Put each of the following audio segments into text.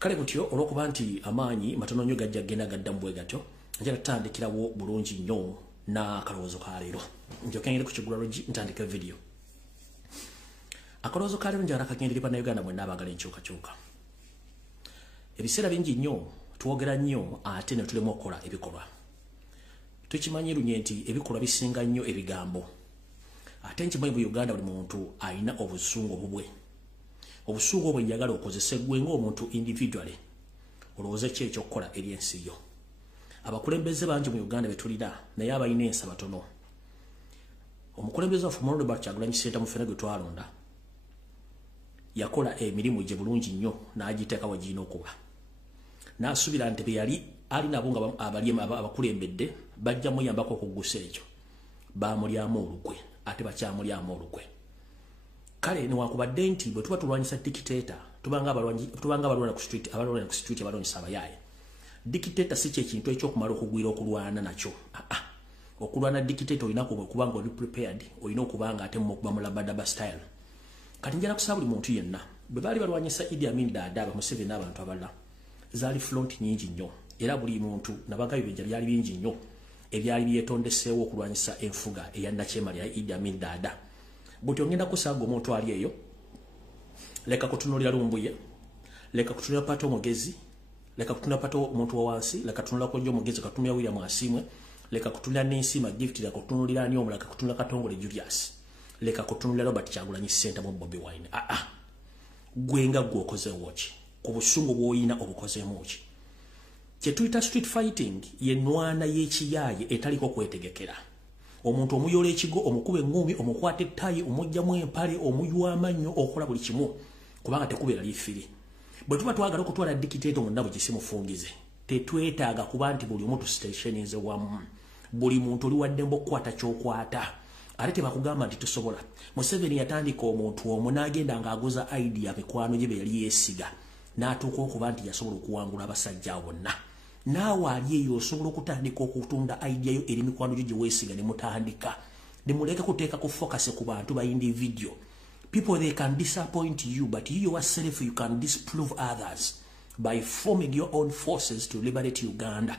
kale butyo olwokuba nti amaanyi matono nnyo gajja genda gadda mbwe gatyo njala tutandikirawo bulungi nnyo n'akalowoozo ka leero njoke ngende ku Kigula Lodge ntandika video. Akalowoozo ka leero njala kagendera bannayuganda mwenna abaagala enkyukakyuka. Ebiseera bingi nnyo twogera nnyo ate ne tulema okukola ebikolwa. Tukimanyi lunye nti ebikolwa bisinga nnyo ebigambo. Ate nkimanyi mu Uganda buli muntu alina obusungu obubwe. Obusungu obwo njagala okozese gwe ng'omuntu individually. Olowooza ki ekyokukola eri ensi yo. Abakulembeze bangi mu Uganda betulira naye abalina ensa batono. Omukulembeze waffe Robert Kyagulanyi Ssentamu ffenna gwe twalonda yakola emirimu gye bulungi nnyo n'agiteeka wagirina okuba. N'asuubira nti be yali ali nabo nga abakulembedde bajja muyambako okuggusa ekyo. Baamulyamu olukwe ate bakyamulyamu olukwe. Kale newankubadde nti bwe tuba tulwanyisa dictator tubanga abalwana ku street abalwanyisa abayaaye. Dictator si kyekintu ekyokumala okugwira okulwana nakyo. Okulwana dictator olina kuba nga oli prepared, olina okuba nga ate mukuba mulabadaba style. Kati njala kusaba buli muntu yenna bwe baali balwanyisa Idi Amin Dada Museveni n'abantu abalala zaali front nyingi nnyo era buli muntu nabagayo bijja byali bingi nnyo ebyali byetondeseewo okulwanyisa enfuga eya Nakyema ya Idi Amin Dada. Buti ongenda kusaaga omuntu ali eyo leka kutunulira Lumbuye, leka kutunulira Pato Mugezi, leka kutunulira Pato omuntu wa wansi, leka kutunulira Konjo Mugezi, katunulira William Asimwe, leka kutunulira Nensima Gift, leka kutunulira ani omulala, leka kutunulira Katongole Julius, leka kutunulira Robert Kyagulanyi Ssentamu Bobi Wine. Gwenga gwokoze woki ku busungu bw'oyina obukozeemu ki. Kye tuyita street fighting ye nwana y'ekiyaaye etaliko kwetegekera. Omuntu omuyola ekigo, omukube engumi, omukwate ettayi, omugjamu empale, omuywa amannyo, okola buli kimu kubanga tekubeera liifiri. Bwe tuba twagala okutwala dictator mu nnabo gisimufungize tetwetaaga kuba nti buli omu tusitationize wamu. Buli muntu oli wadde mb'okukwata ky'okwata. Ate tebakugamba nti tusobola. Museveni yatandika omuntu omu n'agenda ng'aguza idea mikwano gye be yali yeesiga n'atuuka okuba nti yasobola okuwangula abasajja bonna. Naawe ali eyo osobola okutandika okutunda idea yo eri mikwano gye weesiga ne mutandika. Ne muleke kuteeka ku focus ku bantu ba individual. People, they can disappoint you, but you yourself, you can disprove others by forming your own forces to liberate Uganda.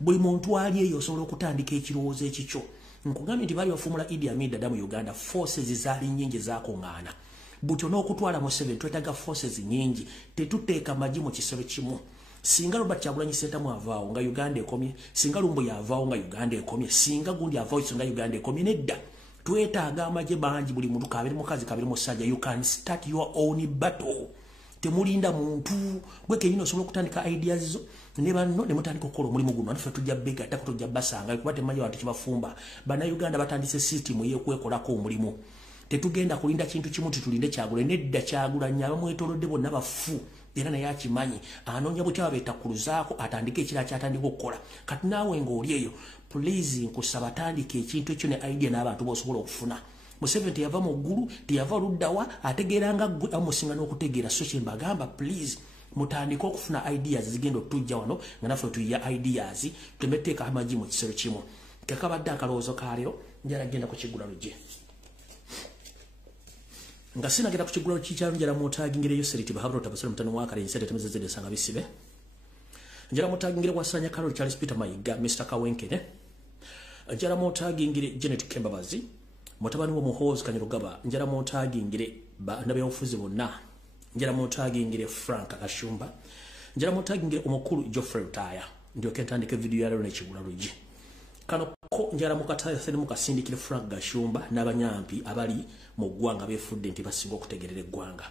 Buli muntu ali eyo osobola okutandika ekirowoozo ekikyo. Nkugambye nti baali bafumula Idi Amin Dada mu Uganda, forces zaali nnyingi zaakuŋŋaana. Buti n'okutwala Museveni twetaaga forces nnyingi, tetuteeka magi mu kisero kimu. Singa Robert Kyagulanyi Ssentamu avaawo nga Uganda ekomye, singa Lumbuye avaawo nga Uganda ekomye, singa gundi avaawo nga Uganda ekomye, nedda. Twetaaga amagye bangi, buli muntu kabiri mukazi kabiri musajja. You can start your own battle. Temulinda muntu bwe kenyino osobola okutandika ideas zo ne banno ne mutandika okukola omulimu guno. Nafe tujja bega tako tujja basanga kuba temanyi abantu kibafumba. Bana Uganda batandise system y'okwekolako omulimu. Tetugenda kulinda kintu kimu tulinde Kyagulanyi. Nedda Kyagulanyi abamwetolodde bonna bafu era naye akimanyi anoonya butya babeetakuluzaako atandike ekira kyatandika okukola. Kati naawe ng'oli eyo, please nkusaba tandika ekintu ekyo ne idea n'abantu b'osobola okufuna. Museveni teyava mu ggulu, teyava luddawa, ategeeranga ggwe amusinga n'okutegeera. So kye mbagamba, please mutandike okufuna ideas zigenda otujja wano nga naffe tuyiya ideas tumeteeka amagi mu kisero kimu. Kakabadde akalowoozo ka leero njala genda ku Kigula Lodge. Nga sinagenda ku Kigula Lodge kyalo njala mutagingire yo seriti bahabro tabasala mutano wa kale nsete temezeze sanga bisibe. Njala mutagingire wasanya Carol Charles Peter Mayiga, Mr. Kawenkene. Njala mutagingire Janet Kembabazi, mutabani wo Muhoozi Kanyarugaba. Njala mutagingire banabe ofuzi bonna. Njala mutagingire Frank Kashumba. Njala mutagingire omukulu Geoffrey Rutaya. Ndio kentandike video ya lero ne Kigula Lodge. Kano ko njala mukataya sene mukasindikire Frank Kashumba n'abanyampi abali mu ggwanga beefudde nti basinga okutegerera eggwanga.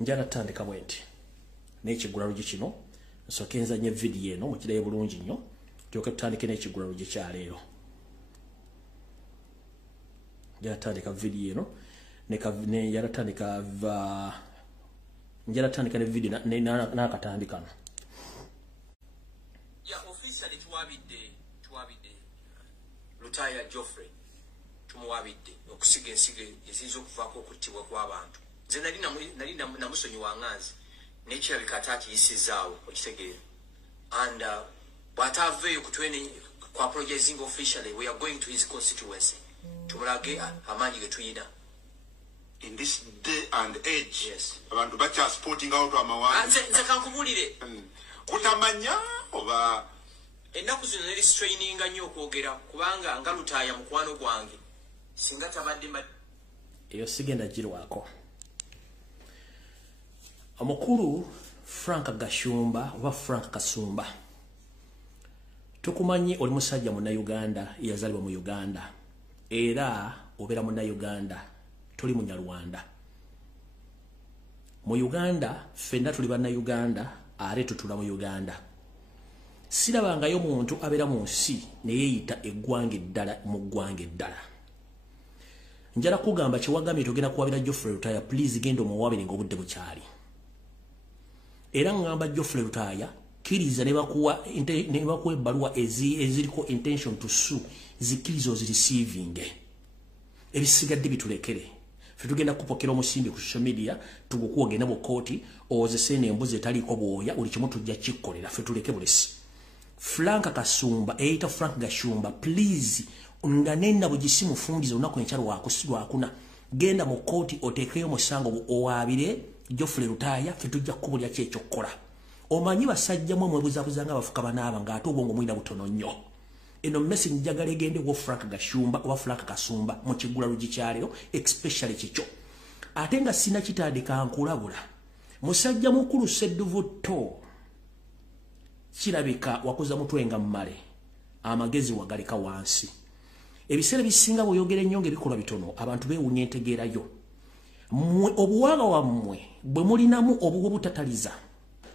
Njala tandika bwenti n'Ekigula Lodge kino nsokenza nye video eno mukiraye bulungi nnyo tyoke tutandike n'Ekigula Lodge kya leero. Njala tandika video eno ne njala tandika ne video n'akatandikano. Ya officially tuwabidde Rutaya Geoffrey tumuwabidde okusiga ensige ezizo okuvaako okuttibwa kw'abantu. Nze nali namusonyiwa nganzi n'ekirabika ate akiyisizaawo okitegeera. And bw'ataaveeyo ku apologizing officially, we are going to his constituency tumulage amaanyi ge tuyina. in this day and age. Yes. Abantu bacha sporting out wa mawani. Nze kankubulire. Kutamanya oba ennaku zino neri straininga nnyo okwogera kubanga nga Lutaaya mukwano gwange singa tabadde eyo sigenda girwako. Omukulu Frank Gashumba oba Frank Kasumba tukumanyi oli musajja munna Uganda yazalibwa mu Uganda era obera munna Uganda tuli munyarwanda mu Uganda fenna tuli banna Uganda are tutula mu Uganda sirabangayo muntu abera mu nsi ne yeyita eggwange ddala mu ggwange ddala. Njala kugamba kiwagamye togenda kuwabira Geoffrey Lutaaya please genda omuwabire ng'obudde bukyali. Era ngamba Geoffrey Lutaaya kiriza ne bakuwa ebbaluwa eziriko intention to sue zikiriza ozireceiving. Ebisigadde bitulekere. Ffe tugenda kupokera omusimbi ku social media tugukuwogenda mu kooti ozesene embuzi etaliko bwoya buli kimu tujja kikkolera ffe tuleke bulesi. Frank Kasumba eita Frank Gashumba please nga nenda bugisimu fungizo unako enchalo wakuna genda mu kooti otekeyo musango owabire Geoffrey Lutaaya ffe tujja kubulya kyekyokola. Omanyi basajja mwe mwebuzabuzanga bafuka banaaba ng'ate obwongo mwina butono nnyo. Eno message njagala egende wo Frank Gashumba oba Frank Kasumba mu kigula lugikyalero especially kikyo. Ate nga sina kitandika nkulabula musajja mukulu Sedduvuto kirabika wakuza mutwenga mmale amagezi wagalika wansi. Ebiseera bisinga bw'oyogera ennyo ng'ebikolwa bitono abantu beewunya entegeerayo. Obuwanga wammwe bwe mulinamu obuwo butataliza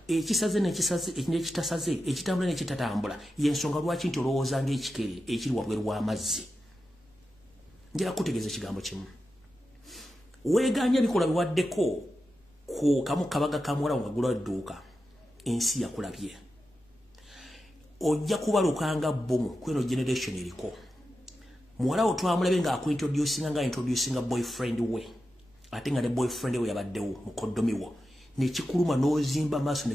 ekisaze n'ekitasaze ekitambula n'ekitatambula y'ensonga lwaki nti olowooza ng'ekikere ekiri wabweru w'amazzi. Njala kutegeeza ekigambo kimu. Weeganya bikolwa biwaddeko ku kamu kabaga kamuwala nga gula dduuka ensi yakulabye. Ojja kubalukanga bomu kweno generation eriko. Muwala wo twamulabe nga introducinga boyfriend we. Ate nga ne boyfriend we yabaddewo mukoddomi wo. Nekikuluma n'ozimba maaso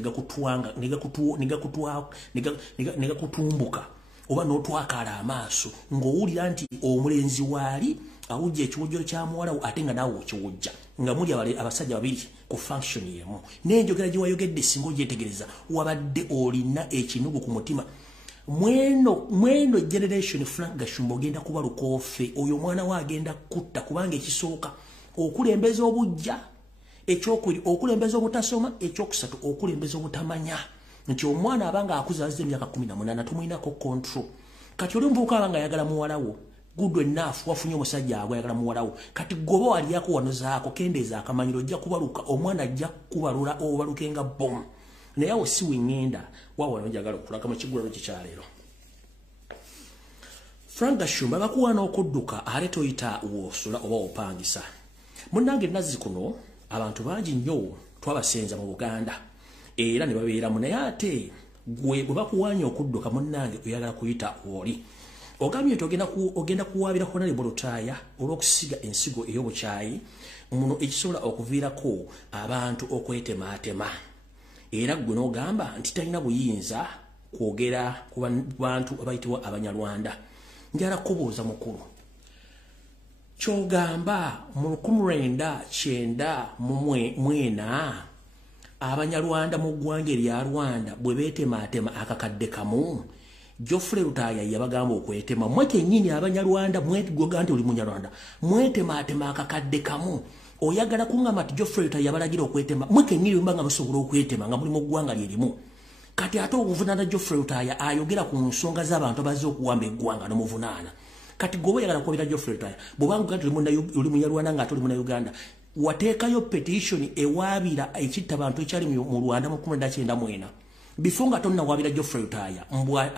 negakutumbuka oba n'otwakala amaaso ng'owulira nti omulenzi waali awujja ekiwujjolo kya muwala wo ate nga naawe okiwujja nga muli abasajja babiri ku function yemu. N'enjogera gye wayogedde singa ogyetegereza wabadde olina ekinugu ku mutima. Mweno generation Frank Gashumba ogenda kubaluka ofe oyo mwana we agenda kutta kubanga ekisooka okulembeza obujja ekyokuli okulembeza obutasoma ekyokusatu okulembeza obutamanya nti omwana abanga akuza azze emyaka 18 tumuyinako control. Kati oli muvubuka abanga ayagala muwala wo good enough wafunye omusajja agwa ayagala muwala wo kati gobo waliyako wanozaako kendeeza akamanyiro ojja kubaluka omwana ajja kubalula obalukenga bom. Naye awo si wengenda wawo njagala okulaga mu kigula kikyaleero. Frank Gashumba bakuwa n'okudduka ate toyita wosula oba opangisa. Munnange nazzi kuno abantu bangi nnyo twabasenza mu Buganda era ne babeeramu naye ate gwe bwe bakuwanya okudduka munnange oyagala kuyita woli. Ogambye ogenda kuwaabira Honorable Lutaaya olw'okusiga ensigo ey'obukyayi muno ekisobola okuviirako abantu okwetemaatema. Era gwe n'ogamba nti talina buyinza kwogera ku bantu abayitibwa Abanyarwanda. Njala kubuuza mukulu kyogamba mu 1994 Abanyarwanda mu ggwanga erya Rwanda bwe beetemaatema akakadde kamu Geoffrey Lutaaya yabagamba okwetema mwe kennyini Abanyarwanda mwegogga nti oli Munyarwanda mwetemaatema akakadde kamu. Oyagala kungamba nti Geoffrey Lutaaya yabalagira okwetema mwe kennyini mbanga basobola okwetema nga muli mu ggwanga lyerimu. Kati ate obuvunaana Geoffrey Lutaaya ayogera ku nsonga z'abantu abazze okuwamba eggwanga n'omuvunaana. Kati gobo yagala kwabira Geoffrey Lutaaya bw'obanga oli Munyarwanda ng'ate oli Munnayuganda wateekayo petition ewaabira ekitta abantu ekyali mu Rwanda mu 1994 before nga tonna waabira Geoffrey Lutaaya mbwa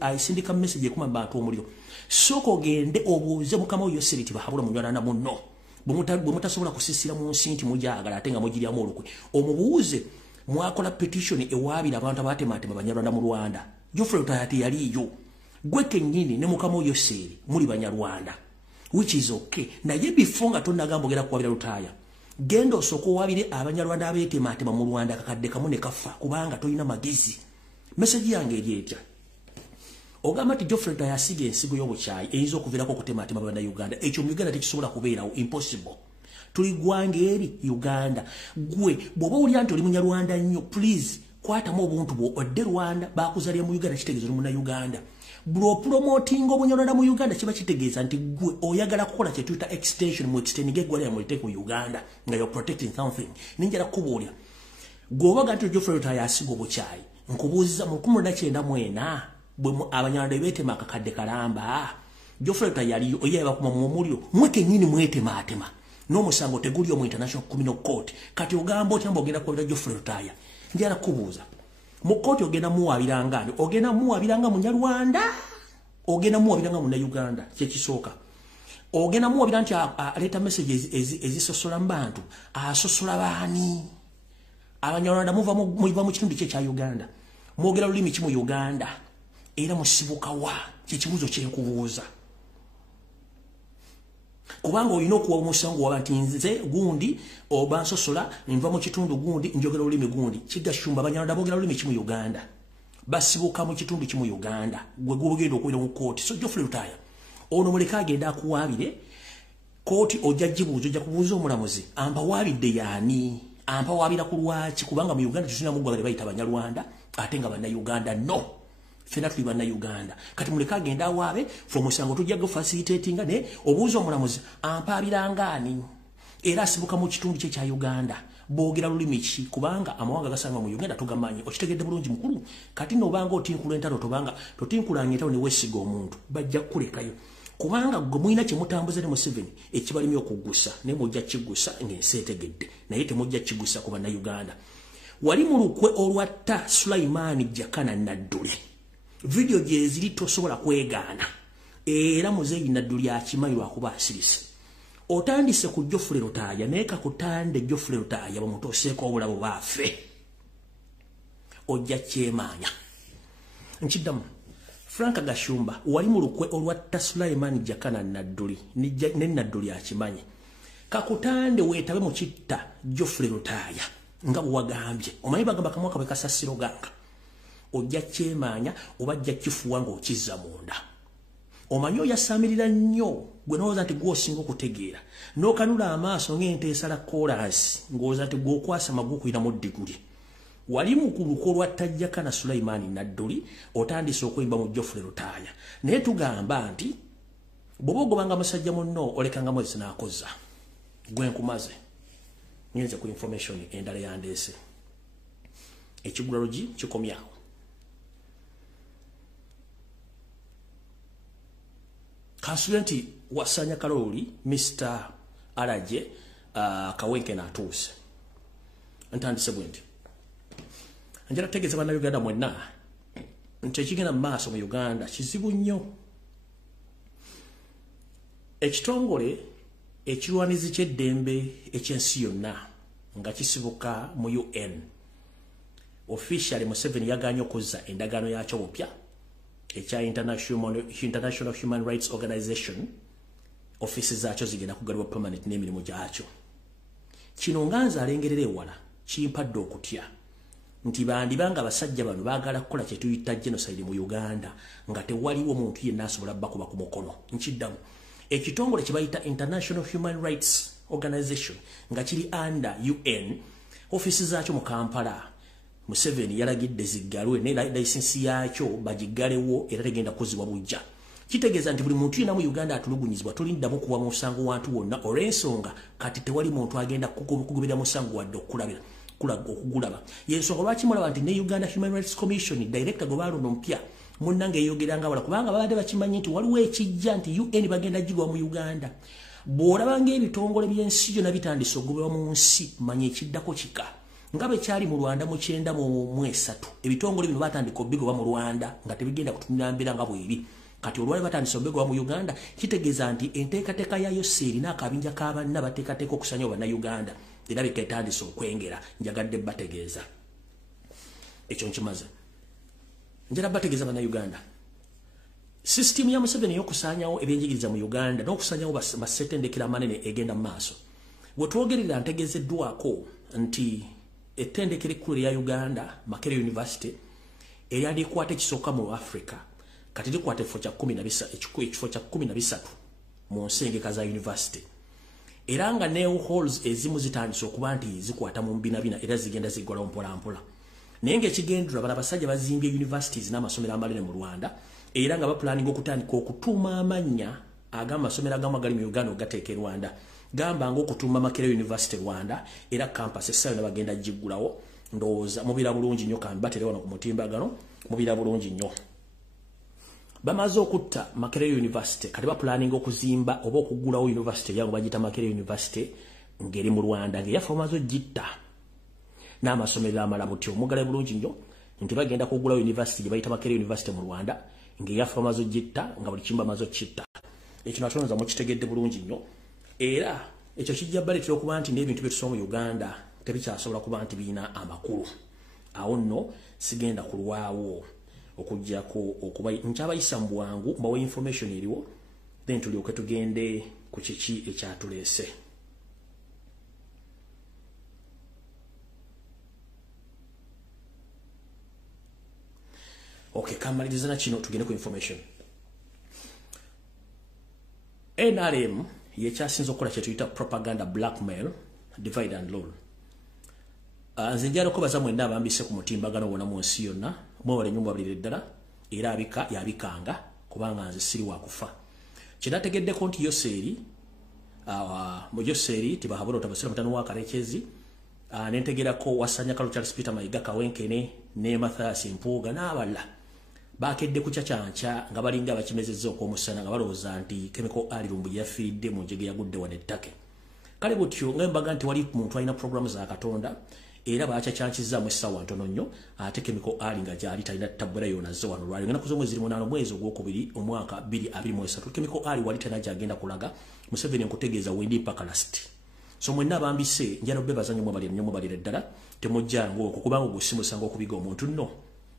asindika message ekuma bantu omuliro soko ogende obuuze mukama oyo seriti bahabula Munyarwanda munno bwe mutasobola kusisira mu nsi nti mujaagala ate nga mugiryamu olukwe omubuuze mwakola petition ewaabira abantu abatemaatema Banyarwanda mu Rwanda. Geoffrey Lutaaya teyaliyo gwe kennyini ne mukama oyo seri muli Banyarwanda which is okay. Naye before nga tonnagamba ogera kuwabira Lutaaya genda osooka owabire Abanyarwanda abeetemaatema mu Rwanda akakadde kamu ne kafa kubanga tolina magezi. Message yange eri etya ogamba nti Geoffrey Lutaaya asiga ensigo y'obukyayi eyinza okuviirako okutemaatema Bannayuganda. Ekyo mu Uganda tekisobola kubeerawo impossible. tuli gwanga eri Uganda gwe bwoba oli anti oli munyarwanda nnyo please kwatamu obuntu bwo odde Rwanda bakuzalya mu Uganda kitegeeza mu Uganda bro promoting obunyarwanda mu Uganda kiba kitegeeza nti gwe oyagala kukola kye tuyita extension mu extending egwala mu lite ku Uganda nga you're protecting something ninjala kubuulya goba gati Geoffrey Rutaya asigo buchayi nkubuuza mu 1994 bwe abanyarwanda beetema akakadde kalamba Geoffrey Rutaya yali oyeba kuma mu muliro mweke nyini mwetema atema n'omusango teguli mu International Criminal Court kati ogamba otyamba ogenda kwabira Geoffrey Rutaya njala kubuuza mu kooti ogenda muwabiranga ani ogenda muwabiranga munyarwanda ogenda muwabiranga mu Uganda kye kisooka ogenda muwabira nti aleta messages ezisosola mbantu asosola baani abanyarwanda muva mu kitundu kye Uganda mwogera lulimi ki mu Uganda era musibuka wa kye kibuuzo kye nkubuuza kubanga olina okuwa omusango wabanti nze gundi oba nsosola nva mu kitundu gundi njogera olulimi gundi kigashumba abanyarwanda boogera olulimi ki mu Uganda basibuka mu kitundu ki mu Uganda gwe gugenda okubira mu kooti so Geoffrey Rutaya ono muleka agenda akuwaabire kooti ojja jibuuzo ojja kubuuza omulamuzi ampawaabidde yaani ampawaabira ku lwaki kubanga mu Uganda tusina mugwagale bayita abanyarwanda ate nga banna-Uganda no fena tuli banna-Uganda kati muleka agenda awaabe from musango tujja go facilitating ne obuuza omulamuzi ampaabiranga ani era asibuka mu kitundu kye Uganda boogera lulimi ki kubanga amawanga gasanga mu Uganda tugamanyi okitegedde bulungi mukulu kati nobanga otinkula entalo tobanga totinkulanga entalo ne wesiga omuntu bajja kulekayo kubanga gwe mulina kye mutambuze ne Museveni ekibalimi okuggusa ne mujja kiggusa ng'ensi etegedde naye temujja kiggusa ku banna-Uganda wali mu lukwe olwatta Sulaiman Jakana Nadduli video gye ziri tosobola kwegaana era muzeeyi Nadduli akimanyi lwakuba asirise otandise ku Geoffrey Rutaya naye kakutande Geoffrey Rutaya bamutoseeko obulabo baffe ojja kyemaanya nkiddamu Frank Gashumba wali mu lukwe olwatta Sulaiman Jakana Nadduli ne Nadduli akimanyi kakutande weetabe mu kitta Geoffrey Rutaya nga bwagambye omanyi bagamba kamwaka bwe kasasiro ganga ojja kyemaanya oba jja kifuwa ng'okizza munda omanyi oyasamirira nnyo gwe n'olowooza nti gw'osinga okutegeera n'okanula amaaso ng'ente esala kolansi ng'olowooza nti gw'okwasa magulu kuyinamu diguli wali mu kuluko olwatta Jakana Sulaiman Nadduli otandise okuyimba mu Geoffrey Rutaya naye tugamba nti bw'oba ogobanga musajja munno olekanga mwezi n'akozza gwe nkumaze ngenze ku information endala yandeese ekigulalogi kikomyawo Kansulenti wasanya Kaloli Mr. Araje Kawenke natuuse ntandise bwendi njala tegeze bana Uganda mwenna nti ekigenda mu maaso mu Uganda kizibu nnyo ekitongole ekirwanizi ky'eddembe eky'ensi yonna nga kisibuka mu UN officially Museveni yaganye okuzza endagaano yakyo bupya ekya International Human Rights Organization offices zaakyo zigenda kugalibwa permanent n'emirimu gyakyo kino nga nze alengerera ewala kimpadde okutya nti bandibanga abasajja bano baagala kukola kye tuyita genocide mu Uganda nga tewaliwo muntu yenna asobola bakuba ku mukono nkiddamu ekitongole kye bayita International Human Rights Organization nga kiri under UN offices zaakyo mu Kampala Museveni yalagidde ziggalwe ne license yakyo bagigalewo era tegenda kuzibwa bujja kitegeeza nti buli muntu yenna mu Uganda atulugunyizibwa tulindamu kuwa musango wantu wonna olw'ensonga kati tewali muntu agenda kugubira musango wadde okugulaba yensonga lwaki mulaba nti ne Uganda Human Rights Commission director gwe baalonda omupya munnange yeeyogeranga wala kubanga babadde bakimanyi nti waliwo ekijja nti UN bagenda gigwa mu Uganda bw'olabanga ebitongole by'ensi byonna bitandise okugobebwa mu nsi manya ekiddako kika nga bwe kyali mu Rwanda mu 1993 ebitongole bino batandika obigoba mu Rwanda nga tebigenda kutunira mbeera nga bweri kati olwali batandise obigoba mu Uganda kitegeeza nti enteekateeka yayo serina akabinja k'abanna bateekateeka okusanya Bannayuganda era biketandise okwengera njagadde bategeeza ekyo nkimaze njala bategeeza Bannayuganda system ya Museveni y'okusaanyawo ebyenjigiriza mu Uganda n'okusaanyawo basetendekera amanene egenda mu maaso bwe twogerera ntegeezeddwako nti ettendekero ekkulu lya Uganda Makerere University eryali ekwata ekisooka mu Africa kati likwata ekifo kya 13 mu nsengeka za university era nga new halls ezimu zitandise okuba nti zikwata mu mbinabina era zigenda ziggwala mpolampola naye ng'ekigendera bano abasajja bazimbye universities n'amasomero amalene mu Rwanda era nga bapulaninga okutandika okutuuma amannya ag'amasomero agamu agali mu Uganda ogateeka e Rwanda gamba ng'okutuuma Makerere University Rwanda era campus essaayo bagenda giggulawo ndowooza mubira bulungi nnyo kambi batere wano ku mutimbagano mubira bulungi nnyo bamaze okutta Makerere University kati bapulaninga okuzimba oba okuggulawo university yangu bagita Makerere University ngeri mu Rwanda ng'eyafa bamaze ogitta n'amasomero amala butyo mugala bulungi nnyo nti bagenda kuggulawo university gye bayita Makerere University mu Rwanda ng'eyafa bamaze ogitta nga buli kimu bamaze okitta ekyo natonza mukitegedde bulungi nnyo era ekyo kijja baleetera okuba nti n'ebintu byetusoma mu Uganda tebikyasobola kuba nti biina amakulu awo nno sigenda kulwawo okujjako okuba nkyabayisa mu bwangu mbawe information eriwo then tulyoke tugende ku kiki ekyatuleese. Okay, kamaliriza na kino tugende ku information. NRM yekyasinza okukola kye tuyita propaganda blackmail divide and rule. Nze njala okubaza mwenna abambise ku mutimbagano wonna mu nsi yonna mwewale nnyo mubabulire ddala era yabikanga kubanga nze siri wakufa. Kye nategeddeko nti Yoseeri mu Yoseeri tibahabula otabasira mutano wa Karekezi nentegerako Wasanya Kalu Charles Peter Mayiga Kawenkene ne Mathias Mpuuga n'abalala bakedde ku kyakyanca nga balinga bakimezezza okwomusana nga balowooza nti Chemical Ali Lumbuye yafiiridde mu njege yagudde wane ettake. Kale butyo nga mbaga nti wali muntu alina programu za Katonda era bakyakyankizaamu essaawa ntono nnyo ate Chemical Ali nga gyali talina ttabbula yonazze wano lwali ngana kuzomwe ziri 8 mwezi ogwokubiri omwaka 2023 Chemical Ali wali tena gyagenda kulaga Museveni nkutegeeza wendi paka last. So mwenna bambise njalo bebaza nnyo mwabalire ddala temujja ng'okwo kubanga ogusimusanga okubiga omuntu nno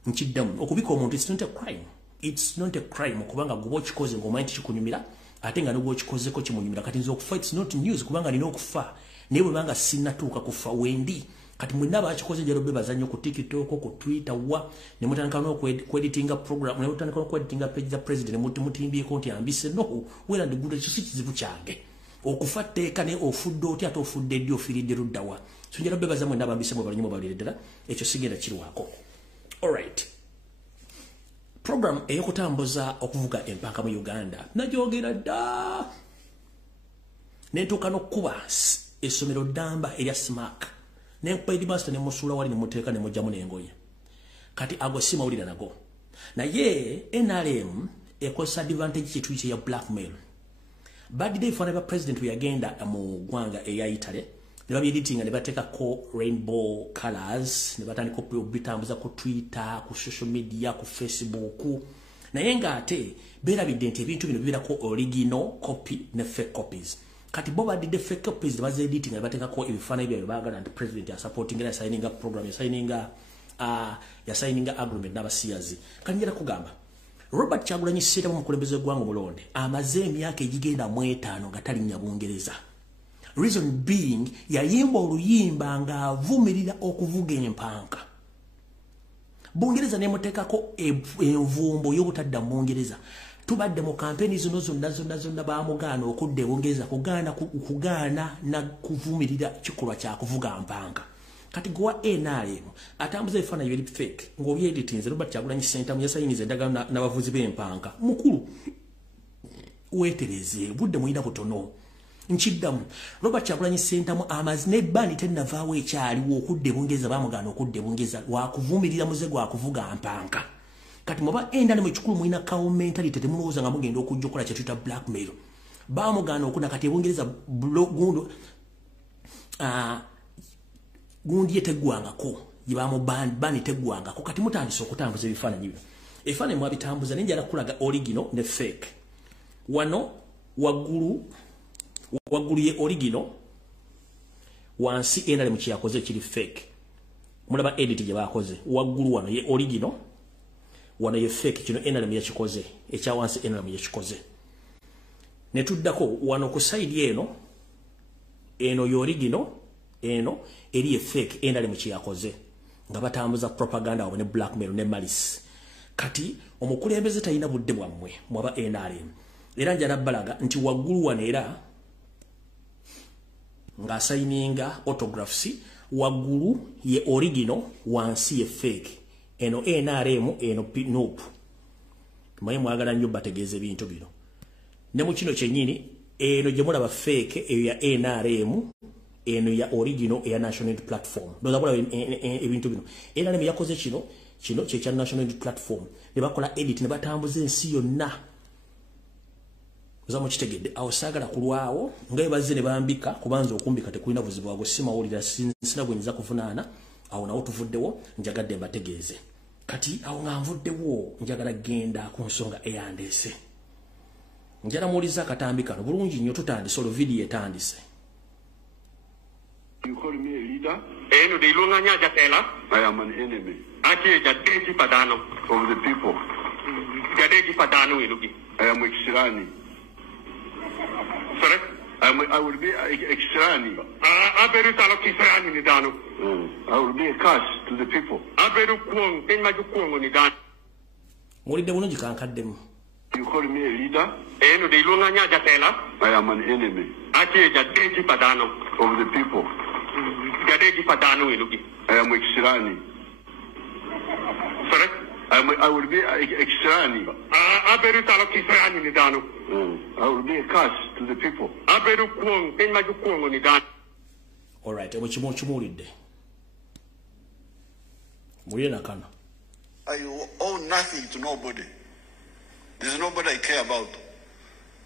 nkiddamu okubika omuntu it's not a crime. It's not a crime kubanga gubo kikoze ng'omanyi kikunyumira ate nga nubwo kikozeko kimunyumira kati nzo okufa it's not news kubanga nina okufa naye bwebanga sinnatuuka kufa wendi kati mwenna bakikoze njalo bebaza nnyo ku TikTok ku Twitter wa ne mutandika n'okweditinga program ne mutandika n'okweditinga page za president mutimbyeko nti ambise no wera ndigunda ekyo si kizibu kyange okufa tteeka ne ofudde oti ate ofudde ddi ofiiridde luddawa so njala bebaza mwenna abambise mwe balinyumu balire ddala ekyo sigenda kirwako. Alright, program eyokutambuza okuvuga empanka mu Uganda najogera dda nentuuka n'okkuba essomero ddamba erya SMAC nenkupa headmaster ne musuula wali ne muteeka ne mujjamu n'engoye kati ago si mawulira nago naye NRM ekozesa advantage kyetuyite ya blackmail. Bad day for president we agenda mu gwanga eya Italy ne babyeditinga ne bateekako rainbow colors ne batandika okubitambuza ku Twitter ku social media ku Facebook naye ng'ate beerabidde nti ebintu bino bibirako original copy ne fake copies. Kati bo badidde fake copies ne bazeeditinga ne bateekako ebifaananyi byabwe baagala nti president asupporting era yasayininga program yasayininga agreement n'abasiyazi. Kati njala kugamba Robert Kyagulanyi Ssentamu omukulembeze w'eggwanga omulonde amaze emyaka egigenda 5 nga talinnya Bungereza. Reason being yayimba oluyimba ng'avumirira okuvuga empanka. Bungereza nemuteekako envumbo y'obutadda mu Bungereza. Tubadde mu kampeni zino zonna baamugaana okudda e Bungereza kugaana na kuvumirira kikolwa kya kuvuga mpanka. Kati gwa NRM atambuza ebifaananyi biri fake ng'obyeditinze Robert Kyagulanyi Ssentamu yasayiniza endagaano n'abavuzi b'empanka mukulu weetereze budde mulina butono nkiddamu Robert Kyagulanyi Ssentamu amaze n'ebbaani tennavaawo ekyaliwo okudda e Bungereza baamugaana okudda e Bungereza lwakuvumirira muze gwa kuvuga mpanka. Kati muba endane mu kikulu mulina kawo mentality temulowooza nga mugenda okujja okukola kye tuyita blackmail baamugaana okudda kati e Bungereza gundi yetegwangako yibamu bani tegwangako kati mutandise okutambuza ebifaananyi bino ebifaananyi mwabitambuza naye njala kulaga original ne fake. Wano waggulu ye original wansi endale mu kyeyakoze kiri fake mulaba edit gye baakoze waggulu wano ye original wano ye fake kino endale mu yakikoze ekya wansi endale mu yakikoze ne tuddako wano ku side eno ye original eno eri ye fake endale mu kyeyakoze nga batambuza propaganda wabwe ne blackmail ne malice. Kati omukulembeze talina budde bwammwe mwaba NRM era njala balaga nti waggulu wano era nga signinga autographs wagulu ye original wansi ye fake eno NRM eno nope maye mwagala nnyo bategeeze bintu bino ne mu kino kyennyini eno gye mulaba fake eyo ya NRM eno ya original ya national platform ndoza bula ebintu bino NRM yakoze kino kye kya national platform ne bakola edit ne batambuza ensi yonna zamu kitegedde awo saagala kulwawo ngaye bazze ne bambika kubanza okumbika tekulina buzibu bwago simawulira sina bwenyiza kuvunaana awo nawo tuvuddewo njagadde mbategeeze kati awo nga nvuddewo njagala genda ku nsonga eyandeese njala muwuliza akatambi kano bulungi nnyo tutandise olwo vidiyo etandise. You call me a leader? Eno de ilunganya jatela. I am an enemy. Ake jadeji padano. Of the people. Jadeji padano ilugi. I am Exirani. Sorry? I will be Exirani. Aberu salo kisrani ni dano. I will be a curse to the people. Aberu kuong, tenmaju kuong ni dano. Mulide bulungi kankaddemu. You call me a leader? Eno de ilunganya jatela. I am an enemy. Ake jadeji padano. Of the people. Jadeji padano ilugi. I am Exirani. Sorry? I will be Exirani. Aberu salo kisrani ni dano. I will be a curse to the people. Aberu kuong, tenmaju kuong ni dano. All right, kimulidde. Muye nakana. I owe nothing to nobody. There's nobody I care about.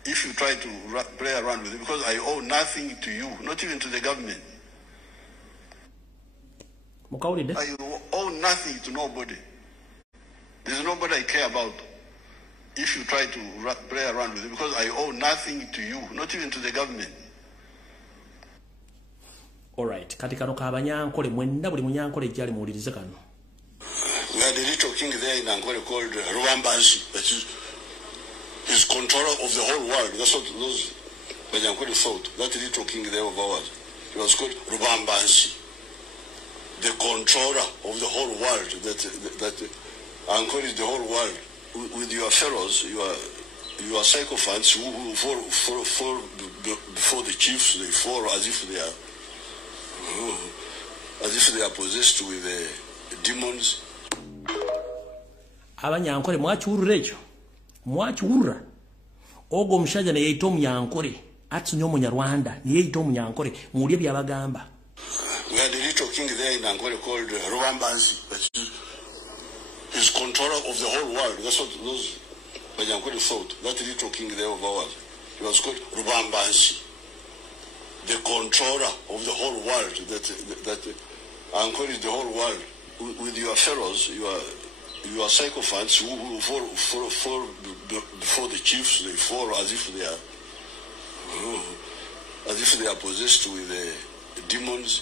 If you try to play around with it, because I owe nothing to you, not even to the government. Mukawulidde? I owe nothing to nobody. There's nobody I care about. If you try to play around with it, because I owe nothing to you, not even to the government. All right, kati kano kabanyankole mwenna buli munyankole ejjali muwulirize kano. We had a little king there in Angola called Rwambansi, that is controller of the whole world. That's what those Banyankole thought. That little king there of ours. He was called Rwambansi, the controller of the whole world. That Angola is the whole world. With your fellows, your sycophants who fall before the chiefs, they fall as if they are possessed with demons. Abanyankole mwakiwulira ekyo mwakiwulira ogwo omusajja ne yeyita omunyankole ati nyo omunyarwanda ne yeyita omunyankole muwulye byabagamba. We had a little king there in Angola called Rwambansi, that is controller of the whole world. That's what those Banyankole thought. That little king there of ours. He was called Rwambansi, the controller of the whole world. That Angola is the whole world. With your fellows, your sycophants who fall before the chiefs, they fall as if they are possessed with demons.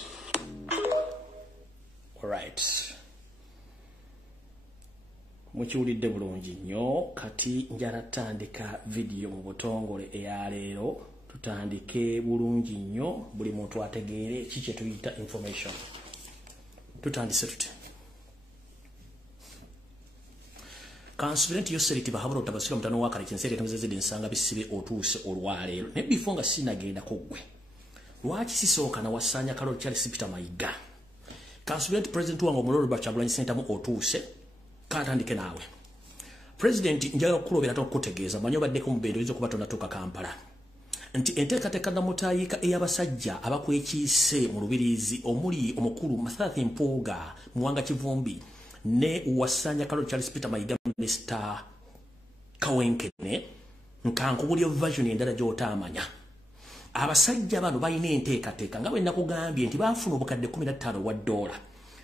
All right. Mukiwulidde bulungi nnyo kati njala tandika video mu butongole eyaleero tutandike bulungi nnyo buli muntu ategeere kiki tuyita information. Tutandise tuti. Kansubirenti yoseriti bahabura otabasira mutano wakale kinsere tamuzezede nsanga bisibe otuuse olwaleero ne bifo nga sinagenda kugwe lwaki sisooka na wasanya Kalolo Charles Peter Mayiga Kansubirenti president wange omulolo Bachagulanyi Center mu otuuse katandike naawe president njagala okukulobera tokutegeeza manyo baddeko mu bendo kuba tonatuuka Kampala nti enteekateeka namutaayika ey'abasajja abakwekiise mu lubirizi omuli omukulu Mathathi Mpuuga Muwanga Kivumbi ne wasanya Kalolo Charles Peter Mayiga Mr. Kawenkene nkankubulyo version endala gy'otaamanya abasajja bano balina enteekateeka nga bwe nakugambye nti baafuna obukadde 15 wa $,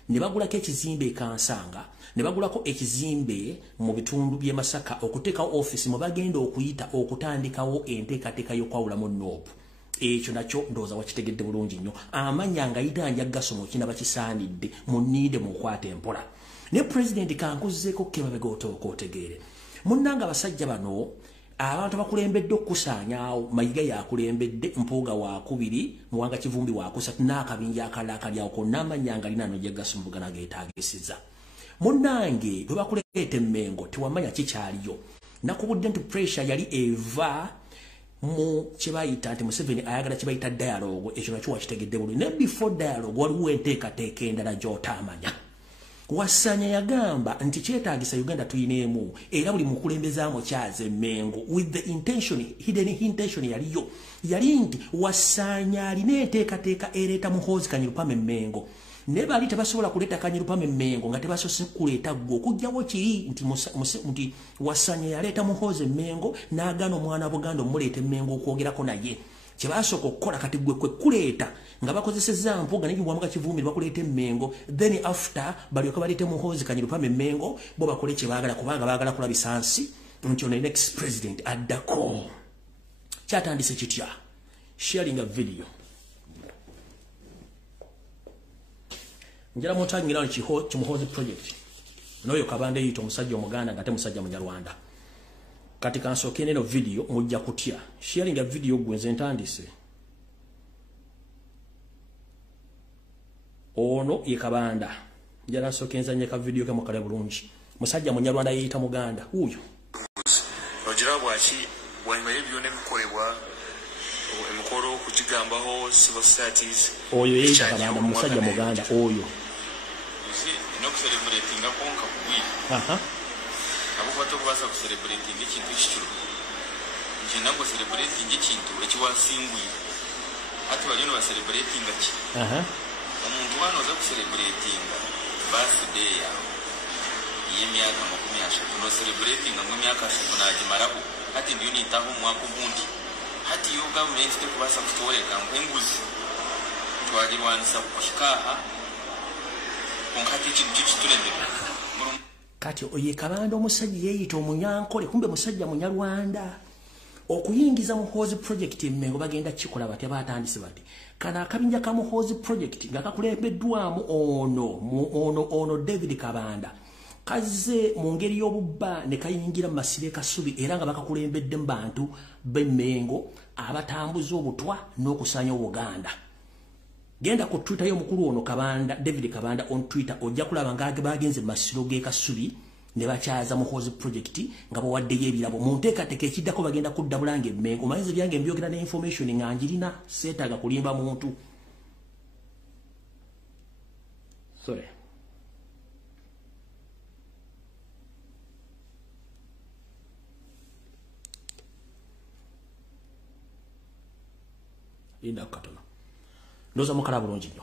ne bagulako ekizimbe Kansanga ne bagulako ekizimbe mu bitundu by'e Masaka okuteekawo office mu bagenda okuyita okutandikawo enteekateeka y'okwawulamu Noopu. Ekyo nakyo ndowooza wakitegedde bulungi nnyo amanya nga yitanja gasomo kinaba kisaanidde munniide mu nkwata empola ne president kankuzeeko kemabega otegeere munnanga abasajja bano abantu bakulembedde okusaanyaawo Mayiga yakulembedde Mpuuga wa kubiri Muwanga Kivumbi wa kusatu n'akabinja akalala akalyawo konna amanya nga lina nojegasumbuga geetaagisiza munnange bwe bakuleeta emmengo tewamanya kikyaliyo nakubudde nti pressure yali eva mu kibayita nti Museveni ayagala kibayita dialogue ekyo nakyo wakitegedde bulungi ne before dialogue waliwo enteekateeka endala gy'otaamanya. Wasanya yagamba nti kyetaagisa Uganda tuyineemu era buli mukulembeze amukyaza emmengo with the intention, hidden intention yaliyo yali nti Wasanya alina enteekateeka ereeta Muhoozi Kanyirupame emmengo ne bali tebasobola kuleeta Kanyirupame emmengo nga tebasose kuleeta gwe okugyawo kiri nti Wasanya yaleeta Muhoozi emmengo n'agaana omwana Buganda omuleeta emmengo okwogerako naye kyebasooka okukola kati gwe kwe kuleeta nga bakozesezza mpuga n'ekiwamuka kivuumire bakuleeta emmengo then after balyoka baleete Muhoozi Kanyirupame emmengo bo bakole kye baagala kubanga baagala kulabisa nsi nti ono next president addako. Kyatandise kitya? Sharing a video. Njala mutangira Muhoozi project. Noyo Kabanda yito omusajja omuganda nga ate musajja munyarwanda. Kati kansooke neno video mujja kutya. Sharing a video gwenze ntandise. Ono ye Kabanda. Njala nsooke nzanye ka video ke mukale bulungi. Musajja munyarwanda yeyita muganda. Huyo. Ogira bwaki wanyuma y'ebyo n'ebikolebwa emikolo okukigambaho civil societies. Oyo yeyita Kabanda musajja muganda oyo. Celebrating a conca we. What was celebrating each issue. Jinambo celebrating each into which was seen we. Actually, you know, celebrating a chip. One was celebrating birthday. Yemiaka Makumiasha, no celebrating a Mumiaka Sunaji Marabu. I think you need Tahu Mwakubundi. Had you government to pass up story and Wengus to Adiwan Sapushkaha. Kati oye Kabanda omusajja yeyita omunyankole kumbe musajja munyarwanda okuyingiza Muhoozi project emmengo bagenda kikola batya batandise bati kana akabinja ka Muhoozi project nga kakulembeddwamu ono David Kabanda kaze mu ngeri y'obubba ne kayingira Masire Kasubi era nga bakakulembedde mu bantu b'emmengo abatambuza obutwa n'okusanya Obuganda. Genda ku Twitter y'omukulu ono Kabanda, David Kabanda on Twitter ojja kulaba ngage bagenze Masiro ge Kasubi ne bakyaza Muhoozi project nga bawaddeyo ebirabo mu nteekateeka ekiddako bagenda kudda bulange emmengo mayinza byange mbyogera ne information nga njirina seetaaga kulimba muntu. Sorry. Linda katono. Ndoza mukala bulungi nnyo.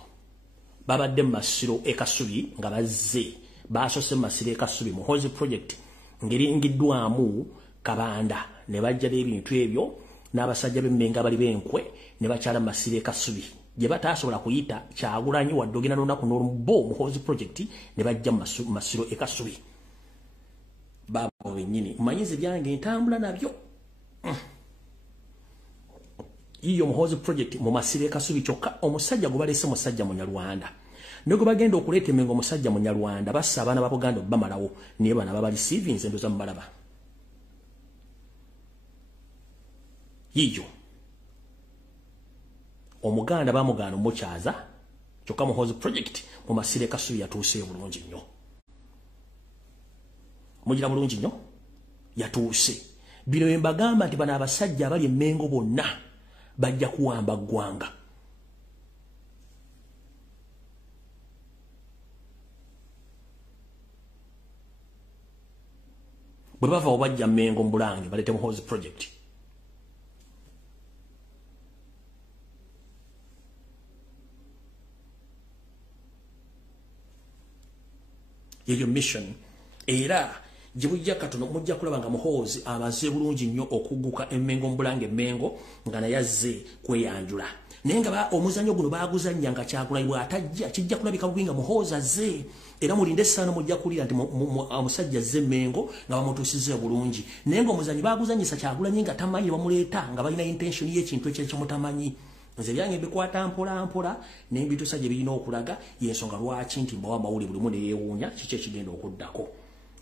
Babadde Masiro e Kasubi nga bazze baasose Masiro e Kasubi Muhoozi project ngeri ngiddwamu Kabanda ne bajja n'ebintu ebyo n'abasajja b'emmengo abali b'enkwe ne bakyala Masiro e Kasubi gye bataasobola kuyita Kyagulanyi wadde ogenda n'olunaku n'olubo Muhoozi project ne bajja Masiro e Kasubi. Baba wennyini mmanyizi byange ntambula nabyo. Iyo Muhoozi project mu Masiro e Kasubi kyokka omusajja gubalese musajja munyarwanda nego bagenda okuleeta emmengo omusajja munyarwanda bassa abaana ba Buganda bamalawo niye bana baba receiving endo za mbalaba yiyo omuganda bamugana omukyaza kyokka Muhoozi project mu Masiro e Kasubi yatuuse bulungi nnyo mugira bulungi nnyo yatuuse bino embagamba nti bana abasajja abali emmengo bonna bajja kuwamba ggwanga. Bwe bava obajja mmengo mbulange balete Muhoozi project. Yeyo mission era Jibujja katono mujja kulaba nga Muhoozi amaze bulungi nnyo okugguka emmengo mbulange emmengo nga nayazze kweyanjula. Naye nga omuzannyo guno baaguzannya nga Kyagulanyi bw'atajja kijja kulabika bubi nga Muhoozi azze era mulinde essano mujja kulira nti omusajja azze emmengo nga bamutuusizza bulungi. Naye nga omuzannyi baaguzannyisa Kyagulanyi nga tamanyi bamuleeta nga balina intention y'ekintu ekyo mutamanyi. Nze byange bikwata mpola mpola n'ebituusa gye birina okulaga y'ensonga lwaki nti mbawa amawulire buli mumu ne yeewuunya kiki ekigenda okuddako.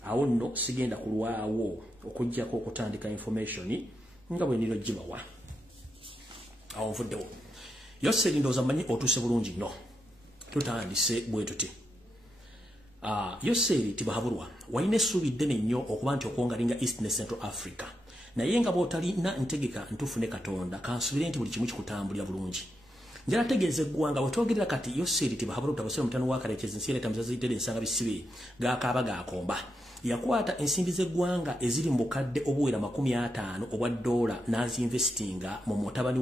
Awo nno sigenda kulwawo okujjako okutandika information nga bwe nino gibawa. Awo nvuddewo. Yoseri ndowooza mmanyi otuuse bulungi nnyo. Tutandise bwe tuti. Yoseri tibahabulwa walina essuubi ddene nnyo okuba nti okwongalinga East ne Central Africa. naye nga bw'otalina ntegeka ntufune Katonda kansubire nti buli kimu kikutambulira bulungi. Njala tegeeze eggwanga wetwogerera kati yo seriti bahabula utabasira mutano wakarekezi nsireta muzazi tere nsanga bisibe gakaaba gakomba. Yakwata ensimbi z'eggwanga eziri mu bukadde obuwera 50 obwa dola n'azinvestinga mu mutabani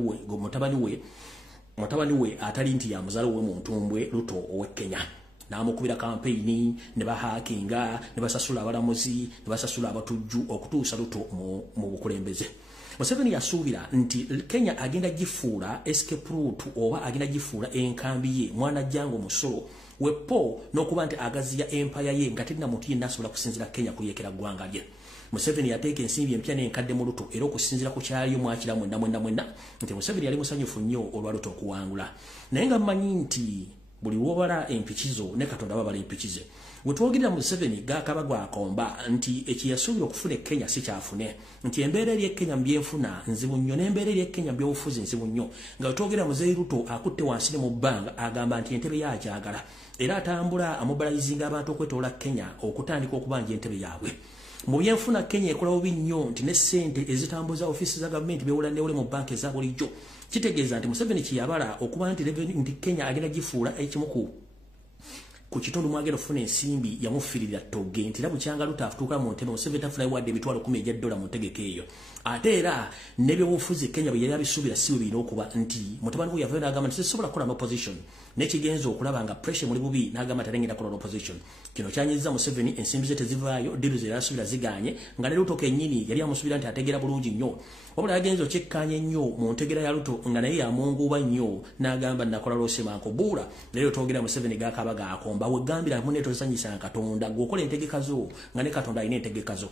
we atali nti ya muzalo we mu Ntumbwe Ruto owe Kenya. N'amukubira campaign ne bahakinga ne basasula abalamuzi ne basasula abatujju okutuusa Ruto mu bukulembeze. Museveni yasuubira nti Kenya agenda gifuula escape route oba agenda gifuula enkambi ye mwana jango musolo wepo n'okuba nti agaziya empire ye nga terina muntu yenna asobola kusinzira Kenya kuyekera ggwanga lye. Museveni yateeka ensimbi empya n'enkadde mu Ruto era okusinzira ku kyaliyo mwakira mwenna nti Museveni yali musanyufu nnyo olwa Ruto okuwangula. Naye nga mmanyi nti buli lwobala empikizo ne Katonda babala empikize. Wetwogerera Museveni gakaba gwakomba nti ekiyasuubira okufuna Kenya si kyafune nti embeera eri Kenya mbyenfuna nzibu nnyo n'embeera eri Kenya mbyobufuzi nzibu nnyo nga wetwogerera Muzeeyi Ruto akutte wansi ne mu bbanga agamba nti entebe yakyagala era atambula amobilizinga abantu okwetoola Kenya okutandika okubanja entebe yaabwe. Mu byenfuna Kenya ekola bubi nnyo nti ne ssente ezitambuza ofisi za gavumenti bewula newole mu banka eza bulijjo. Kitegeeza nti Museveni kiyabala okuba nti Kenya agenda gifuula ekimu ku kitundu mwagera ofuna ensimbi yamufirira toge nti labu kyanga Ruto afutuuka mu ntebe Museveni tafuna wadde emitwalo 10 ejja dola mu ntegeko eyo. Ate era n'ebyobufuzi Kenya bwe yali abisuubira si bwe birina okuba nti mutabani we yavayo n'agamba nti sisobola kukola n'opposition n'ekigenza okulaba nga pressure muli bubi n'agamba talengera kukola n'opposition. Kino kyanyiza Museveni ensimbi ze tezivaayo diru ze yasuubira ziganye nga ne Ruto kennyini yali amusuubira nti ategeera bulungi nnyo. Wabula yagenza okyekkanya nnyo mu ntegera ya Ruto nga naye yamunguuba nnyo n'agamba nakola lw'osemanko buula. Leero twogera Museveni gakaba gaakomba wegambira munne tozanyisa Katonda gwokola entegeka zo nga ne Katonda alina entegeka zo.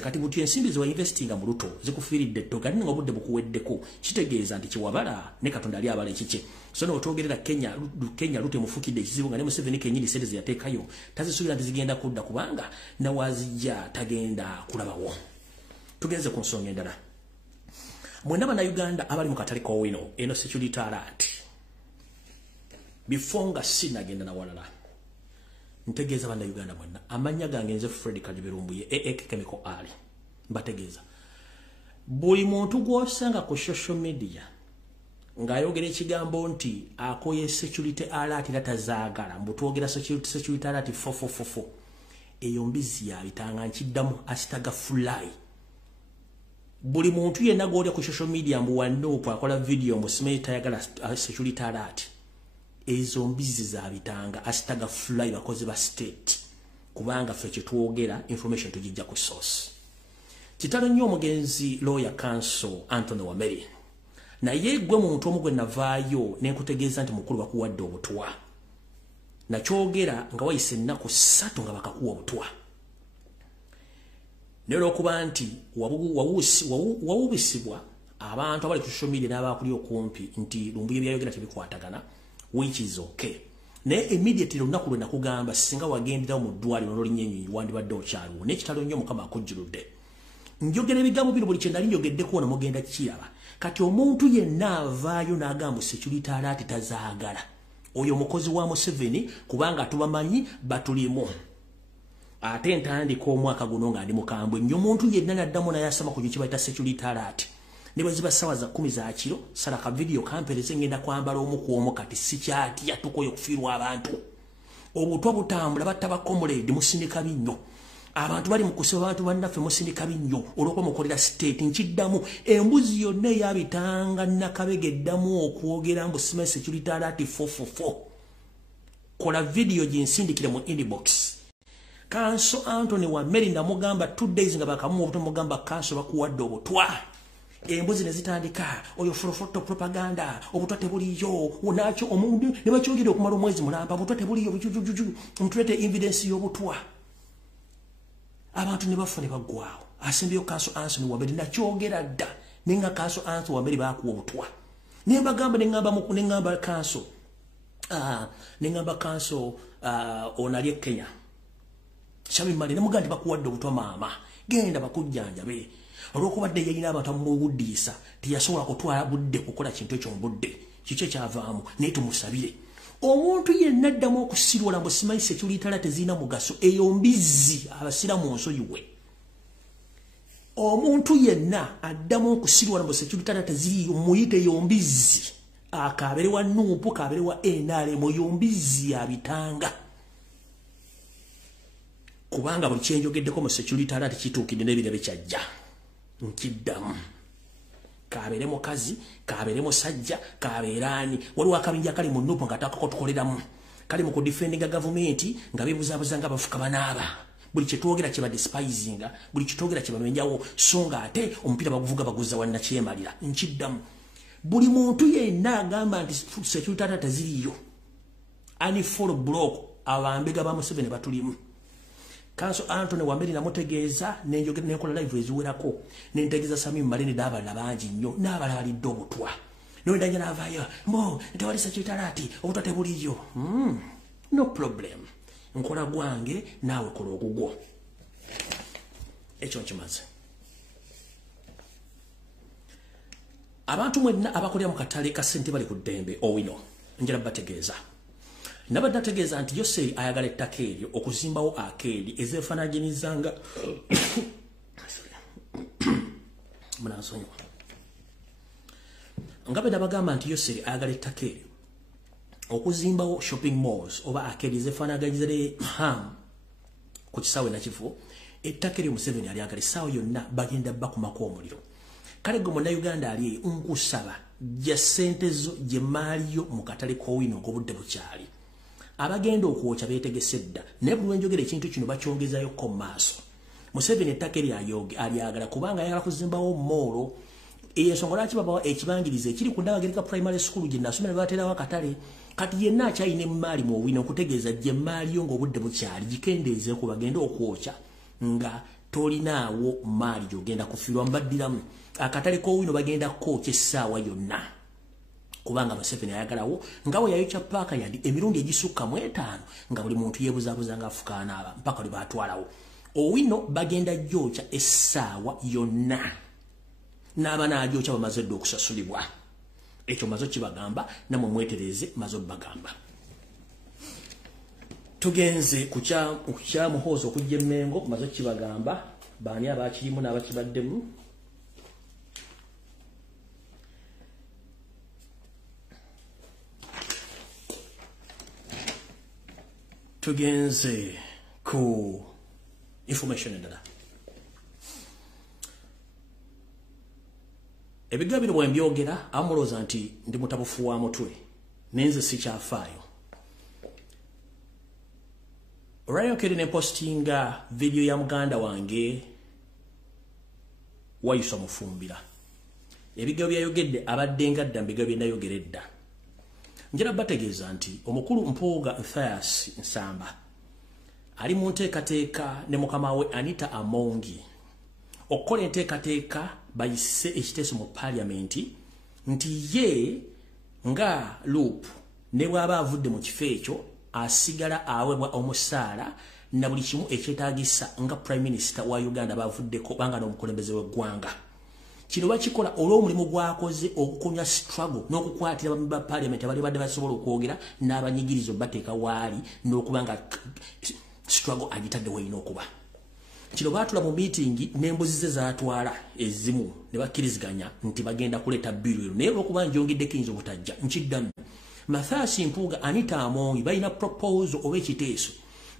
Kati buti ensimbi ze wainvestinga mu Ruto zikufiiridde toga nga obudde bukuweddeko kitegeeza nti kiwabala ne Katonda ali abala ekikye. So no twogerera Kenya Ruto emufukidde ekizibu nga ne Museveni kennyini sente ze yateekayo tazisuubira nti zigenda kudda kubanga nawazijja tagenda kulabawo. Tugenze ku nsonga endala. Mwena Bannayuganda abali mu katale k'owino eno security alert. Bifonga sinagenda na walala. Ntegeeza Bannayuganda mwena amanya gange nze Fred Lumbuye chemical ali. Mbategeeza. Buli muntu gw'osanga ku social media ng'ayogera ekigambo nti akoye security alert tazaagala mbutwogera security alert 444 eyo mbizi yabitanga nkiddamu asitaga fly. Buli muntu yenna gw'olya ku social media mbu wandopo akola video musimeyi tayagala security alert ezo mbizi zabitanga asitaga fly bakozi ba state kubanga ffe kyetwogera information tugijja ku source. Kitalo nnyo omugenzi lawyer counsel Anthony Wameri naye gwe muntu omu gwe navaayo n'enkutegeeza nti mukulu bakuwadde obutwa nakyogera nga wayise ennaku 3 nga bakakuwa obutwa naye olw'okuba nti wawubisibwa abantu abali ku social media n'abakuli okumpi nti Lumbuye byayogera tebikwatagana which is okay. Naye immediately olunaku lwe nakugamba singa wagenderawo mu ddwaliro n'olinyenyonyi wandibadde okyaliwo n'ekitalo nnyo Mukama akujjuludde. Njogera ebigambo bino buli kye nali njogeddeko ono mugenda kiraba. Kati omuntu yenna avaayo n'agamba security alert tazaagala oyo mukozi wa Museveni kubanga tubamanyi batulimu. Ate ntandika omwaka guno nga ndi mukambwe nnyo omuntu yenna naddamu naye asaba ku kibayita security alert. Ne bwe ziba ssaawa za 10 za kiro sala ka video kampereze ngenda kwambala omu ku omu kati sikyatya tukoye okufiirwa abantu. Obutwa butambula batta ba comrade musindika binnyo. Abantu bali mu kusaba abantu bannaffe musindika binnyo olw'okuba mukolera state nkiddamu embuzi yonna eyabitanga Nakabege eddamu okwogera mbu simanyi security alert 444 kola video ginsindikire mu inbox. Kanso Anthony Wameri namugamba 2 days nga bakamu obuto mugamba kanso bakuwadde obutwa. Embuzi ne zitandika oyo fotofoto propaganda obutwa tebuliyo unakyo omundu ne bakyogera okumala omwezi mulamba obutwa tebuliyo bujujuju mutulete evidence y'obutwa. Abantu ne bafune bagwaawo asembyeyo kanso Anthony Wameri nakyogera dda nenga kanso Anthony Wameri bakuwa obutwa. Nembagamba nengamba kanso onalye Kenya Shami Mali nemugandi bakuwadde obutwa maama genda bakujjanjabe olw'okubadde yalina abantu amubuddisa tiyasobola kutwala budde kukola kintu ekyo mbudde kikye kyavaamu naye tumusabire omuntu yenna addamu okusirwala mbu simanyi security alert tezirina mugaso eyo mbizi abasira mu nsoyi we omuntu yenna addamu okusirwa na security taziriyo muyite yombizi akabere wa nupu kabere wa enale mu yombizi abitanga kubanga buli kyenjogeddeko mu security alati kituukidde n'ebirebe kyajja nkiddamu kabere mukazi kabere musajja kaberani waliwo akabinja kali mu nupu nga ataka kutukoleramu kali mu kudefendinga gavumenti nga bebuzabuza nga bafuka banaaba buli kyetwogera kiba despisinga buli kyetwogera kiba menjawo songa ate omupiira baguvuga baguza wanna kyemalira nkiddamu buli muntu yenna agamba nti security atata ziriyo ani follow block abambega ba Museveni batulimu Kanso Anthony Wamberi namutegeeza nenjogera nekola live eziwerako nentegeeza Sami Malini dabala bangi nnyo n'abala bali dobutwa nondanya navayo mbo ntewali security obutate buliyo no problem nkola gwange nawe kola ogugwo ekyo nkimaze abantu mwenna abakolera mu katale ka ssente bali ku ddembe owino njala bategeeza nabadategeeza nti Yoseri ayagala ettaka eryo okuzimbawo akeedi ezeefaanaanyizanga nga bwe nabagamba nti Yoseri ayagala ettaka eryo okuzimbawo shopping malls oba akeedi ezeefaanaanyizire ku kisaawe nakifo ettaka eryo Museveni alyagala essaawa yonna bagenda bakumako omuliro kale gwe munnayuganda ali nkusaba gya ssente zo gye maaliyo mu katale k'owino ng'obudde bukyali abagenda okwokya beetegese dda naye buli lwenjogera ekintu kino bakyongezayokko mu maaso Museveni ettaka alyagala kubanga ayagala kuzimbawo moolo ensonga lwaki babawa ekibangiriza ekiri ku Ndabagereka primary school gye nasomera bateerawo akatale kati yenna akyalina emaali mu owino okutegeeza gye maaliyo ng'obudde bukyali gikendeezeeku bagenda okwokya nga tolinaawo maali gy'ogenda kufiirwa mbaddiramu akatale k'owino bagenda kwokya essaawa yonna kubanga Museveni ayagalawo nga bwe yayokya paaka yandi emirundi egisukka mu 5 nga buli muntu yeebuzaabuza ng'afukaana aba mpaka lwe baatwalawo owino bagenda gyokya essaawa yonna n'aba n'agyokya bamaze dda okusasulibwa ekyo mazo kibagamba namwe mwetereze mazo bagamba tugenze ku kya muhoozi okujja Emmengo mazo kibagamba baani abakirimu n'abakibaddemu tugenze ku information endala ebigabiro bwe mbyogera amulooza nti ndi mutabufu wa mutwe nenze sikyafaayo olwayokere ne postinga video ya muganda wange Wayusa Mufumbira ebigabo byayogedde abadde nga dda mbigabo byenayogera edda njala bategeeza nti omukulu Mpooga Nthias Nsamba ali mu nteekateeka ne mukama we Anita Amongi okukola enteekateeka bayise ekiteeso mu paliamenti nti ye nga loop ne bw'aba avudde mu kifo ekyo asigala aweebwa omusaala na buli kimu ekyetaagisa nga prime minister wa Uganda bavuddeko banga n'omukulembeze w'eggwanga kino bakikola olw'omulimu gwakoze okukonya struggle n'okukwatira ba parliament abali badde basobola okwogera n'abanyigirizo bateeka waali n'okubanga struggle agitadde wayina okuba kino baatula mu meeting n'embuzi ze zaatwala ezimu ne bakkiriziganya nti bagenda kuleeta bill naye olw'okuba njongedde kiyinza obutajja nkiddamu Mathasi Mpuuga Anita Amongi balina proposal oba ekiteeso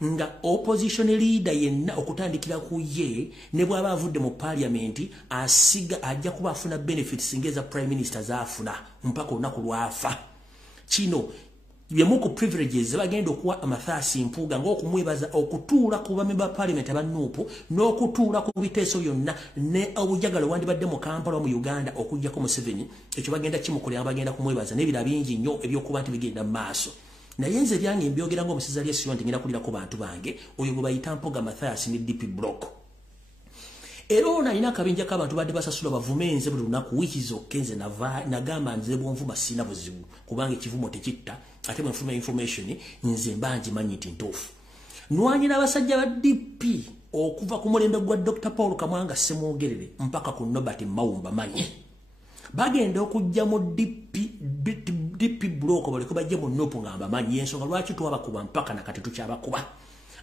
nga opposition leader yenna okutandikira ku ye ne bw'aba avudde mu parliament asiga ajja kuba afuna benefits ngeza prime minister zaafuna mpaka olunaku lwafa kino yemu ku privileges bagenda okuwa Mathasi Mpuuga ng'okumwebaza okutuula ku bamemba parliament abannuupu n'okutuula ku biteeso byonna ne obujagalo wandibadde mu Kampala mu Uganda okujjako Museveni ekyo bagenda kimukolera bagenda kumwebaza n'ebira bingi nnyo ebyokuba nti bigenda mu maaso naye nze byange mbyogera ng'omusiza lyesiro nti ngenda kulira ku bantu bange oyo gwe bayita Mpooga Mathasi ne DP Block era ono alina akabinja k'abantu badde basasula bavumenze buli lunaku wiiki zokka nze nagamba nze bwonvuma sina buzibu kubanga ekivumo tekitta ate mwenfuna information nze mba ngimanyi nti ntuufu nwanyira abasajja ba DP okuva ku mulembe gwa Dr. Paul Kamwanga Ssemwogerere mpaka ku Nobert Mawumba manyi bagenda okujja mu DP Block baleko bajja mu Nopu ngamba manyi ensonga lwaki twabakuba mpaka nakati tukyabakuba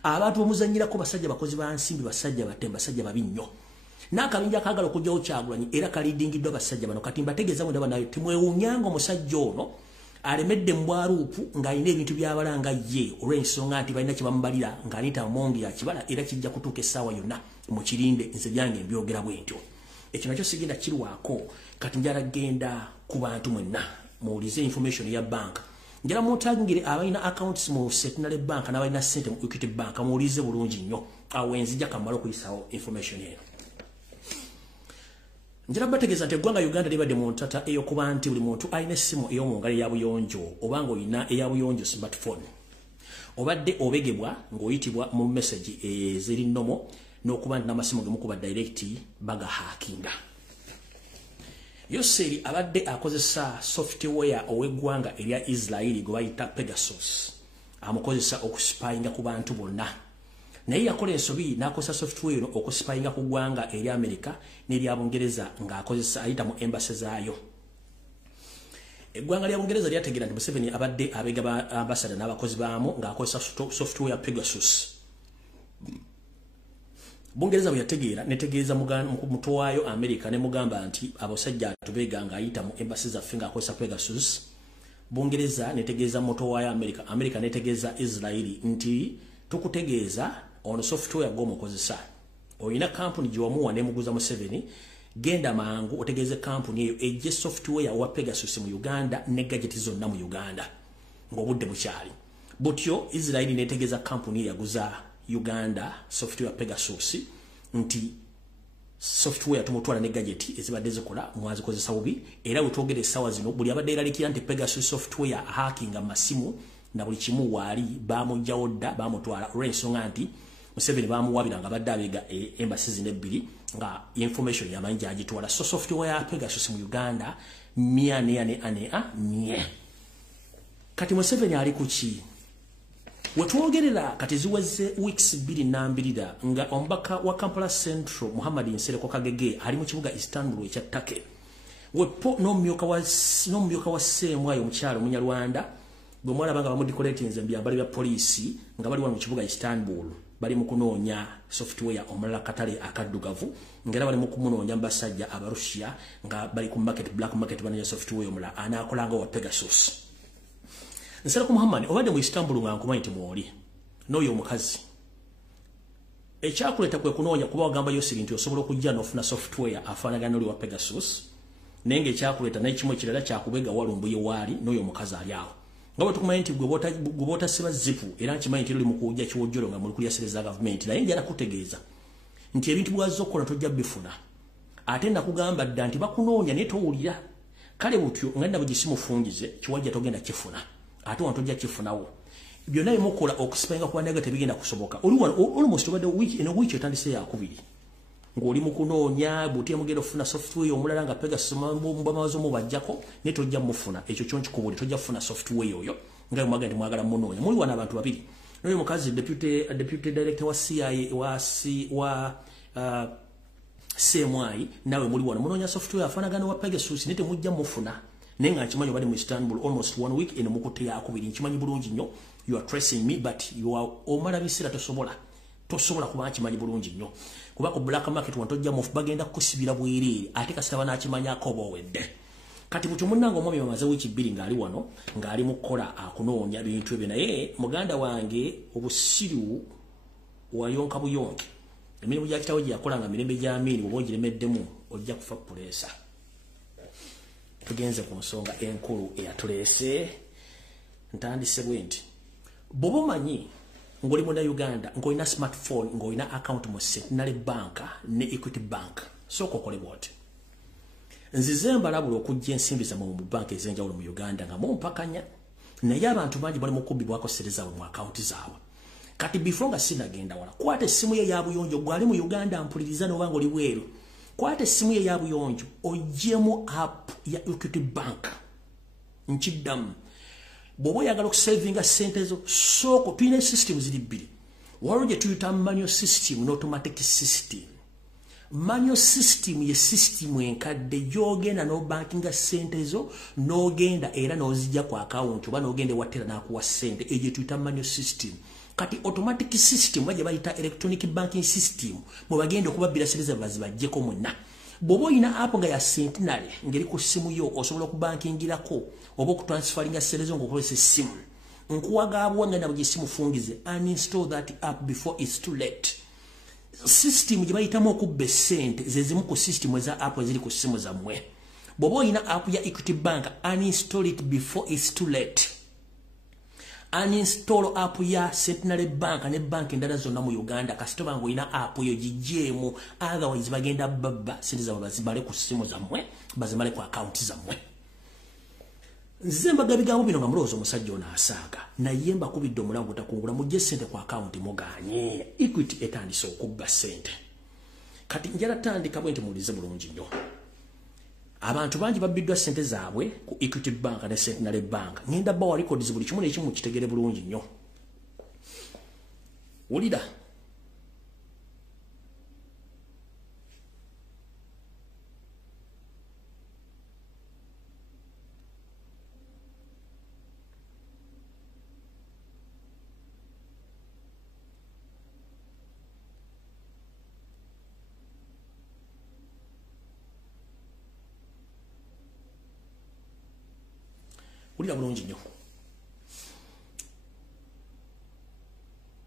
abantu bamuzanyirako basajja bakozi ba nsimbi basajja batemba basajja babi nnyo n'akabinja kaagala okujjawo Kyagulanyi era kalidingiddwa basajja bano kati mbategeeza mwenda banayo timwewuunyanga omusajja ono alemedde mbwaruupu ng'alina ebintu by'abalanga ye olw'ensonga nti balina kye bamubalira ng'aniita Mongi ya kibala era kijja kutuuka essaawa yonna mu kirinde nze byange mbyogera bwentyo ekyo nakyo sigenda kirwako kati njala genda ku bantu mwenna muwulize information ya banka njala mutangire abalina accounts mu Centenary Bank n'abalina ssente mu Equity Bank muwulize bulungi nnyo awo enzija kamala okuyisawo information eno njala bategeeza nti eggwanga Uganda libadde mu ntata ey'okuba nti buli muntu alina essimu ey'omungalo eyabuyonjo oba ng'olina eyabuyonjo smartphone obadde obegebwa ng'oyitibwa mu message eziri nnomo n'okuba nti n'amasimu gemukuba direct bagahakinga Yoseri abadde akozesa software ow'eggwanga erya Israeli gwe bayita Pegasus amukozesa okuspyinga ku bantu bonna naye yakola ensobi n'akozesa software okuspyinga ku ggwanga erya Amerika n'erya Bungereza ng'akozesa ayita mu embassy zaayo eggwanga lya Bungereza lyategeera nti Museveni abadde abega ba ambassador n'abakozi baamu ng'akozesa software Pegasus Bungereza bwe yategeera netegeeza muto waayo Amerika ne mugamba nti abasajja atubega ng'ayita mu embassy zaffe ng'akozesa Pegasus Bungereza netegeeza muto waayo Amerika netegeeza Israeli nti tukutegeeza ono software gwomukozesa oyina kampuni gyewamuwa nemuguza Museveni genda mangu otegeeze kampuni eyo ejje software wa Pegasus mu Uganda ne gadgeti zonna mu Uganda ng'obudde bukyali butyo Israeli netegeeza kampuni yaguza Uganda software Pegasus nti software tumutwala ne gadgeti ezibadde zikola mwazikozesa bubi era butwogere essaawa zino buli abadde eralikira nti Pegasus software hackinga masimu na buli kimu waali bamugjawo dda bamutwala olw'ensonga nti Museveni bamuwabira nga badde abega embassy zino ebbiri nga information yamanyi gyagitwala so software ya Pegasus mu Uganda nye kati Museveni ali ku ki wetwogerera kati ziweze weeks 2 nga omubaka wa Kampala Central Muhammad Nsereko Kagege ali mu kibuga Istanbul ekya Turkey wepo n'omumyuka wa Ssemwayo omukyalo Munyarwanda gwe mwala banga bamudecoratinze byambalo bya poliisi nga bali mu kibuga Istanbul bali mu kunoonya software omulala katale akaddugavu ngera bali mu kumunoonya basajja abarusia nga bali ku market black market bananya software omulala anaakolanga wa Pegasus Nsereko Muhammad obadde mu Istanbul nga nkumanyi nti mwoli n'oyo omukazi ekyakuleeta kwe kunoonya kuba wagamba Yosiri nti osobola okujja n'ofuna software afaanagana n'oli wa Pegasus naye ng'ekyakuleeta n'ekimu ekirala kyakubega wa Lumbuye waali n'oyo omukazi ali awo nga bwe tukumanyi nti gwe bootasiba zipu era nkimanyi nti luli mu kuwujja kiwojjolo nga muli kulya sere za gavumenti naye njala kutegeeza nti ebintu bwazza okukola tojja bifuna ate nakugamba dda nti bakunoonya naye towulira kale butyo nga nna bwe gisimufungize kiwajja togenda kifuna ate wano tojja kifunawo byonna bimukola okusipainga kuba naga tebigenda kusoboka almost obadde eno wiiki etandise yakubiri ng'oli mu kunoonya bw'otya mugenda okufuna software omulala nga Pegasus mbamawazi omubajjako naye tojja mufuna ekyo kyonkikubuli tojja kufuna software oyo nga mwaga nti mwagala munoonya muli wana abantu babiri n'oyo mukazi deputy director wa CIA wa Ssemwayi nawe muli wana munoonya software afaanagana wa Pegasus naye temujja mufuna naye nga nkimanyi bali mu Istanbul almost 1 week eno mukutte yakubiri nkimanyi bulungi nnyo you are tracing me but you are omala biseera tosobola kuba nkimanyi bulungi nnyo kuba ku black market wantojja mufu bagenda kusibira bwereere ate kasita banakimanyako oba owedde kati butyo munnanga omwami bamaze wiiki 2 ng'ali wano ng'ali mu kukola akunoonya bintu ebyo naye muganda wange obusiru wayonka buyonke emirimu gya kitawe gye yakola nga mirembe gy'amiini bw'oba ogiremeddemu ojja kufa puleesa tugenze ku nsonga enkulu eyatuleese ntandise bwe nti bw'oba omanyi ng'oli mu Uganda ng'olina smartphone ng'olina account mu Centenary Bank ne Equity Bank sooka okole bw'oti nzize mbalabula okujja ensimbi zammwe mu banka ez'enjawulo mu Uganda nga mumpakanya naye abantu bangi bali mu kubbibwako ssente zaabwe mu akawunti zaabwe kati before nga sinagenda wala kwata essimu ye eyabuyonjo gwali mu Uganda mpuliriza n'oba ng'oli bweru kwata essimu ye eyabuyonjo oggyemu app ya Equity Bank nkiddamu bw'oba oyagala okusavinga ssente zo sooko tulina system ziri bbiri waliwo gye tuyita manual system n'automatic system manual system ye system enkadde gy'ogenda n'obankinga ssente zo n'ogenda era n'ozijja ku akawunti oba n'ogenda ewattera n'akuwa ssente egyo tuyita manual system kati automatic system baje bayita electronic banking system bwe bagenda okubabbira sente bazibajjeko mwenna bobo ina app nga ya Sentinel ngeri ku simu yo osobola okubankingirako oba okutransferinga sente zo ngokozesa simu nkuwagabwa nga nabo gisimu fungize uninstall that app before it's too late system gye bayitamu okubba sente zezimu ku system eza app eziri ku simu zammwe bobo ina app ya Equity Bank uninstall it before it's too late uninstall app ya Sentinel Bank ne bank endala zonna mu Uganda kasito bango ina app yo gijjemu otherwise bagenda baba sente zabo bazibale ku simu zammwe bazimale ku account zammwe Nzemba gabigambo bino nga mulowooza omusajja ono asaaga naye mbakubidde omulango takungula mujje sente ku account muganye Equity etandise okubba sente kati njala tandika bwe nti mulize bulungi nnyo abantu bangi babbiddwa sente zaabwe ku Equity Bank ne Sentinel Bank ngenda bawa records buli kimu n'ekimu kitegere bulungi nnyo wulira Ulira bulungi nnyo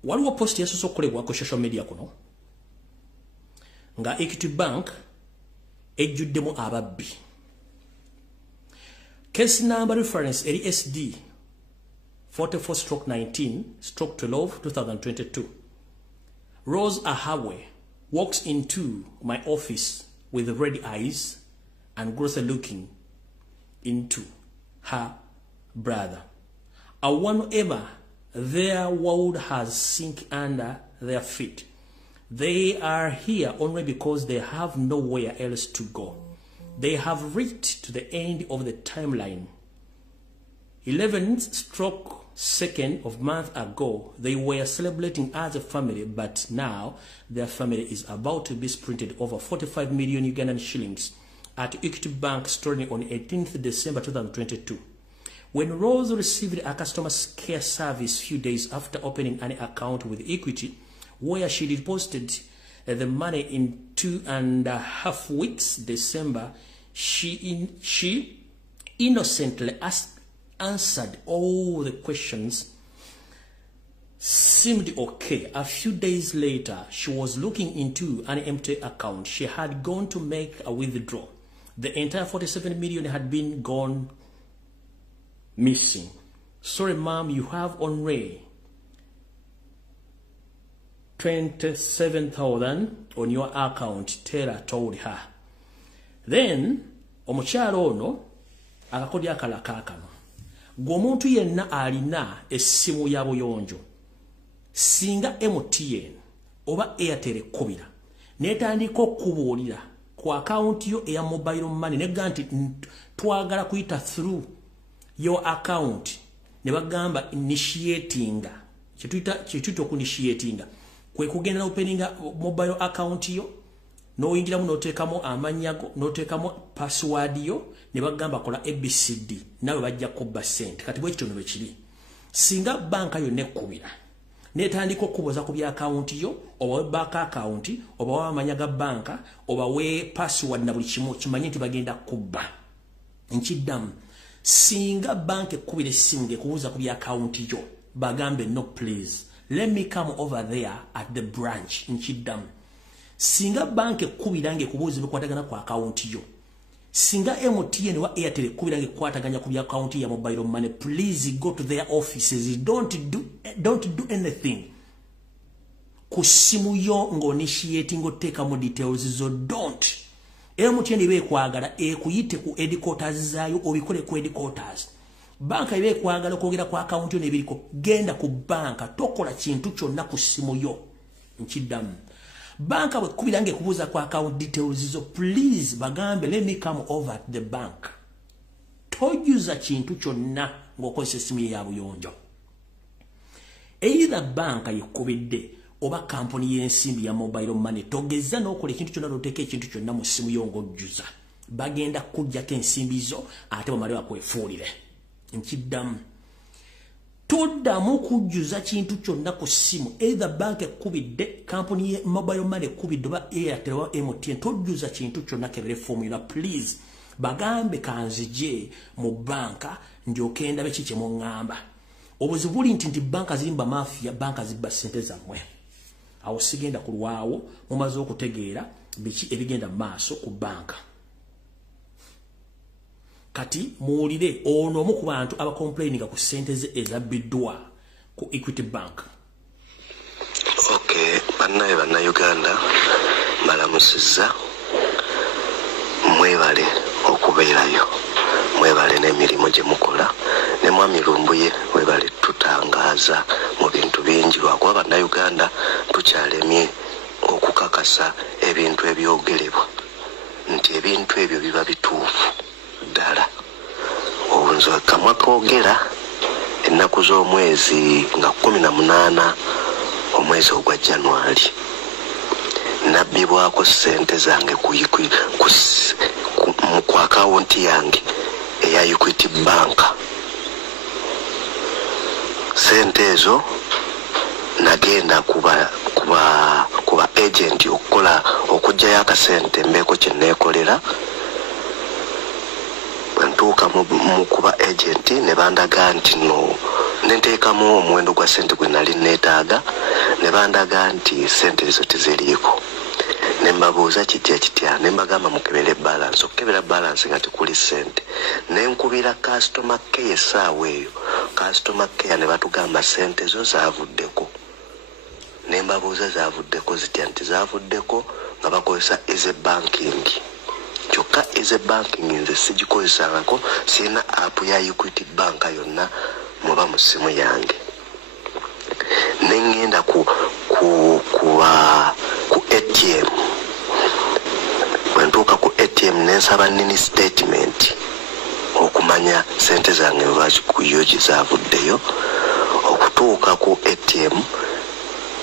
waliwo post yasoose okukolebwa ku social media kuno nga Equity Bank ejjuddemu ababbi case number reference eri SD 44/19/12/2022 Rose Ahawe walks into my office with red eyes and grossly looking into her brother. I want ever their world has sunk under their feet. They are here only because they have nowhere else to go. They have reached to the end of the timeline. 11th/2nd of month ago, they were celebrating as a family, but now their family is about to be sprinted over 45 million Ugandan shillings at Equity Bank starting on 18th December 2022. When Rose received a customer care service few days after opening an account with Equity, where she deposited the money in 2.5 weeks, December, she innocently answered all the questions. Seemed okay. A few days later, she was looking into an empty account. She had gone to make a withdrawal. The entire 47 million had been gone missing. Sorry, ma'am, you have only 27,000 on your account, Taylor told her. Then, omukyalo ono akakodya akalakakano. Gwomuntu yenna alina essimu ya buyonjo. Singa MTN oba Airtel ekkubira. Netandika okubuulira ku account yo eya mobile money negga nti twagala kuyita through your account ne bagamba initiating kyetuyita okuinitiatinga kwe kugenda na openinga mobile account yo n'oyingiramu n'oteekamu amanyago n'oteekamu password yo ne bagamba kola ABCD nawe bajja kubba sente kati bwe kitono bwe kiri singa banka yo nekkubira netandika okuboza ku bya account yo oba bank account oba amanyaga banka oba we password na buli kimu kimanye nti bagenda kubba nkiddamu singa bank ekkubira essimu ng'ekubuuza ku bya account yo bagambe no please let me come over there at the branch nkiddamu singa bank ekkubira ng'ekubuuza bikwatagana ku account yo singa MTN wa Airtel ekkubira ng'ekwataganya ku bya account ya mobile money please go to their offices don't do anything ku simu yo ng'onitiating oteekamu details zo don't MTN bekwagala ekuyite ku headquarters zayo obikole ku headquarters banka bekwagala kwogera ku account yo nebiriko genda ku banka tokola kintu kyonna ku simu yo nkiddamu banka bwe kubirange kubuza ku account details zo please bagambe let me come over at the bank tojuza kintu kyonna ng'okozesa essimu ya buyonjo either banka yekubidde oba kampuni y'ensimbi ya mobile money togeza n'okola ekintu kyonna n'oteeka ekintu kyonna mu ssimu yo ng'ojjuza bagenda kuggyako ensimbi zo ate bamale bakwefuulire nkiddamu toddamu kujjuza kintu kyonna ku ssimu either bank ekkubidde company mobile money ekkubidde oba Airtel oba MTN tojjuza kintu kyonna kebere formula please bagambe kanzije mu banka ndyoke ndabe kiki mu ngamba obuzibu buli nti banka zimba mafia banka zibba sente zammwe awo sigenda kulwawo mumaze okutegeera biki ebigenda maaso ku banka kati muulire ono omu ku bantu aba complaininga ku sente ze ezabbiddwa ku Equity Bank. Okay, banna Uganda malamusizza mwebale okubeerayo mwebale n'emirimu gye mukola ne mwami Lumbuye mwebale tutangaaza mu bintu bingi lwakuba banna Uganda tukyalemye okukakasa ebintu ebyogerebwa nti ebintu ebyo biba bituufu ddala obunzo kamwa koogera ennaku z'omwezi nga 18 omwezi ogwa January nabbibwako sente zange ku akawunti yange eya Equity Bank. Sente ezo nagenda kuba agent okukola okujjayo akasente mbeeko kye neekolera ntuuka mu kuba agent ne bandaga nti no nenteekamu omuwendo gwa sente gwe nali neetaaga ne bandaga nti sente ezo teziriiko ne mbabuuza kijja kitya ne mbagamba mukebere balance okukebera balance nga tekuli sente ne nkubira customer care essaawa eyo customer care ne batugamba sente zo zaavuddeko ne mbabuuza zaavuddeko zitya nti zaavuddeko nga bakozesa easy banking kyokka easy banking nze sigikozesangako sirina app ya Equity Bank yonna muba mu ssimu yange ne ngenda ku ATM bwentuuka ku ATM nensaba nini statement okumanya sente zange lwakikuyo gye zaavuddeyo okutuuka ku ATM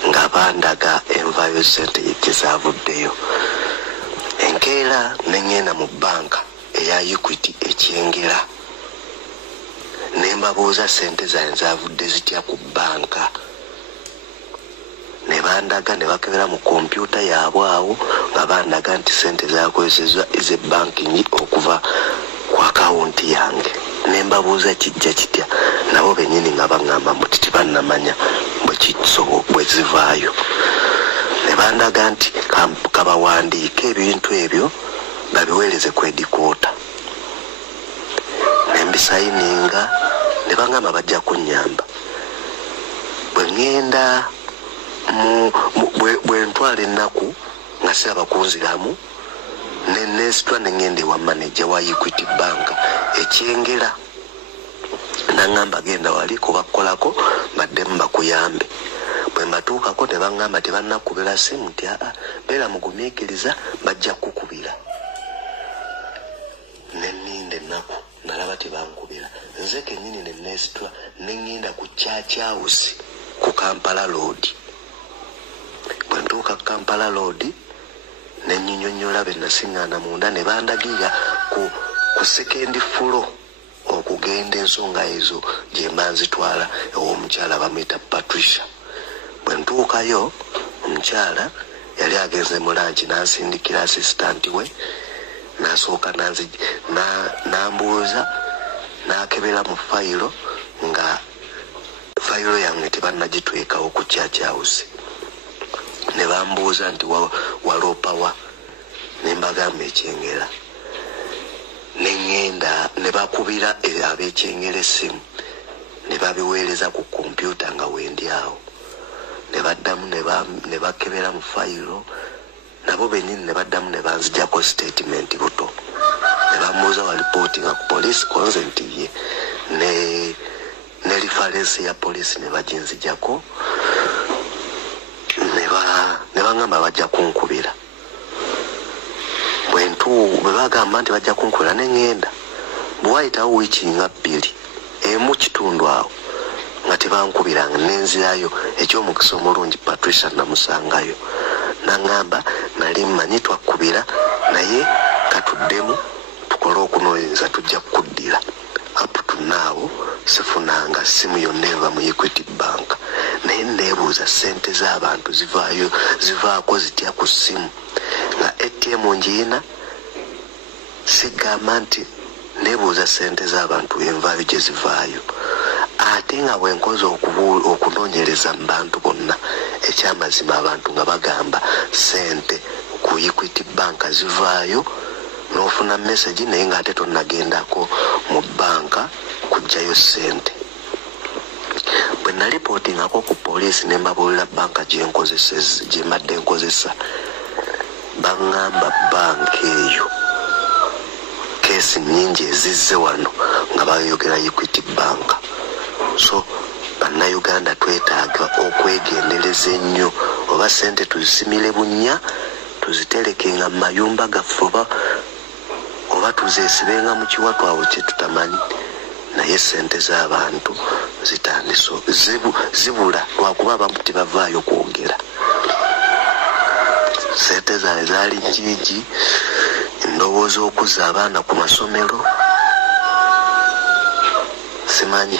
nga bandaga envayo sente gye zaavuddeyo enkeera nengenda mu banka eya Equity ekyengera ne mbabuuza sente zange zaavudde zitya ku banka ne bandaga ne bakebera mu kompyuta yaabwe awo nga bandaga nti sente zakozesezwa easy banking okuva ku akawunti yange ne mbabuuza kijja kitya nabo bennyini nga baŋŋamba mbu tibannamanya bwe zivaayo ne bandaga nti kabawandiike ebintu ebyo babiweereze ku edikoota ne mbisayininga ne baŋŋamba bajja kunnyamba bwe ŋŋenda bwe ntwala ennaku nga siraba kunziramu ne neesitwa ne ŋŋenda ewa manager wa Equity Bank ekyengera naŋŋamba genda wali kubakolako baddemu bakuyambe bwe mbatuukako ne baŋŋamba tebannakubira simu nti aa beera mugumiikiriza bajja kukubira ne nninda ennaku nalaba tebankubira nze kennyini ne neesitwa ne ŋŋenda ku Church House ku Kampala Road bwe ntuuka Kampala Road ne nnyinnyonnyola be nasiŋŋaana munda ne bandagira ku second floor okugenda ensonga ezo gye mba nzitwala ew'omukyala bamuyita Patricia bwe ntuukayo omukyala yali agenze mu langi nansindikira assistant we nasooka nambuuza nakebera mu fayiro nga fayiro yange tebannagitwekawo ku Church House ne bambuuza nti waloopawa ne mbagamba ekyengera ne ŋŋenda ne bakubira ab'ekyengera essimu ne babiweereza ku kompyuta nga wendi awo ne baddamu ne bakebera mu fayiro nabo bennyini ne baddamu ne banzijjako statement buto ne bambuuza wa reportinga ku police consent ye ne reference ya police ne baginzijjako ne baŋŋamba bajja kunkubira bwe bagamba nti bajja kunkubira ne ŋŋenda bwe wayitawo wiiki nga 2 emu kitundu awo nga tebankubiranga nenzirayo ekyomukisa omulungi Patricia namusangayo naŋŋamba nali mmanyi twakkubira naye katuddemu tukole okunoonyereza tujja kukuddira up to naawo sifunanga simu yonna eva mu Equity Bank naye neebuuza sente z'abantu zivaako zitya ku ssimu nga ATM ngiina sigamba nti neebuuza sente z'abantu envaayo gye zivaayo ate nga bwenkoze okunoonyereza mu bantu bonna ekyamazima abantu nga bagamba sente ku Equity Bank zivaayo n'ofuna message naye ng'ate tonnagendako mu banka kujjayo sente. Bwe nalipotingako ku poliisi ne mbabuulira banka gye mbadde nkozesa baŋŋamba banka eyo keesi nnyingi ezizze wano nga bayogera Equity Bank. So bannayuganda twetaaga okwegendereza ennyo oba sente tuzisimire bunnya tuziterekenga mu mayumba gaffe oba tuzeesibenga mu kiwatwawo kye tutamanyi naye sente z'abantu zitandise zibula lwakuba abamu tebavaayo kwogera. Sente zaabwe zaali njiigi endowooza okuzza abaana ku masomero simanyi.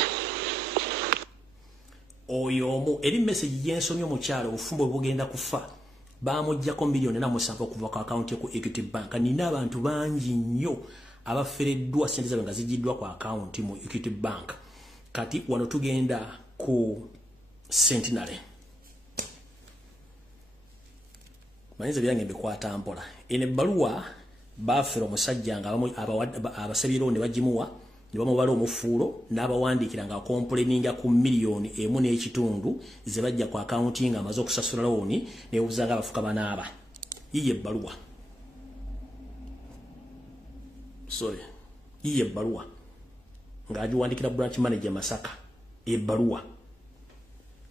Oyo omu eri message gyensomye omukyalo obufumbo bugenda kufa bamujjako $1,700,000 okuva ku akaunti ku Equity Bank. Nina abantu bangi nnyo abafereddwa sente zaabwe nga zigiddwa ku akaunti mu Equity Bank. Kati wano tugenda ku Centenary. Manyiza byange mbikwata mpola. Ene ebbaluwa baafera omusajja nga abasabironde bagimuwa ne bamubala omufuulo n'abawandiikira nga complaininga ku $1,1.5 ze bajja ku akaunti nga amaze okusasula looni neebuuza nga abafuka banaaba. Yiye ebbaluwa. Yiye ebbaluwa ng'agiwandikira branch manager Masaka. Ebbaluwa.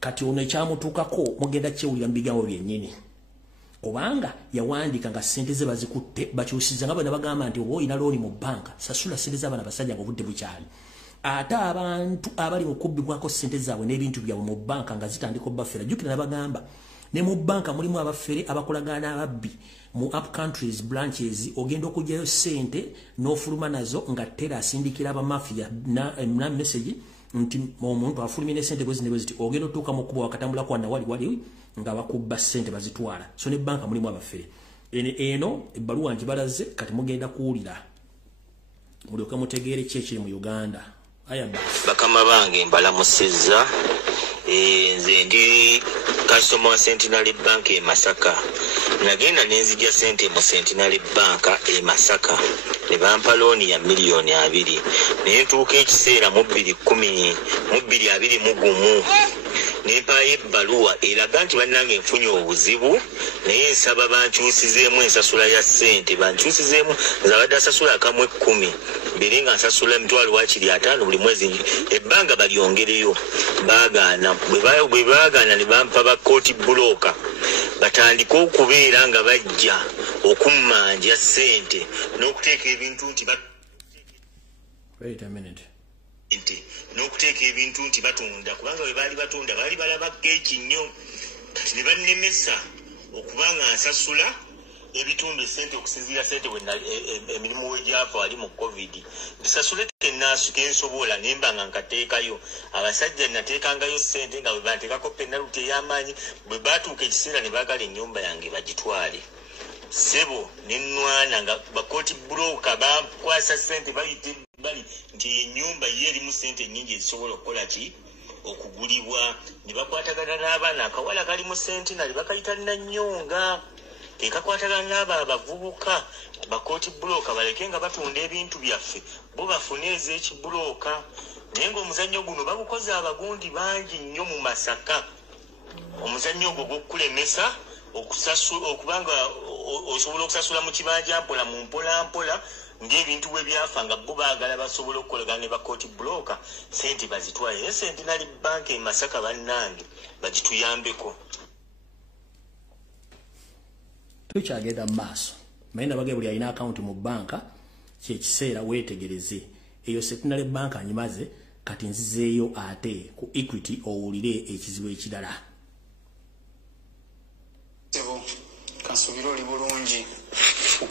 Kati ono ekyamutuukako mugenda kyewulira mu bigambo byennyini. Kubanga yawandika nga sente ze bazikutte bakyusiza nga bana bagamba nti oba olina looni mu banka sasula sente z'abaana basajja nga obudde bukyali. Ate abantu abali mu kubbibwako sente zaabwe n'ebintu byabwe mu banka nga zitandika obbafera jjukira nabagamba ne mu banka mulimu abafere abakolagana ababbi mu up countries branches ogenda okugyayo sente n'ofuluma nazo nga tera asindikira abamafia na message nti omuntu afulumine sente bwe ziti ogenda otuuka mu kuba wakatambula kwanna wali nga bakubba sente bazitwala. So ne banka mulimu abafere. Eno ebbaluwa njibalaze kati mugenda kuwulira mulyoke mutegeere kyekiri mu Uganda. Bakama bange mbalamusizza nze ndi customer wa Centenary Bank e Masaka. Nagenda nenzija sente mu Centenary Bank e Masaka ne bampa looni ya $2,000,000 naye ntuuka ekiseera mu 2021 nempayo ebbaluwa eraga nti bannange nfunye obuzibu naye nsaba bankyusizeemu ensasula ya ssente bankyusizeemu nzabadde asasula akamu 10 mbere nga nsasula $5,000 buli mwezi ebbanga balyongereyo baagaana bwe baagaana ne bampa ba kooti bulooka batandika okubeera nga bajja okummanja ssente n'okuteeka ebintu nti Wait a minute. N'okuteeka ebintu nti batunda kubanga bwe baali batunda baali balabako ekinnyo kati ne bannemesa okubanga nsasula ebitundu esente okusinziira sente emirimu wegyafa wali mu COVID bisasule kensobola nemba nga nkateekayo abasajja nateekangayo sente nga bwe banteekako penalty ey'amaanyi bwe baatuuka ekiseera ne baagala ennyumba yange bagitwale sebo nenwana nga bakooti bulooka bakwasa sente bayite bali nti ennyumba ye erimu sente nnyingi ezisobola okukola ki okugulibwa ne bakwatagana n'abaana akawala kali mu sente nali bakayita Nanyonga ekakwatagana n'abo abavubuka bakooti bulooka baleke nga batunda ebintu byaffe bo bafune ez'ekibulooka naye ng'omuzannyo guno bagukoze abagundi bangi nnyo mu Masaka. Omuzannyo ogwo gw'okulemesa okubanga osobola okusasula mu kibanja mpola mu mpola ng'ebintu bwe byafa nga bo baagala basobola okukolagana ne bakooti bulooka sente bazitwale. Naye Centenary Bank e Masaka bannange bagituyambeko. Tukyagenda mu maaso naye nabage buli alina akawunti mu banka kyekiseera weetegereze eyo Centenary Bank anyimaze kati nzizeeyo ate ku Equity owulire ekizibu ekirala. Kasubiro oli bulungi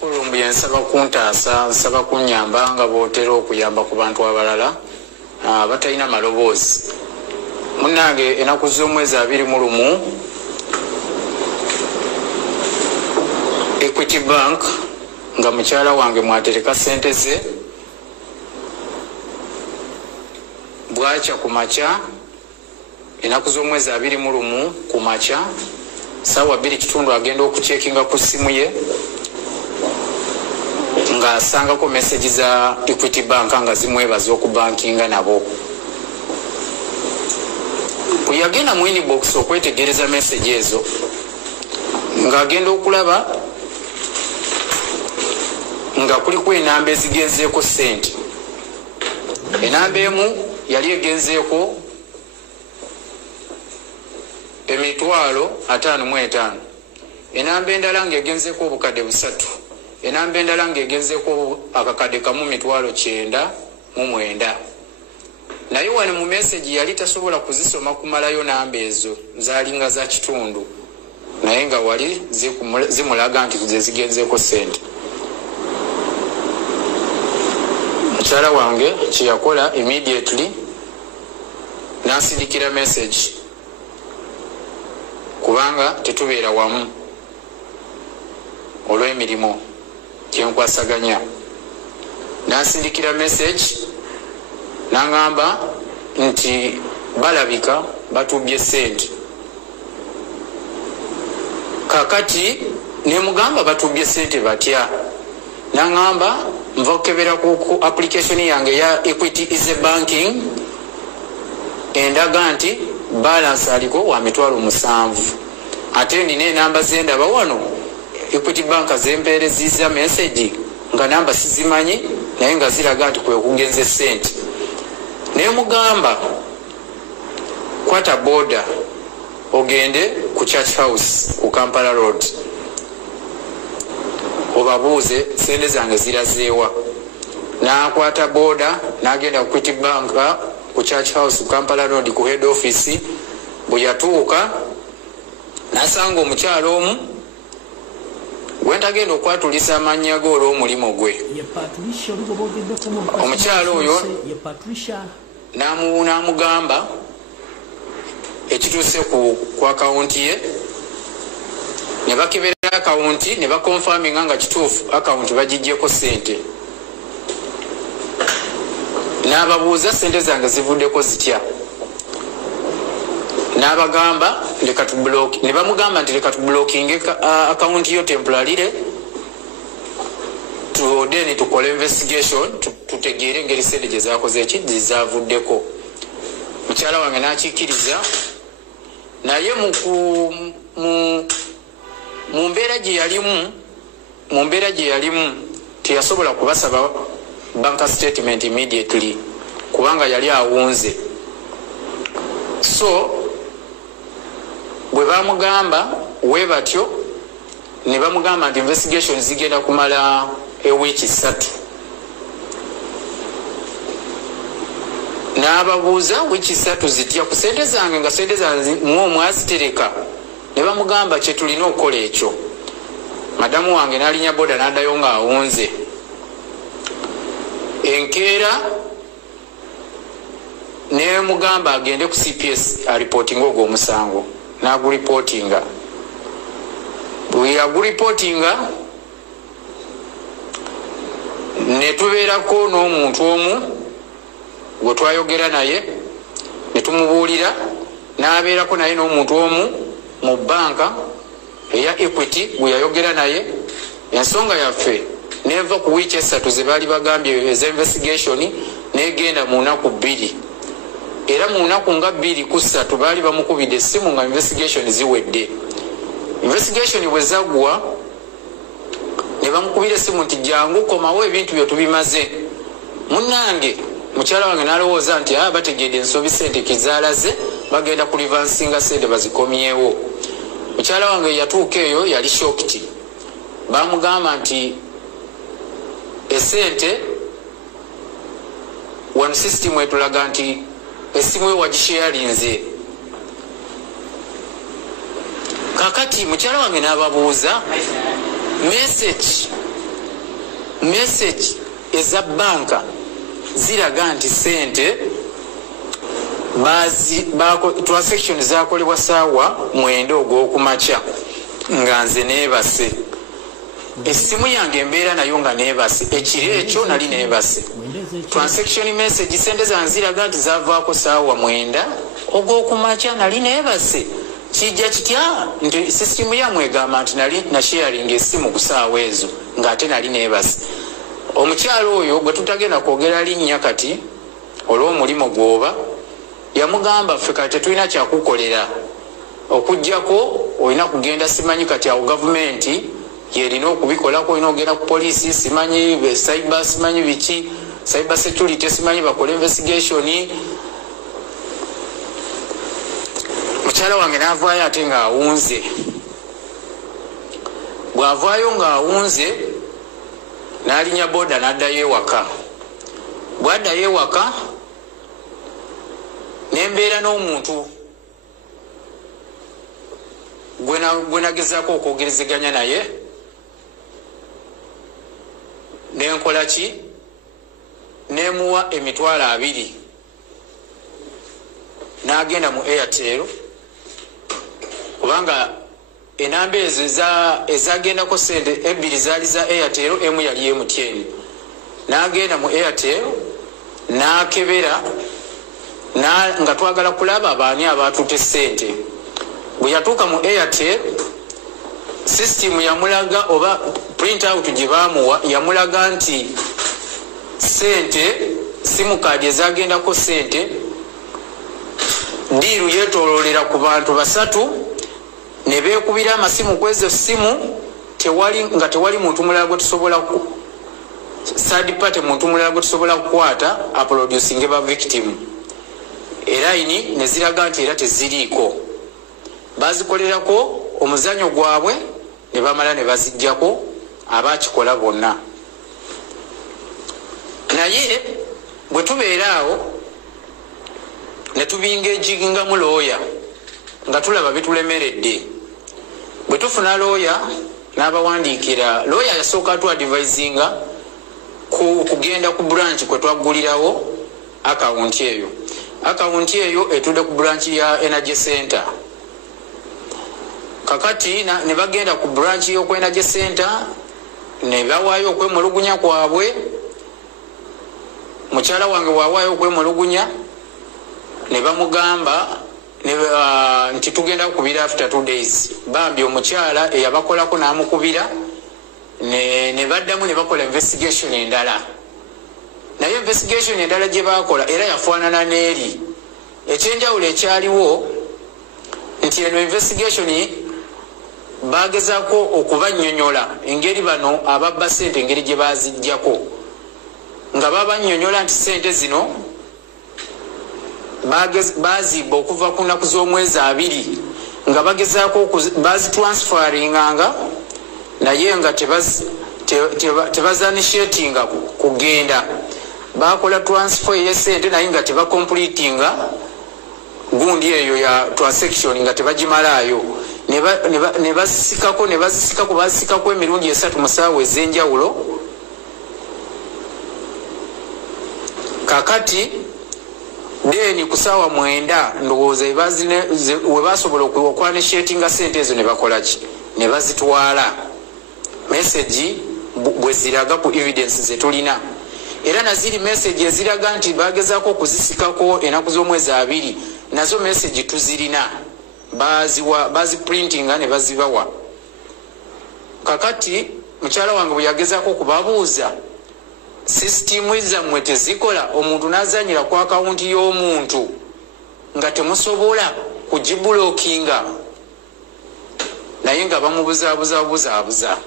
Lumbuye nsaba kuntaasa nsaba kunnyamba nga bw'otera okuyamba ku bantu abalala batalina maloboozi. Munnange ennaku z'omwezi 21 Equity Bank nga mukyala wange mwatereka sente ze bwacha kumacha ennaku z'omwezi 21 kumacha sawa 2 agenda okucekinga ku simu ye nga asangako message za Equity Bank nga zimwebaza okubankinga nabo. Bwe yagenda mu inbox okwetegereza message ezo nga agenda okulaba nga kuliko enamba ezigenzeeko sente. Enamba emu yali egenzeeko $55,000, enamba endala ng'egenzeeko obukadde 3, enamba endala ng'egenzeeko akakadde kamu $9,900. Naye wano mu message yali tasobola kuzisoma kumalayo namba ezo zaalinga za kitundu, naye nga wali zimulaga nti ze zigenzeeko sente. Mukyala wange kyeyakola immediately n'asindikira message kubanga tetubeera wamu olw'emirimu kyenkwasaganya. N'asindikira message n'angamba nti balabika batubbye sente. Kakati ne mugamba batubbye sente batya. N'angamba nva okukebera ku application yange ya Equity is a banking endaga nti balance aliko wa $7,000. Ate nina enamba zendaba wano Equity Bank zempeereziza message nga namba sizimanyi naye nga ziraga nti kwe kugenze sente. Ne mugamba kwata boda ogende ku Church House ku Kampala Road obabuuze sente zange zirazeewa. N'akwata boda n'agenda ku Equity Bank ku Church House ku Kampala Road ku head office. Bwe yatuuka n'asanga omukyalo omu gwentagenda okwatulisa amannya ge olw'omulimu gwe. Omukyalo oyo n'amugamba ekituuse ku akawunti ye, ne bakebera akawunti ne bakonfaminga nga kituufu akawunti bagiggyeko sente. N'ababuuza sente zange zivuddeko zitya. N'abagamba leka tublock, ne bamugamba nti leka tublokinge akawunti yo temporarily then tukole investigation tutegeere engeri sente gye zaakoze eki zizavuddeko. Mukyala wange n'akikkiriza, naye mu mbeera gye yalimu teyasobola kubasaba bank statement immediately kubanga yali awunze. So bwe bamugamba we batyo ne bamugamba nti investigation zigenda kumala ewiiki 3. N'ababuuza wiiki 3 zitya ku sente zange nga sente zange mwazitereka. Ne bamugamba kye tulina okukola ekyo. Madamu wange n'alinya boda n'addayo nga awunze. Enkeera ne mugamba agende ku CPS reporting ogwo omusango. N'aguripotinga. Bwe yaguripotinga ne tubeerako n'omuntu omu gwe twayogera naye ne tumubuulira, n'abeerako naye n'omuntu omu mu banka eya Equity gwe yayogera naye. Ensonga yaffe neva ku wiiki 3 ze baali bagambye eza investigation n'egenda mu nnaku 2. Era mu nnaku nga 2 ku 3 baali bamukubidde essimu nga investigation ziwedde. Investigation bwe zaggwa ne bamukubira essimu nti jangu komawo ebintu byo tubimaze. Munnange mukyala wange n'alowooza nti bategedde ensobi sente kizaalaze bagenda kulivansinga sente bazikomyewo. Mukyala wange yatuuka eyo yali shocked. Bamugamba nti esente one system etulaga nti esimu ewa gisharinze. Kakati mukyala wange n'ababuuza message eza banka ziraga nti sente transaction zakolebwa saawa 9 ogw'okumakya nga nze neebase. Essimu yange embeera nayo nga neebase. Ekiro ekyo nali neebase. Transaction message sente zange ziraga nti zaavaako saawa 9 ogw'okumakya nali neebase. Kijja kitya nti sisimu yamwe egamba nti nali nasharing essimu ku saawa ezo ng'ate nali neebase. Omukyalo oyo gwe tutagenda kwogera linnya kati olw'omulimu gwoba yamugamba ffe kati tetulina kyakukolera okuggyako olina kugenda simanyi kati awo gavumenti yerina okubikolako, olina okugenda ku poliisi simanyi cyber simanyi biki cyber security simanyi bakola investigation. Mukyala wange n'avaayo ate ng'awunze. Bw'avaayo ng'awunze n'alinya boda n'addayo ewaka. Bw'addayo ewaka nembeera n'omuntu gwe nagezaako okwogerezeganya naye nenkola ki nemuwa $20,000 n'agenda mu Airtel kubanga enamba ezo ezagendako sente ebbiri zaali za Airtel, emu yali MTN. N'agenda mu Airtel n'akebera nga twagala kulaba abaani abaatutte sente. Bwe yatuuka mu Airtel system yamulaga oba print out gye baamuwa yamulaga nti sente simu kaadi ezagendako sente diiru yeetooloolera ku bantu 3 ne beekubira amasimu ku ezo simu tewali muntu mulala gwe tusobola third party muntu mulala gwe tusobola kukwata aproducing ba victim. Era ini ne ziraga nti era teziriiko. Bazikolerako omuzanyo gwabwe ne bamala ne baziggyako abakikola bonna. Naye bwe tubeeraawo ne tubinga ejiginga mu looya nga tulaba bitulemeredde. Bwe tufuna looya n'abawandiikira, looya yasooka atuadvisinga kugenda ku branch kwe twaggulirawo akawunti eyo. Akawunti eyo etudde ku branch ya Energy Center. Kakati ne bagenda ku branch y'oku Energy Center ne bawaayo okwemulugunya kwabwe. Mukyala wange waawaayo okwemulugunya ne bamugamba nti tugenda kukubira after 2 days. Bambi omukyala eyabakolako n'amukubira ne baddamu ne bakola investigation endala. Naye investigation endala gye baakola era yafaanana n'eri. Ekyenjawulo ekyaliwo nti eno investigation bagezaako okubannyonnyola engeri bano ababba sente engeri gye baziggyako, nga babannyonnyola nti sente zino bazibba okuva ku nnaku z'omwezi 2 nga bagezaako bazitransferinganga naye nga tebazanishetinga kugenda. Bakola transfer y'esente naye nga tebacompletinga gundi eyo ya transaction nga tebagimalayo. Ne bazisikako emirundi 3 mu ssaawa ez'enjawulo. Kakati deni ku ssaawa 9 ndowooza we basobola okwanishetinga sente ezo ne bakola ki? Ne bazitwala. Message bwe ziraga ku evidence ze tulina. Era naziri message eziraga nti bagezaako okuzisikako ennaku z'omwezi 2 nazo message tuzirina. Bazi printinga ne bazibawa. Kakati mukyala wange bwe yagezaako okubabuuza system zammwe tezikola, omuntu n'azanyira ku akawunti y'omuntu nga temusobola kugibulokinga, naye nga bamubuzaabuza.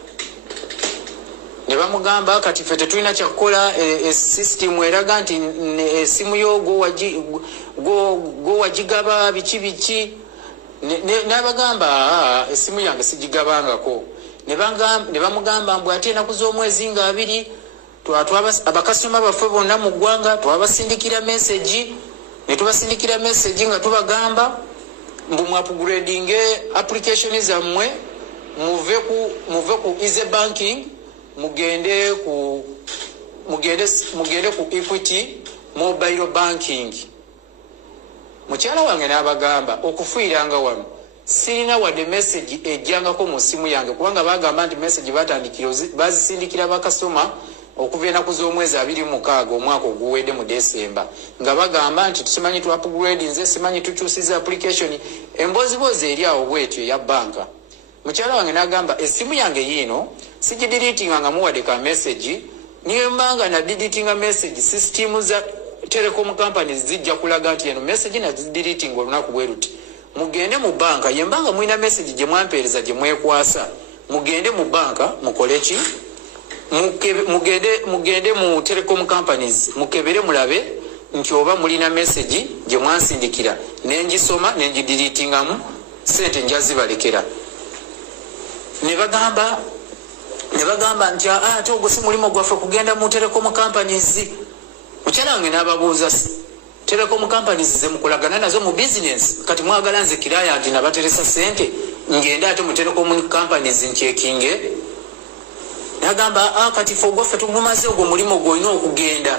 Ne bamugamba kati ffe tetulina kyakukola, system eraga nti esimu yo gwo wagigaba biki. N'abagamba esimu yange sigigabangako. Ne bamugamba mbwe ate ennaku z'omwezi nga 2 abakasitoma baffe bonna mu ggwanga twabasindikira message, ne tubasindikira message nga tubagamba mbu mwapugrading application zammwe muve ku easy banking mugende ku Equity mobile banking. mukyala wange n'abagamba okufiiranga wano sirina wadde message ejjangako mu ssimu yange kubanga bagamba nti message bazisindikira bakasoma okuva enaku z'omwezi 26 omwaka oguwedde mu Desemba nga bagamba nti tusimanyi tu upgrade nze simanyi tukyusiza application embozibozi eri awo bwetyo ya banka. Mukyala wange n'agamba essimu yange yiino sigidiritinga nga muwadde ka message niyo mbanga na deletinga message system za telecom companies zijja kulaga nti eno message na deleting olunaku bwe ruti. Mugende mu banka yembanga mwina message gye mwampeereza gye mwekwasa mugende mu banka mukole ki mugende mu telecom companies mukebere mulabe nti oba mulina message gye mwansindikira nengisoma nenjideletingamu sente njazibalekera. Ne bagamba nti ate ogwo si mulimo gwaffe kugenda mu telecom companies. Mukyala wange n'ababuuza telecom companies ze mukolagana nazo mu business kati mwagala nze kiraya nti nabateresa sente ngenda ate mu telecom companies nchekinge. Nagamba kati fo gwaffe tumumaze ogwo mulimo gwolina okugenda.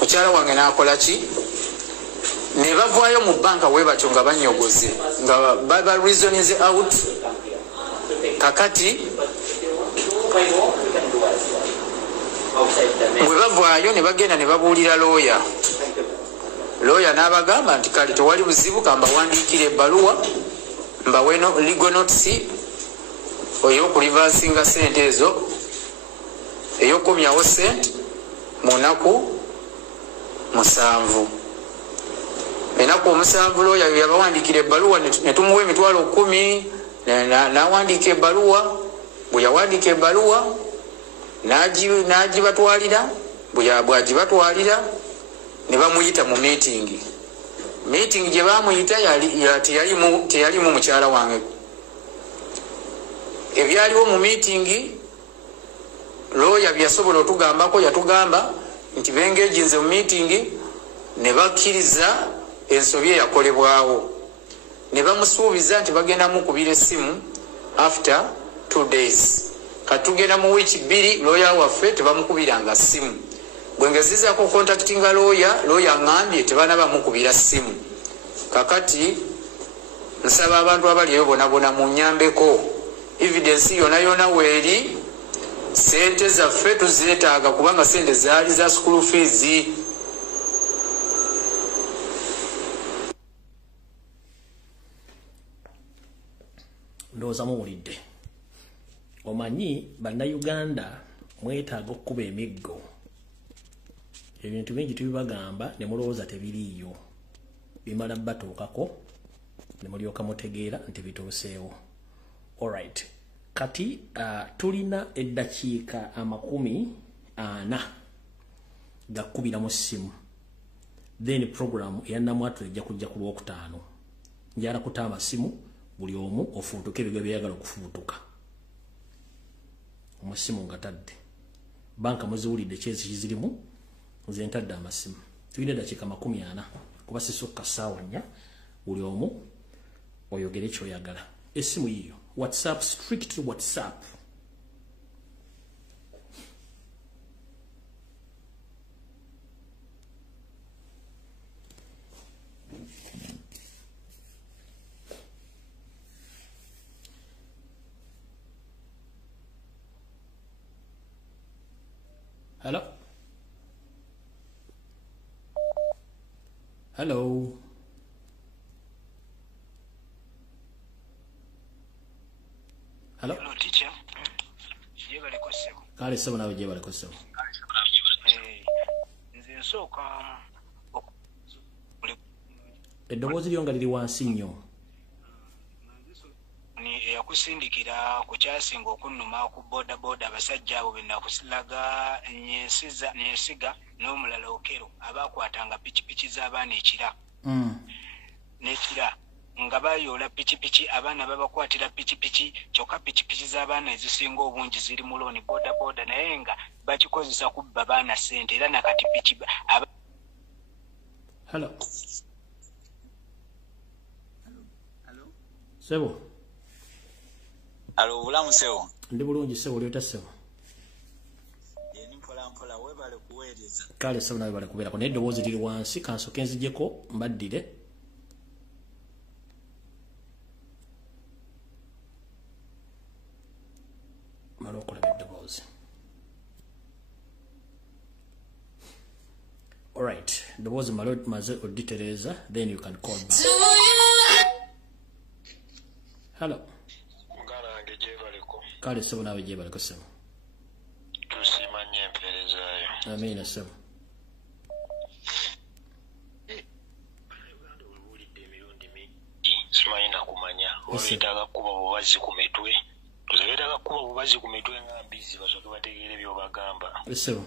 Mukyala wange n'akola ki ne bavaayo mu banka we batyo nga banyogoze nga baba reasons out kakati bwe bavaayo ne bagenda ne babuulira looya n'abagamba nti kale tewali buzibu kamba wandiikira ebbaluwa mbawe legal notice ey'okulivansinga sente ezo ey'okumyawo sente mu nnaku 7. Ennaku 7 looya yabawandiikira ebbaluwa ne tumuwa emitwalo 10 n'awandiika ebbaluwa bwe yawandiika ebbaluwa n'agibatwalira bwagibatwalira ne bamuyita mu meeting gye bamuyita teyalimu mukyala wange. Ebyaliwo mu meeting looya byasobola otugambako yatugamba nti bengeginze mu meeting ne bakkiriza ensobi eyakolebwawo ne bamusuubiza nti bagenda mukubira essimu after 2 days. Katugenda mu week 2 lawyer waffe tebamukubiranga ssimu. Bwengezizaako contactinga lawyer ngambye tebana bamukubira ssimu. Kakati nsaba abantu abaliyo bonabona mu nyambeko evidence yona weeri sente zaffe tuzeetaaga kubanga sente zaali za school fees. Ndowooza muwulidde. Omanyi bannayuganda mwetaaga okukuba emiggo. Ebintu bingi tubibagamba ne mulowooza tebiriiyo. Bimala batuukako ne mulyoka mutegeera nti bituuseewo. Alright. Kati tulina eddakiika 40 gakubira mu ssimu. Then program eya Namwatu ejja kujja ku Lwokutaano. Njala kutama simu buli omu ofuutuke ebigwe byagala okufuutuka. Omusimu ngatadde. Banka muziwulidde kyezi kizirimu nze ntadde amasimu. Tulina eddakiika 40 kuba sisukka ssaawa 4 buli omu oyogere ky'oyagala. Essimu yiyo WhatsApp, strictly WhatsApp. Hello? Hello? Hello? Hello, teacher. Jebale kosebo. Kale sebo nawe jebale kosebo. Nze nsooka eddoboozi lyonga liri wansi nnyo. Eyakusindikira ku kyasinga okunnuma ku bodaboda abasajja abo benakusilaga nyesiga n'omulala okero abakwatanga pikipiki z'abaana ekira. N'ekira nga bayoola pikipiki abaana babakwatira pikipiki kyokka pikipiki z'abaana ezisinga obungi ziri mu looni bodaboda naye nga bakikozesa kubba baana ssente era nakati Hello? Sebo? Alo, bulamu sebo. Ndi bulungi sebo, lyota sebo. Yeni mpola webale kuwe Kale sebo nawe bale kubeera ko neddoboozi liri wansi kansoke nzijeko mbaddire. Malo okulaba eddoboozi. All right, eddoboozi malo maze oditereza, then you can call back. Hello. Ngalange jebaleko. Kale sebo nawe jebaleko sebo. Tusimanye emperezayo. Amina sebo. Simanyi nakumanya. Olwetaaga kuba bubazi ku mitwe. Tuzaleetaaga kuba bubazi ku mitwe nga mbizi basooke bategeere by'obagamba. Sebo.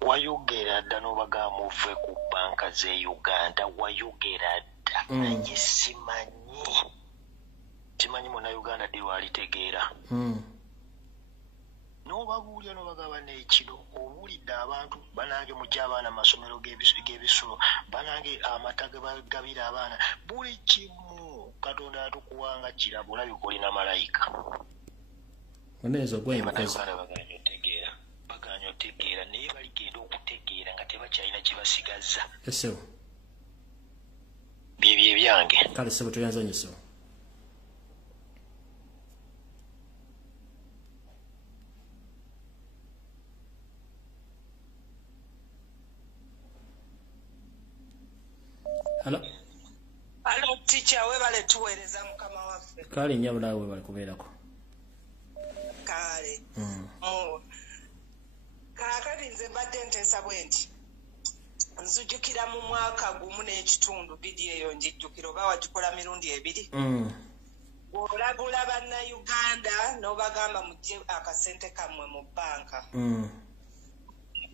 Wayogera dda n'obagamba muve ku banka z'e Uganda. Wayogera dda. Naye simanyi. Simanyi Munnayuganda ddi lwalitegeera. N'obabuulira n'obagamba n'ekiro obuulidde abantu banange mujja abaana mu masomero g'ebisulo banange amata ge bagabira abaana buli kimu Katonda atukuwanga kirabo olabika olina malayika. Oneezo gwe baganya otegeera naye baligenda okutegeera nga tebakyalina kye basigaza. Esebo. Byebyo ebyange. Kale sebo toyanza nnyo sebo. Hello. Hello teacher, we bale tuweereza mukama waffe. Kale nnyabo naawe bali kubeerako. Kale. Kaakati nze mbadde nteesa bwe nti nzijukira mu mwaka gumu n'ekitundu bidi eyo njijjukira oba wagikola mirundi ebiri. Olabula bannayuganda n'obagamba mujje akasente kammwe mu bbanka.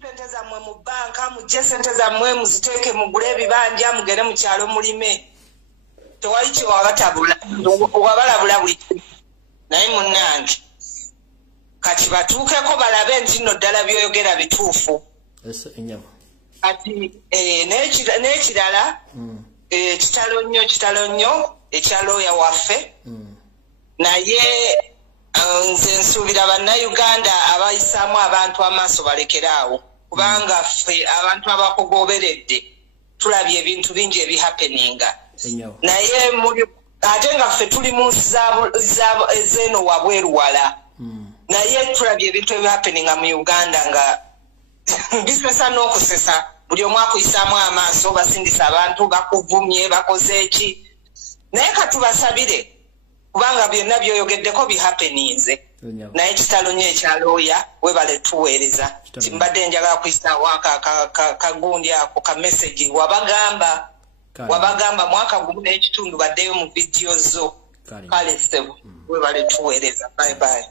Sente zammwe mu bbanka mujje sente zammwe muziteeke mugule ebibanja mugende mu kyalo mulime. Tewali kye wabatabula wabalabula buli kimu. Naye munnange kati batuukeko balabe nti nno ddala byoyogera bituufu. Kati n'ekirala kitalo nnyo ekya looya waffe naye nze nsuubira bannayuganda abayisaamu abantu amaaso balekeraawo kubanga ffe abantu abakugoberedde tulabye ebintu bingi ebihappeninga naye ate nga ffe tuli mu nsi ezeeno wabweru wala naye tulabye ebintu ebihappeninga mu Uganda nga bisesa n'okusesa buli omu akuyisaamu amaaso basindisa abantu bakuvumye bakoze eki naye katubasabire kubanga byonna byoyogeddeko bihappeninze naye kitalo nnyo ekyalooya webale tuweereza timbadde njagala kuyisaawo kagundi ako ka message wabagamba mwaka gumu n'ekitundu baddeyo mu vidiyo zo kale sebo webale tuweereza bye bye.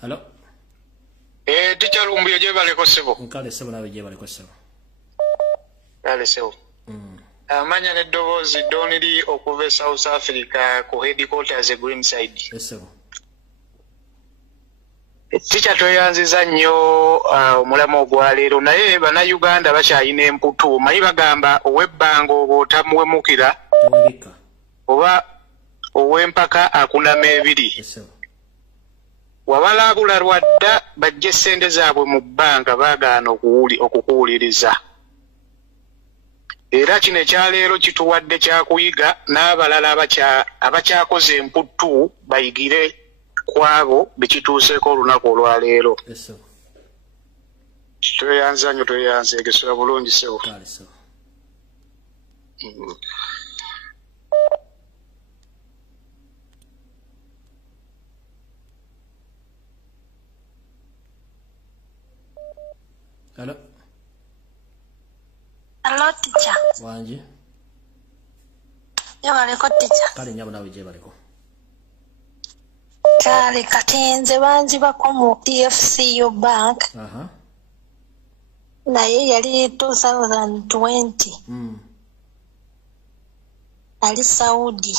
Hello. Teacher Lumbuye jebaleko sebo. Nkale sebo nawe jebaleko sebo. Kale sebo. Amanya n'eddoboozi doniri okuva South Africa ku headquarters e Greenside. Sebo. Teacher tweyanziza nnyo omulamu ogwaleero naye bannayuganda bakyalina emputu manyi bagamba ow'ebbanga oba otamuwemukira oba ow'empaka akunama ebiri. Wabalabula lwadda bajje ssente zaabwe mu bbanka baagaana okukuwuliriza. Era kino ekyaleero kituwadde kyakuyiga n'abalala abakyakoze emputtu bayigire kwabo bekituuseeko olunaku olwaleero. Tweyanza nnyo tweyanza egesera bulungi sebo. Hello. Hello teacher. Wanji. Jebaleko teacher. Kale nyabo nawe jebaleko. Kale katenze banji bako mu TFCU bank. Naye yali 2020. Ali Saudi.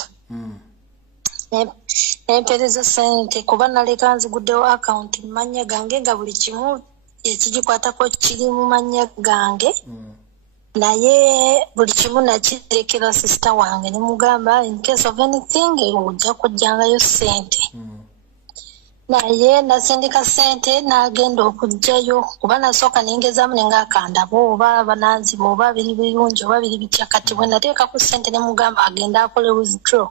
Empereza sente kuba naleka nziguddewo account mmanya gange nga buli kimu ekigikwatako kiri mu manya gange. Naye buli kimu nakirekera sister wange ne mugamba in case of anything ojja kujjangayo sente. naye nasindika sente n'agenda okujjayo kuba nasooka nengezaamu ne ng'akandabo oba bananziba oba biri birungi oba biri bitya kati bwe nateekako sente ne mugamba agenda akole withdraw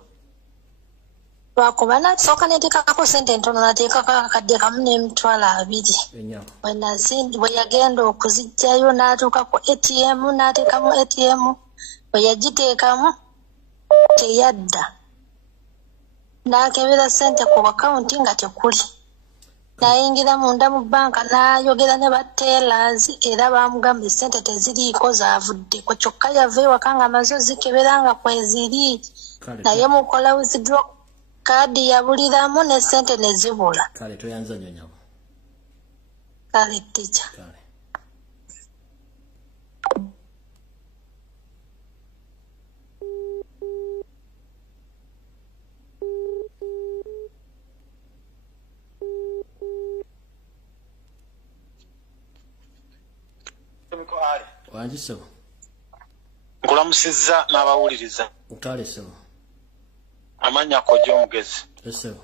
lwakuba nasooka neteekakako sente ntono nateekako akadde kamu n'emitwalo 2 bwe yagenda okuzijjayo n'atuuka ku ATM n'ateekamu ATM bwe yagiteekamu teyadda n'akebera sente ku akawunti nga tekuli n'ayingira munda mu banka n'ayogera ne bateelazi era bamugamba sente teziriiko zaavudde ku kyokka yava ewaka nga amaze ozikebera nga kweziri naye mukola withdraw kaadi yabuliramu ne sente ne zibula kale toyanza nnyo nyabo kale tica wanjisebo nkulamusizza n'abawuliriza utalesebo amanya kojja omugezi esebo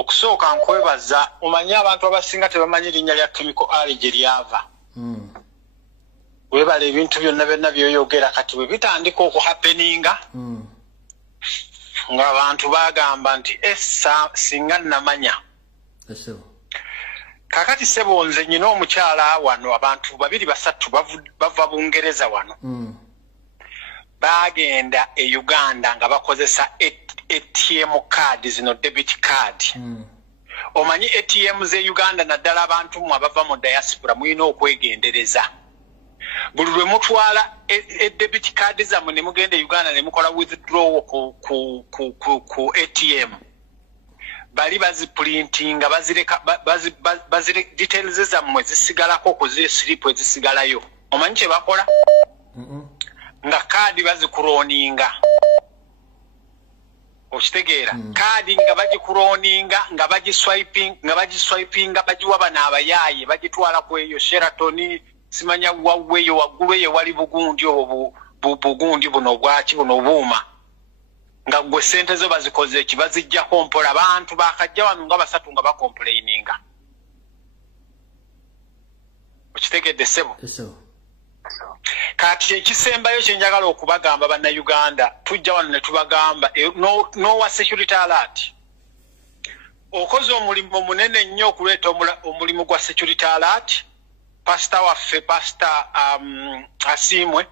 okusooka nkwebaza omanyi abantu abasinga tebamanyi linnya lya chemical ali gye lyava webala ebintu byonna byonna byoyogera kati bwe bitandika okuhappeninga ng'abantu bagamba nti essa singa namanya esebo kakati sebo nze nyina omukyala wano abantu 2-3 bava Bungereza wano bagenda e Uganda nga bakozesa ATM card zino debit card omanyi ATM ze Uganda naddala abantu mu abava mu diaspora muyina okwegendereza buli lwe mutwala debit card zammwe ne mugenda e Uganda ne mukola withdraw ku ATM bali baziprintinga bazire details zammwe zisigalako ku zi slip ezisigalayo omanyi kye bakola nga kaadi bazikuroninga okitegeera kaadi nga bagikuroninga nga bagiswipinga bagiwa bana abayaaye bagitwala ku eyo Sheraton simanya waweyo waggulu eyo wali bugundi obwo bugundi buno obwaki buno obuuma nga gwe sente zo bazikoze ekibazijja kompola abantu bakajja wano nga 3 nga bakomplaininga okitegedde sebo kati ekisembayo kyenjagala okubagamba banna Uganda tujja wano ne tubagamba no wa security alert okoze omulimu munene nnyo okuleeta omulimu gwa security alert pastor waffe Asimwe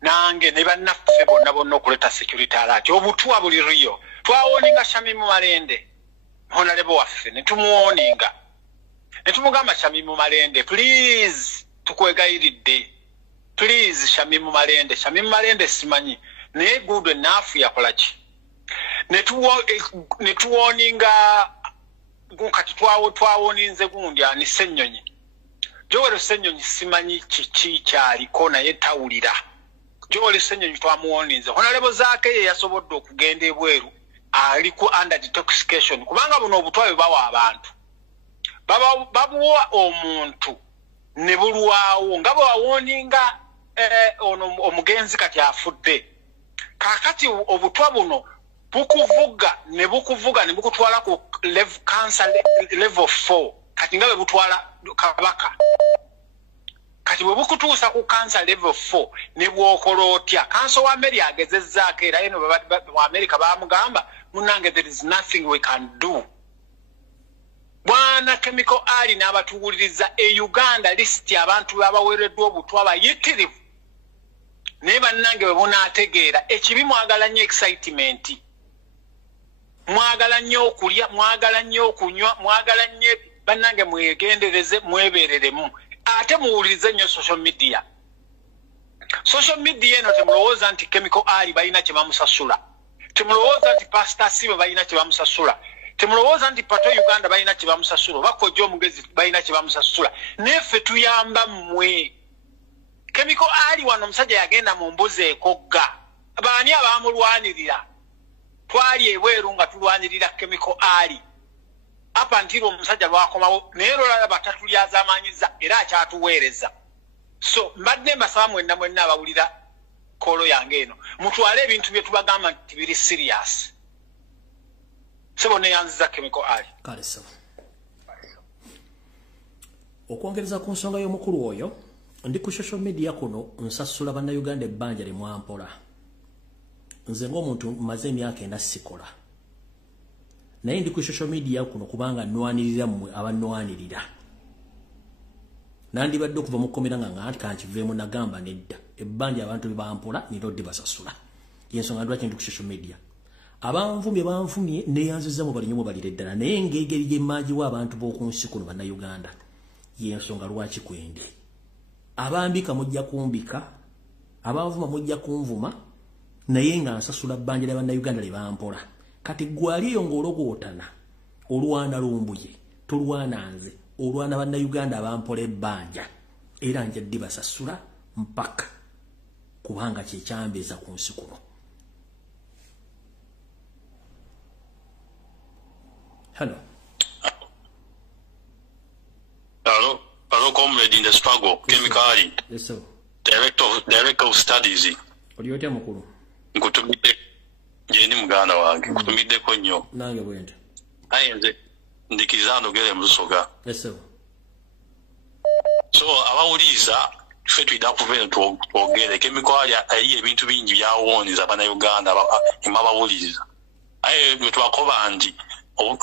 nange ne bannaffe bonna okuleta security alert obutwa buli riyo twawoninga Shamimu Malende honalebo waffe ne tumuwoninga ne tumugamba Shamimu Malende please tukwegayiridde please Shamimu Malende simanyi naye gudu enafu yakola ki ne tuwoninga kati twawoninze gundi ani Ssenyonyi Joel Ssenyonyi simanyi kiki kyaliko naye tawulira Joel Ssenyonyi twamuwoninze honalebo zaake ye yasobodde okugenda ebweru ali ku under intoxication kubanga buno obutwayo bawa abantu babuwa omuntu ne bulwawo nga bawoninga omugenzi kati afudde kakati obutwa buno bukuvuga ne bukutwala ku cancer level 4 kati nga butwala kabaka kati bwe bukutuusa ku cancer level 4 ne bwokola otya kanso wa America agezezzaako era eno wa America bamugamba munange there is nothing we can do bwana chemical ali n'abatuwuliriza e Uganda list abantu babawereddwa obutwa bayitirivu naye bannange bwe bunaategeera ekibi mwagala nnyo excitement mwagala nnyo okulya mwagala nnyo okunywa mwagala nnyo bannange mwegendereze mwebereremu ate muwulirize nnyo social media eno temulowooza nti chemical ali balina kye bamusasula temulowooza nti pastor Sibo balina kye bamusasula temulowooza nti pato Uganda balina kye bamusasula oba Kojja Omugezi balina kye bamusasula neffe tuyamba mmwe chemical ali wano omusajja yagenda mu mbuzi ekogga baani abamulwanirira twali ebweru nga tulwanirira chemical ali apa ntiro omusajja lwakomawo naye lwalaba batatulyazaamanyiza era akyatuweereza so mbadde mbasaba mwenna abawulira kolo yange eno mutwale ebintu bye tubagamba nti biri serious sebo neyanziza chemical ali kale sawa okwongereza ku nsonga y'omukulu oyo ndi ku social media kuno nsasula bannayuganda ebbanja limwampola nze ng'omuntu maze emyaka ena sikola naye ndi ku social media kuno kubanga nnwanirira mmwe abannwanirira nandibadde okuva mu kkomera nga nti kankiveemu nagamba nedda ebbanja abantu bebampola nirode basasula yensonga lwaki ndi ku social media abanvumye neyanziza mu balinyomo balire ddala naye ng'engeri gy'emmangiwa abantu b'oku nsi kuno bannayuganda yensonga lwaki kwende abambika mujja kumbika abanvuma mujja kunvuma naye nga nsasula bbanja lya bannayuganda lye bampola kati gwaliyo ng'ologootana olwana Lumbuye tolwana nze olwana bannayuganda abampola ebbanja era njadde basasula mpaka kubanga kyekyambeeza ku nsi kuno. Hello. Hello, comrade in the struggle. Chemicali. Yes, sir. Director of studies. Oliotya mukulu. Nkutumidde jeni muganda wange. Nkutumiddeko nnyo. Nange bwente. Aye nze ndikiriza ndogere mu Zoka. Yes, sir. So abawuliza ffe twida kubeera twogere Chemicali ayiye ebintu bingi byawoniza bannayuganda abawuliza. Aye bwe twakoba nti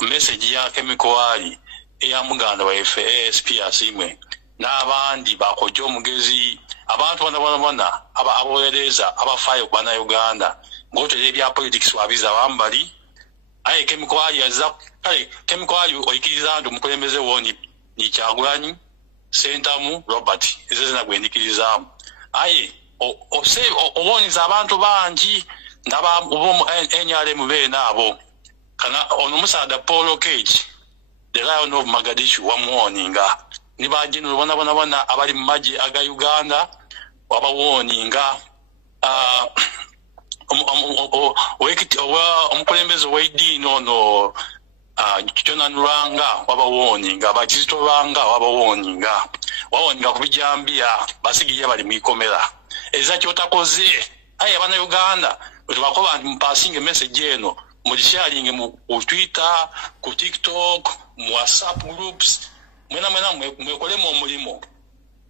message ya Chemicali eya muganda wa FASP asimwe n'abandi bakojo omugezi abantu bana abolereza abafayo kwa na Uganda ngotere bya politics wabiza bambali aye Chemicali yaza kale Chemicali oyikiriza ndo mukulembeze woni ni Kyagulanyi Sentamu Robert ezezena gwendikiriza aye owoniza abantu bangi ndaba enyale mubena abo kana ono musada Paul Cage the Lion of Mogadishu wamuoninga nibajinu bana abali maji aga Uganda wabawoninga omukulembeze weidino no Jona Nuranga wabawoninga bakizito banga wabawoninga wawoninga kubijambia basigiye bali mwikomera ezaki otakoze aye bana Uganda tubakoba mpassing message eno sharing mu Twitter ku TikTok mu WhatsApp groups mwena mwekole mu mulimo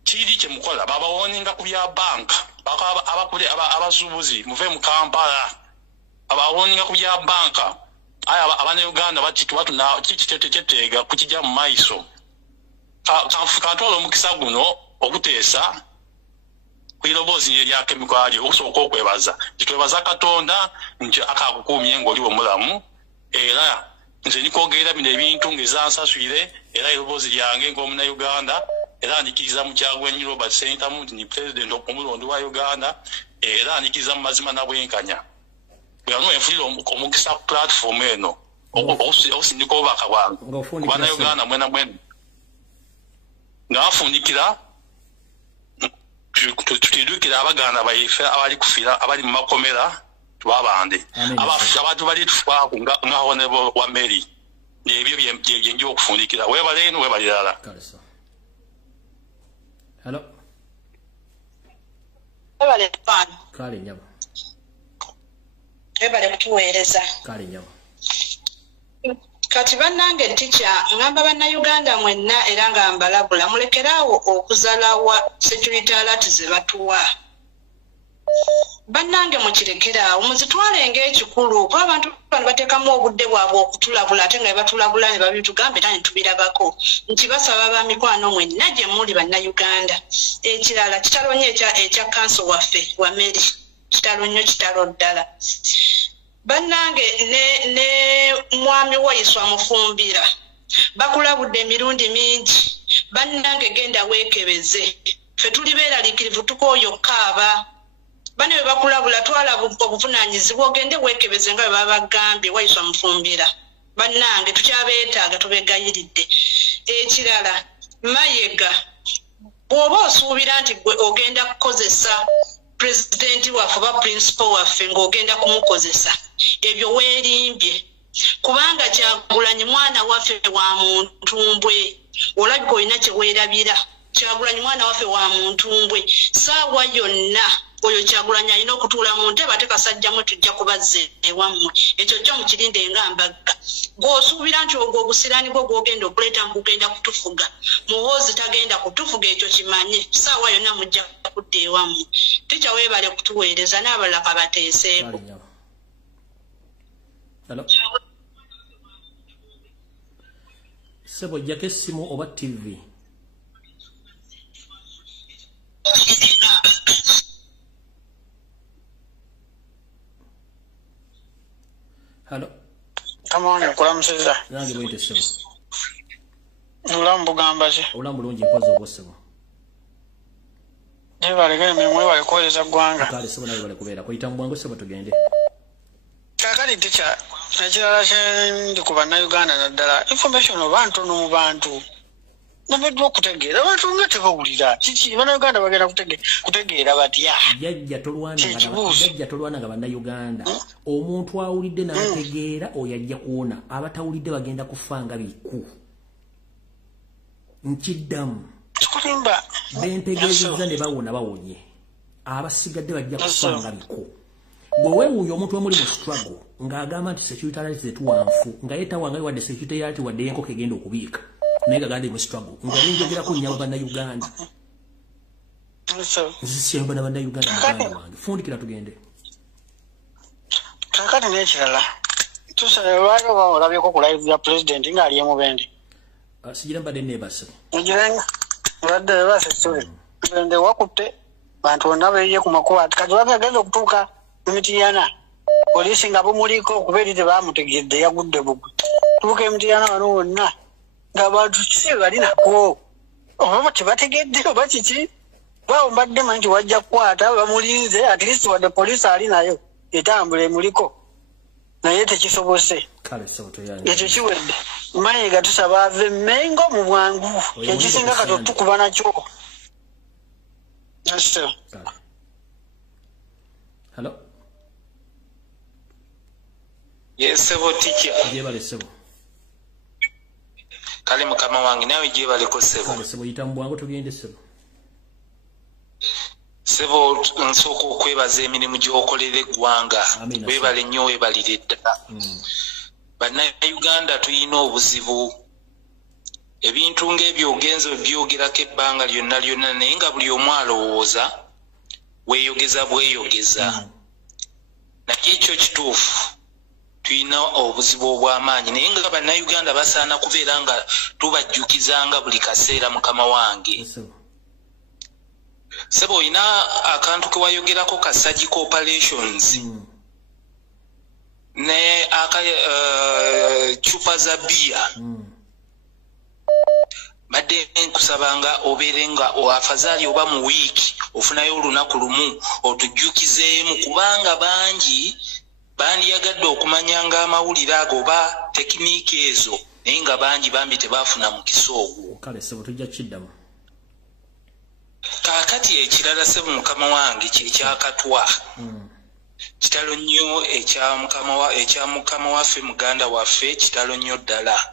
kiri kye mukola baba woninga ku bya bank bakaba abakule abasubuzi muve mu Kampala abawoninga ku bya bank aya abana Uganda batu na kiteteega kukijja mu maiso kantolo mukisa guno okuteesa kwirobozi ya Chemicali okusoka okwebaza kitwebaza Katonda nje akakukumye ngoliwo mulamu era nze nikogera bino ebintu ngezansaswire era irobozi lyange ng'omuna Uganda era nikiriza mu Kyagulanyi Robert Sentamu ni president okumulondo wa Uganda era nikiriza mu mazima nabwenkanya bwano enfulira omukisa platform eno osindiko obubaka bwange kubana Uganda mwena ngafundikira tutidukira abaganda baife abali kufira abali mu makomera tubabande abantu bali tufa ngahone wa Mary nebyo byenje okufundikira webaleno webalirala. Hello. Ebale pan. Kale nyama. Ebale kutuweereza. Kale nyama. Kati bannange teacher ngamba bannayuganda mwenna era nga mbalabula mulekerawo okuzala wa security alert ze batuwa bannange mukirekerawo muzitwale ng'ekikulu kuba abantu bano bateekamu obudde bwabwe okutulabula ate nga batulabula ne babitugambe era ne tubirabako nti basaba ba mikwano mwenna gye muli bannayuganda ekirala kitalo nnyo ekya kanso waffe wa Mary kitalo nnyo kitalo ddala bannange ne mwami wayiswa mufumbira bakulabudde emirundi mingi bannange genda weekebeze ffe tuli beeraliikirivu tukooyo kaaba bane bwe bakulabula twala obuvunaanyizibwa ogende weekebeze nga bwe babagambye wayiswa mufumbira bannange tukyabeetaaga tubegayiridde ekirala Mayega bw'oba osuubira nti gwe ogenda kukozesa pulezidenti waffe oba principal waffe ng'ogenda kumukozesa ebyo weerimbye kubanga Kyagulanyi mwana waffe wa Muntumbwe olabika olina kye weerabira Kyagulanyi mwana waffe wa Muntumbwe saawa yonna oyo Kyagulanyi alina okutuula mu ntebe ate Kasajjamu tujja kubazza ewammwe ekyo kyo mukirinde ng'ambagga gw'osuubira nti ogwo obusiraani bwo gw'ogenda okuleeta mukugenda kutufuga muhoozi tagenda kutufuga ekyo kimanye ssaawa yonna mujja kudda ewammwe tica weebale kutuweereza n'abalala kabateeseeko. Sebo jjako essimu oba TV. Hello. Come on, kulamuseza. Nange bwite sebo. Olambu gamba ki? Olambu lungi mpozi obwosebo. Yebalege emirimu ebale kuweereza ggwanga. Kale sebo nawe bale kubeera kuyita mu bwangu sebo tugende. Kakali tica ekirala kye ndi ku bannayuganda naddala information oba ntono mu bantu nabeddwa okutegeera abantu nga tebawulira kiki bannayuganda bagenda kutegeera batya jjajja tolwana nga bannayuganda omuntu awulidde n'ategeera oyo ajja kuwona abatawulidde bagenda kufa nga biku nkiddamu bentegeezezza ne bawona bawonye abasigadde bajja kufa nga biku bwe weewuunya omuntu omuli mu struggle ng'agamba nti security alert zetuwanfu nga yeetawanga wadde security alert wadde enkoko egenda okubiika naye nga gandi mu struggle nga benjogerako nnyabo bannayuganda nzisyayo bana bannayuganda muganda wange fundikira tugende kakati n'ekirala lwali oba olabyeko ku live ya president ng'ali emubende sigira mbadde neebase ogirenga obadde bebase situle mubende wakutte bantu bonna beeye ku makuba ati kati wange agenda okutuuka Emitiyana polisi nga bumuliko okubeerire baamutegedde yagudde bugwe tuuka Emitiyana wano wonna ng'abantu kisi bali nako oba tebategedde oba kiki bawo mbadde manyi nti wajja kukwata bamulinze at least wadde polisi ali nayo etambula emuliko naye tekisobose ekyo kiwedde mayiga tusaba ave Mengo mu bwangu ekisinga kati tukuba nakyo. Hello. Yes, sebo teacher. Jebale sebo. Kale mukama wange nawe jebale ko sebo. Kale sebo yitambwango tugende sebo. Sebo nsoko okwebaza emirimu gy'okolera eggwanga. Webale nnyo webalire ddala. Bannayuganda tuyina obuzibu. Ebintu ng'ebyo ogenza byogerako ebbanga lyonna lyonna naye nga buli omu alowooza weeyogeza bweyogeza. Naye ekyo kituufu. Tuyina obuzibu obw'amaanyi naye nga bannayuganda basaana kubeera nga tubajjukizanga buli kaseera mukama wange. Sebo oyina akantu ke wayogerako ka surgical operations ne chupa za bia badde nkusabanga obeere nga afazali oba mu wiiki ofunayo olunaku lumu otujjukizeemu kubanga bangi bandiyagadde okumanyanga amawulire ago oba tekiniiki ezo naye nga bangi bambi tebaafuna mukisa ogwo. Kale sebo tujja kiddamu. Kaakati ekirala sebo mukama wange kyekyakatwa kitalo nnyo ekya mukama waffe muganda waffe kitalo nnyo ddala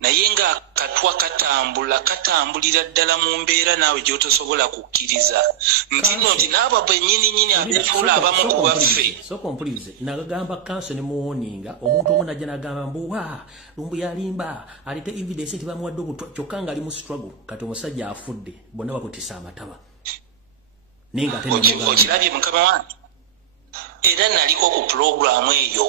naye nga katwa katambulira ddala mu mbeera naawe gy'otosobola kukkiriza nti nno nti n'abo bennyini abeefuula abamu ku baffe sokompulize nagamba kanso ne muwoninga omuntu omu najja n'agamba mbuwa Lumbuye alimba alete evidence nti bamuwadde obutwa kyokka nga ali mu struggle kati omusajja afudde bonna bakutisa amataba naye nga okirabye mukama wange era naliko ku pulogulaamu eyo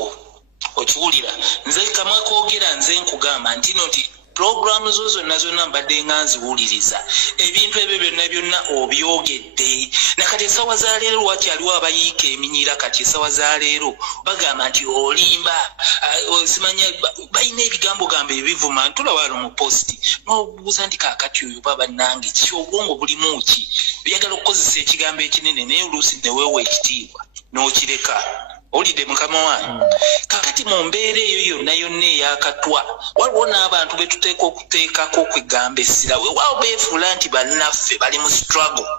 okiwulira nze kamwe koogera nze nkugamba nti no nti pulogulaamu zo zonna mbadde nga nziwuliriza ebintu ebyo byonna obyogedde nakati esawa za leero lwakyaliwo abayiika eminyira kati esawa za leero bagamba nti olimba simanya balina ebigambo gamba ebivuma ntula walo mu posti n'obuuza nti kaakati oyo baba nange ki obwongo bulimu ki byagala okukozesa ekigambo ekinene naye oluusi neweewa ekitiibwa n'okireka olide mukama wange kakati mu mbeera eyo yonna eyakatwa waliwo n'abantu betuteeka okuteekako okwegamba essira weewaawo beefuula nti bannaffe bali mu struggle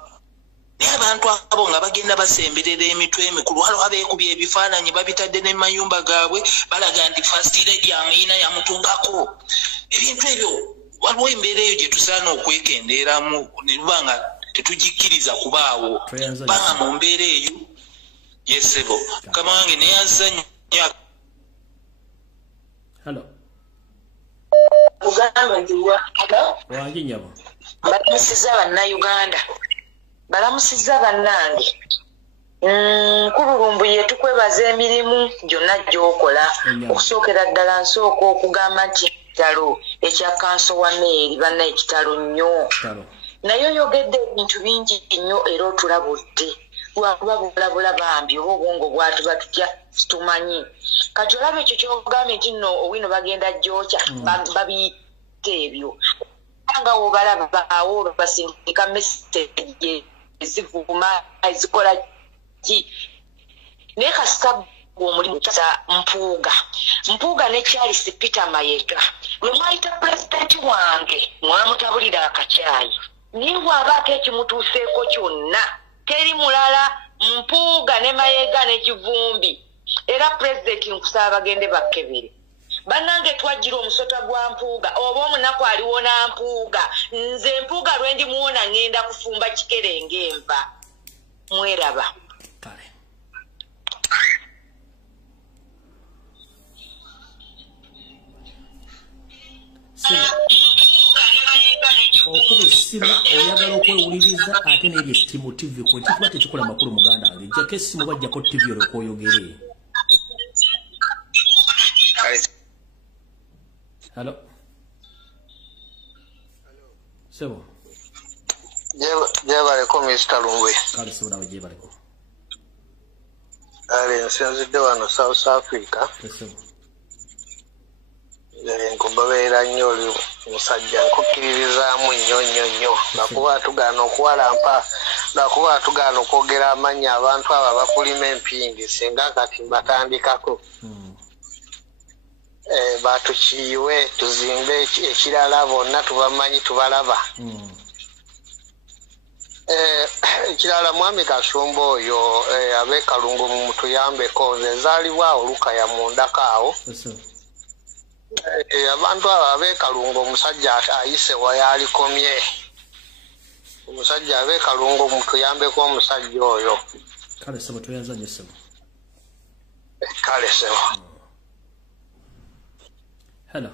naye abantu abo nga bagenda basemberera emitwe emikulu waliwo abeekubya ebifaananyi babitadde ne mayumba gaabwe balaga nti first lady amuyina yamutungako ebintu ebyo waliwo embeera eyo gye tusaana okwekendeeramu ne luba nga tetugikiriza kubaawo banga mu mbeera eyo yesebo mukama wange neyanza nnyo. Balamusiza bannayuganda, balamusiza bannange. Kulumbuye tukwebaza emirimu gyonna gy'okola okusookera ddala nsooka okugamba nti ekitalo ekya kanso wa meeri banna ekitalo nnyo naye oyogedde ebintu bingi nnyo era otulabudde lwakuba bulabula bambi oba obwongo bwatuba tutya situmanyi kati olaba ekyo kyogambye nti nno owino bagenda gyokya babiyita ebyo nga wobalabaawo basindika meseje ezivuma ezikola naye kasita omulimu kya mpuuga ne Charles Peter Mayiga lwe mwayita pulezidenti wange mwamutabulira akacyayi niye bw'abaako ekimutuuseeko kyonna teri mulala mpuuga ne Mayiga n'ekivumbi era pulezidenti nkusaba bagende bakkebere bannange twajjira omusota gwa mpuuga oba omunaku aliwo na mpuuga nze mpuuga lwe ndimuwona ŋŋenda kufumba kikere ng'enva mweraba. Okuba essimu oyagala okwewuliriza ate n'ebyo ekitimu TV kwe kikuba tekikola makulu muganda wange jjako essimu bajjako TV olyoka oyogere. Hello. Sebo. Jebaleko Mr. Lumbuye. Kale sebo nawe jebaleko. Nsinzidde wano South Africa. Sebo. Nkubabeera nnyo oli musajja nkukkirizaamu nnyo lwakuba tugaana okuwalampa lwakuba tugaana okwogera amannya abantu abo abakulima empindi singa kati mbatandikako batukiyiwe tuzimbe ekirala bonna tubamanyi tubalaba ekirala mwami Kasumba oyo ab'ekalungu mutuyambeko ezaalibwa olukaya mundako awo abantu abo ab'ekalungu omusajja ayise wayalikomye omusajja ab'ekalungu mutuyambeko omusajja oyo kale sebo tuyanza nnyo sebo kale sebo. Hello.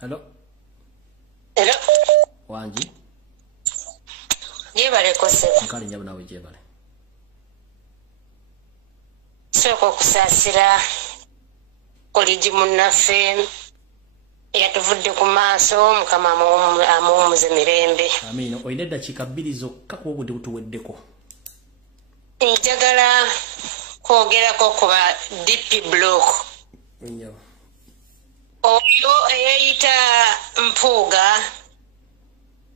Hello. Hello. Wanji. Jebale kosebo. Nkali nyabo nawe jebale. Soko kusasira koliji munaffe yatuvudde ku maaso mukama amuwumuze mirembe. Amina. Oyina eddakiika bbiri zokka kuba obudde butuweddeko. Njagala kwogerako kuba DP block. Oyo eyayita mpuuga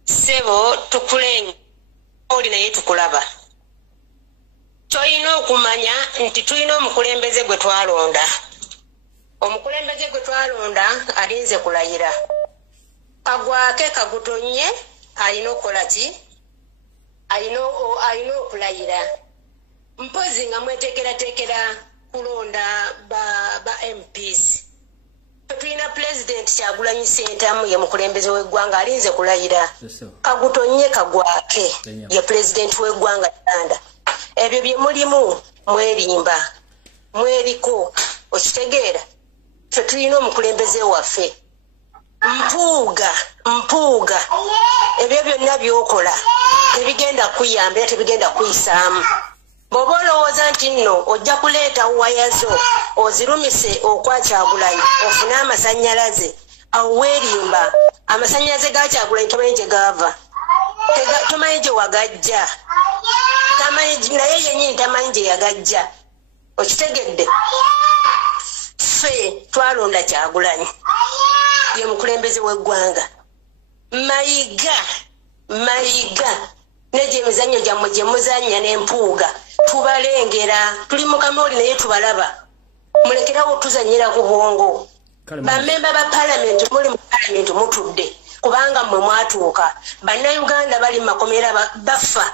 sebo tukulenga oli naye tukulaba toyina okumanya nti tulina omukulembeze gwe twalonda alinze kulayira kagwake kagutonye alina okukola ki alina okulayira mpozi nga mweteekerateekera kulonda ba MPs tulina president Kyagulanyi Ssentamu ye mukulembeze w'eggwanga alinze kulayira kagutonye kagwake ye president w'eggwanga Uganda ebyo bye mulimu mwerimba mweriko okitegeera ffe tulina omukulembeze waffe mpuuga ebyo byonna by'okola tebigenda kuyamba era tebigenda kuyisaamu bw'oba olowooza nti nno ojja kuleeta wayazo ozirumise okwa Kyagulanyi ofune amasannyalaze awo weerimba amasannyalaze ga Kyagulanyi tomanyi gye gaava tomanyi gye wagajja naye yennyini tamanyi gye yagajja okitegedde ffe twalonda Kyagulanyi ye mukulembeze w'eggwanga mayiga negye emizannyo gyammwe gye muzannya n'empuuga tubalengera tuli mu kamooli naye tubalaba mulekerawo tuzannyira ku bwongo bamemba ba palamenti muli mu palamenti mutudde kubanga mmwe mwatuuka bannayuganda bali mu makomera bafa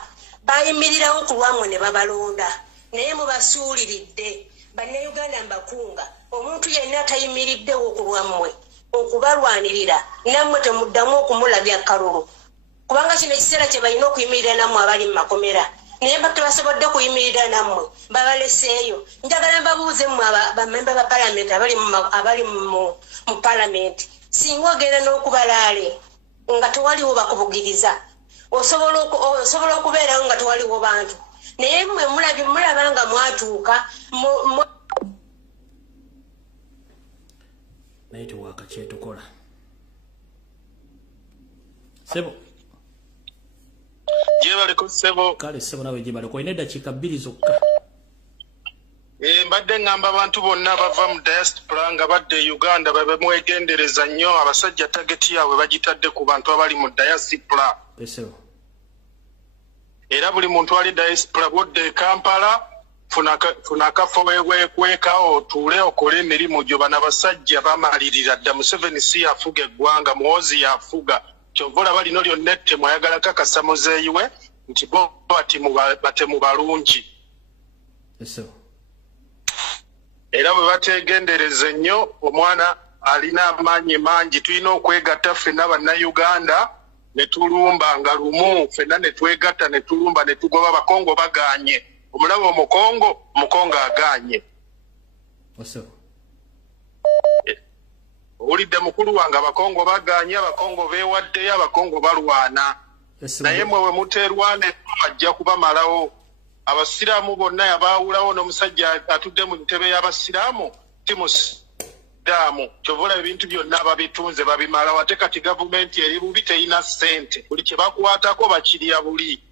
bayimirirawo ku lwammwe ne babalonda naye mubasuuliridde bannayuganda mbakunga omuntu yenna atayimiriddewo ku lwammwe okubalwanirira nammwe temuddamu okumulabya kalulu kubanga kino ekiseera kye balina okuyimirira nammwe abali mu makomera naye tebasobodde kuyimirira nammwe babaleseeyo. Njagala mbabuuze mmwe bamemba ba palamenti abali mu palamenti, singa ogenda n'okubalaale nga tewaliwo bakubugiriza osobola okubeerawo nga tewaliwo bantu, naye mmwe mulaba nga mwatuuka naye tewaka kyetukola. Sebo jebaliko Sebo kale Sebo nawe jebaliko ine dakiika 2 zokka. Mbadde ngamba abantu bonna bava mu diaspora nga badde Uganda babe mwegendereza nnyo abasajja tageti yaabwe bagitadde ku bantu abali mu diaspora. Era buli muntu ali diaspora bodde Kampala funa kafo wekwekawo otuule okole emirimu gyo. Bano abasajja bamalirira dda Museveni si yafuga eggwanga, Muhoozi yafuga. Kyovola balino lyonnette mwayagala kakasa muzeeyi we nti bo batemu balungi. Era bwe bategendereza nnyo omwana alina amaanyi mangi. Tulina okwegatta ffenna bannayuganda ne tulumba nga lumu, ffenna ne twegatta ne tulumba ne tugoba. Abakongo baganye, omulaba Omukongo aganye. Owulidde mukulu wange, Abakongo baganye, Abakongo beewaddeyo, Abakongo balwana. Naye mmwe we muteerwana ajja kubamalawo. Abasiraamu bonna yabaawulawo n'omusajja atudde mu ntebe y'abasiraamu timusiraamu. Kyovola ebintu byonna ababitunze babimalawo. Ate kati gavumenti eri bubi terina ssente, buli kye bakwatako bakirya buli.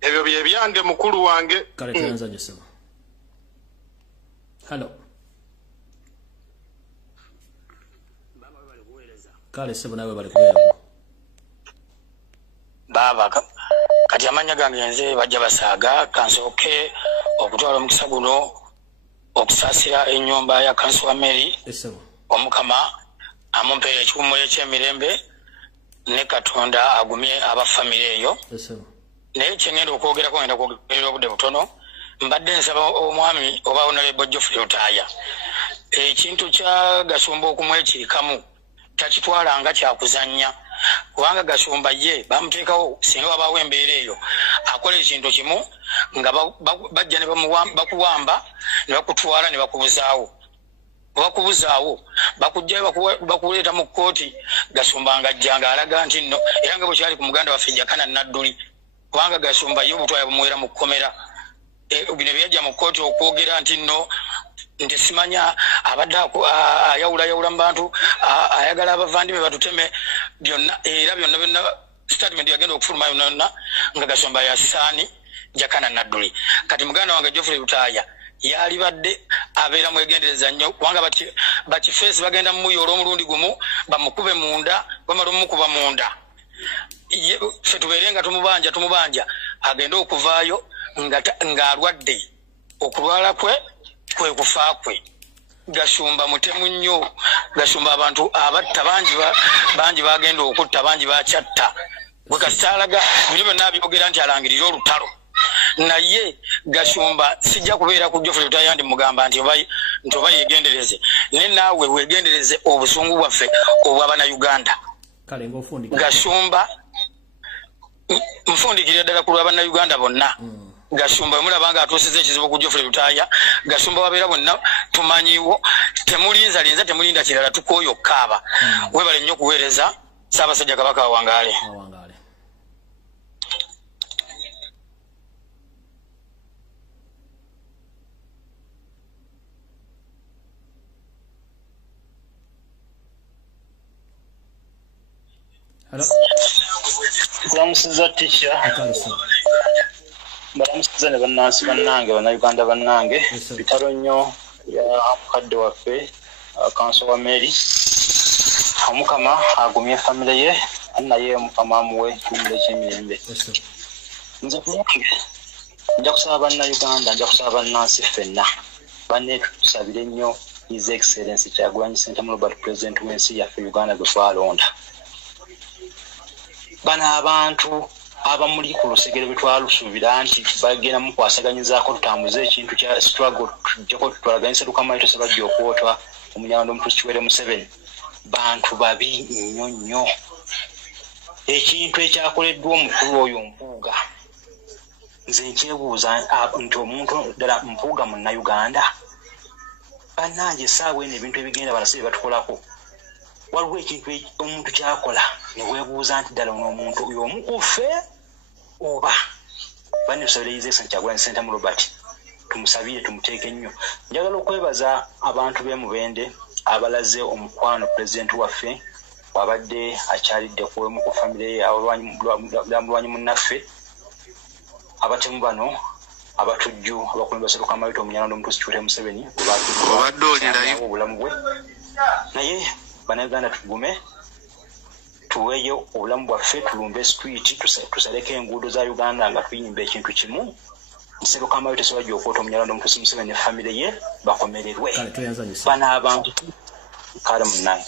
Ebyo bye byange mukulu wange. Kale tuyanzanye Sebo. Hello. Kale Sebo nawe bali kubeera. Baba kati amanya gange nze bajja basaaga kansooke okutwala omukisa guno okusaasira ennyumba ya Kansuwa Mary. Omukama amumpeera ekiwummulo eky'emirembe ne Katonda agumye abafamire eyo. Naye kyengenda okwogerako ngenda kwogerera obudde butono. Mbadde nsaba omwami oba Honorable Geoffrey Lutaaya ekintu kya Gasumba okumwekiikamu takitwalanga kyakuzannya, kubanga Gasumba ye bamuteekawo singa wabaawo embeera eyo akola ekintu kimu nga bajja ne bakuwamba ne bakutwala ne bakubuzaawo. Bakubuzaawo bakujja bakuleeta mu kkooti, Gasumba ng'ajjanga alaga nti nno, era nga bwe kyali ku muganda waffe Jakana Nadduli, kubanga Gasumba ye obutwala bumuwera mu kkomera. Bino byajja mu kkooti okwogera nti nno nti simanya abadde ayawulayawula mu bantu ayagala abavandi be batuteme byonna. Era byonna statement yagenda okufuluma yonna nga Gasumba yasaani Jakana Nadduli. Kati muganda wange Geoffrey Lutaaya yali badde abeera mwegendereza nnyo, kubanga bakifeesi bagenda mumuyoola omulundi gumu bamukube munda, bamala omumukuba munda ffe tubeere nga tumubanja agende okuvaayo ng'alwadde. Okulwala kwe kufa kwe. Gasumba mutemu nnyo. Gasumba abantu abatta bangi bagenda okutta, bangi bakyatta. Bwe kasitaalaga bino byonna abyogera nti alangirira olutalo. Naye Gasumba sijja kubeera ku Geoffrey Lutaaya ndi mugamba nti oba yegendereze. Naye naawe wegendereze obusungu bwaffe obw'Abannayuganda. Gasumba nfundikirira ddala ku lw'Abannayuganda bonna. Gasumba mulabanga atuusiza ekizibu ku Geoffrey Lutaaya. Gasumba wabeera bonna tumanyiwo, temulinza temulinda kirala, tukooyo kaaba. Webale nnyo kuweereza Ssaabasajja Kabaka Wangaale. Kulamusiza teacher. Balamusiza ne bannansi bannange, Bannayuganda bannange, bitalo nnyo ya mukadde waffe Kansuwa Mary. Omukama agumye famire ye, naye Omukama amuwe ekiwummulo eky'emirembe. Nze kuyange nja kusaba Bannayuganda, nja kusaba bannansi ffenna banne tusabire nnyo His Excellency Kyagulanyi Ssentamu Robert, President w'ensi yaffe Uganda gwe twalonda. Bano abantu abamuli ku lusegere bwe twalusuubira nti bagenda mu kwasaganyizaako tutambuze ekintu kya struggle tujjako tutwalaganisa Lukamayo Tosabajja okwotwa omunyando omutusi Kiwere Museveni. Bantu babi nnyo nnyo. ekintu ekyakoleddwa omukulu oyo Mpuuga nze nkyebuuza nti omuntu ddala Mpuuga Munnayuganda bannange essaawa eno ebintu ebigenda balasibe batukolako waliwo ekintu omuntu kyakola ne weebuuza nti ddala omuntu oyo omu ku ffe oba banne tusabirization Kyagulanyi Ssentamu Robert tumusabire tumuteeke nnyo. Njagala okwebaza abantu b'e Mubende abalaze omukwano pulezidenti waffe wabadde akyalidde kuwemu ku famire ye abamulwanyi munnaffe abatemu bano abatujju abakulembeze Lukamawito Omunyalanda Omutuusi Kyewere Museveni obadde olirayo obulamu bwe naye bannayuganda tugume tuweeyo obulamu bwaffe tulumbe street tusaleko enguudo za Uganda nga tuyimba ekintu kimu Nsero Lukamawito Sewajja okwota Omunyalanda Omutuusi Museveni ne famire ye bakomererwe bano abantu kale munnaye.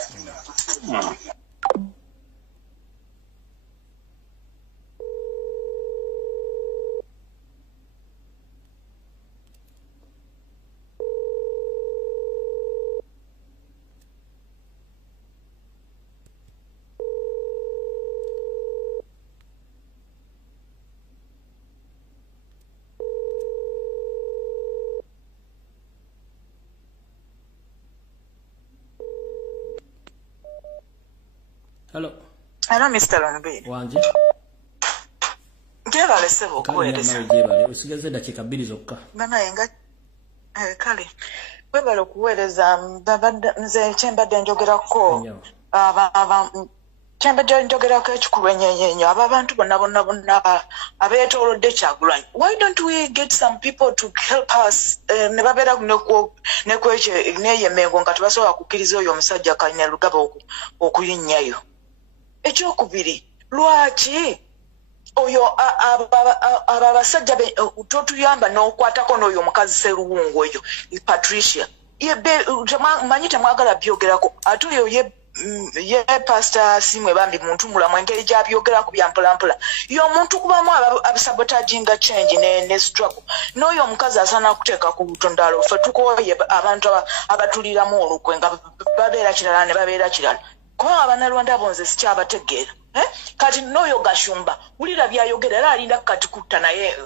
Hello. Hello, Mr. Lumbuye. Wanji. Njebale sebo okuweereza. Njebale. Usigaze dakika 2 zokka. Bana yenga kale. Webale okuweereza nze kyembadde njogerako. Kyembadde njogerako ekikulu ennyo abantu bonna abeetoolodde Kyagulanyi. Why don't we get some people to help us ne babeera nekwekyo neyemengo nga tebasobola kukkiriza oyo omusajja Kanyarugaba okuyinnyayo. Ekyokubiri lwaki oyo abasajja totuyamba n'okwatako n'oyo omukazi Sseruwungu oyo Patricia manyi temwagala byogerako ate oyo ye Pastor Simwe bambi muntu mulamu engeri gy'abyogerako bya mpolampola y'omuntu kubamu abisabotaginga change ne struggle n'oyo omukazi asaana kuteeka ku butondalo ffe tukooye abantu abatuliramu olukwe nga babeera kirala ne babeera kirala kuba Abannarwanda bonze sikyabategeera kati n'oyo Gashumba wulira byayogera era alinda kati kutta naye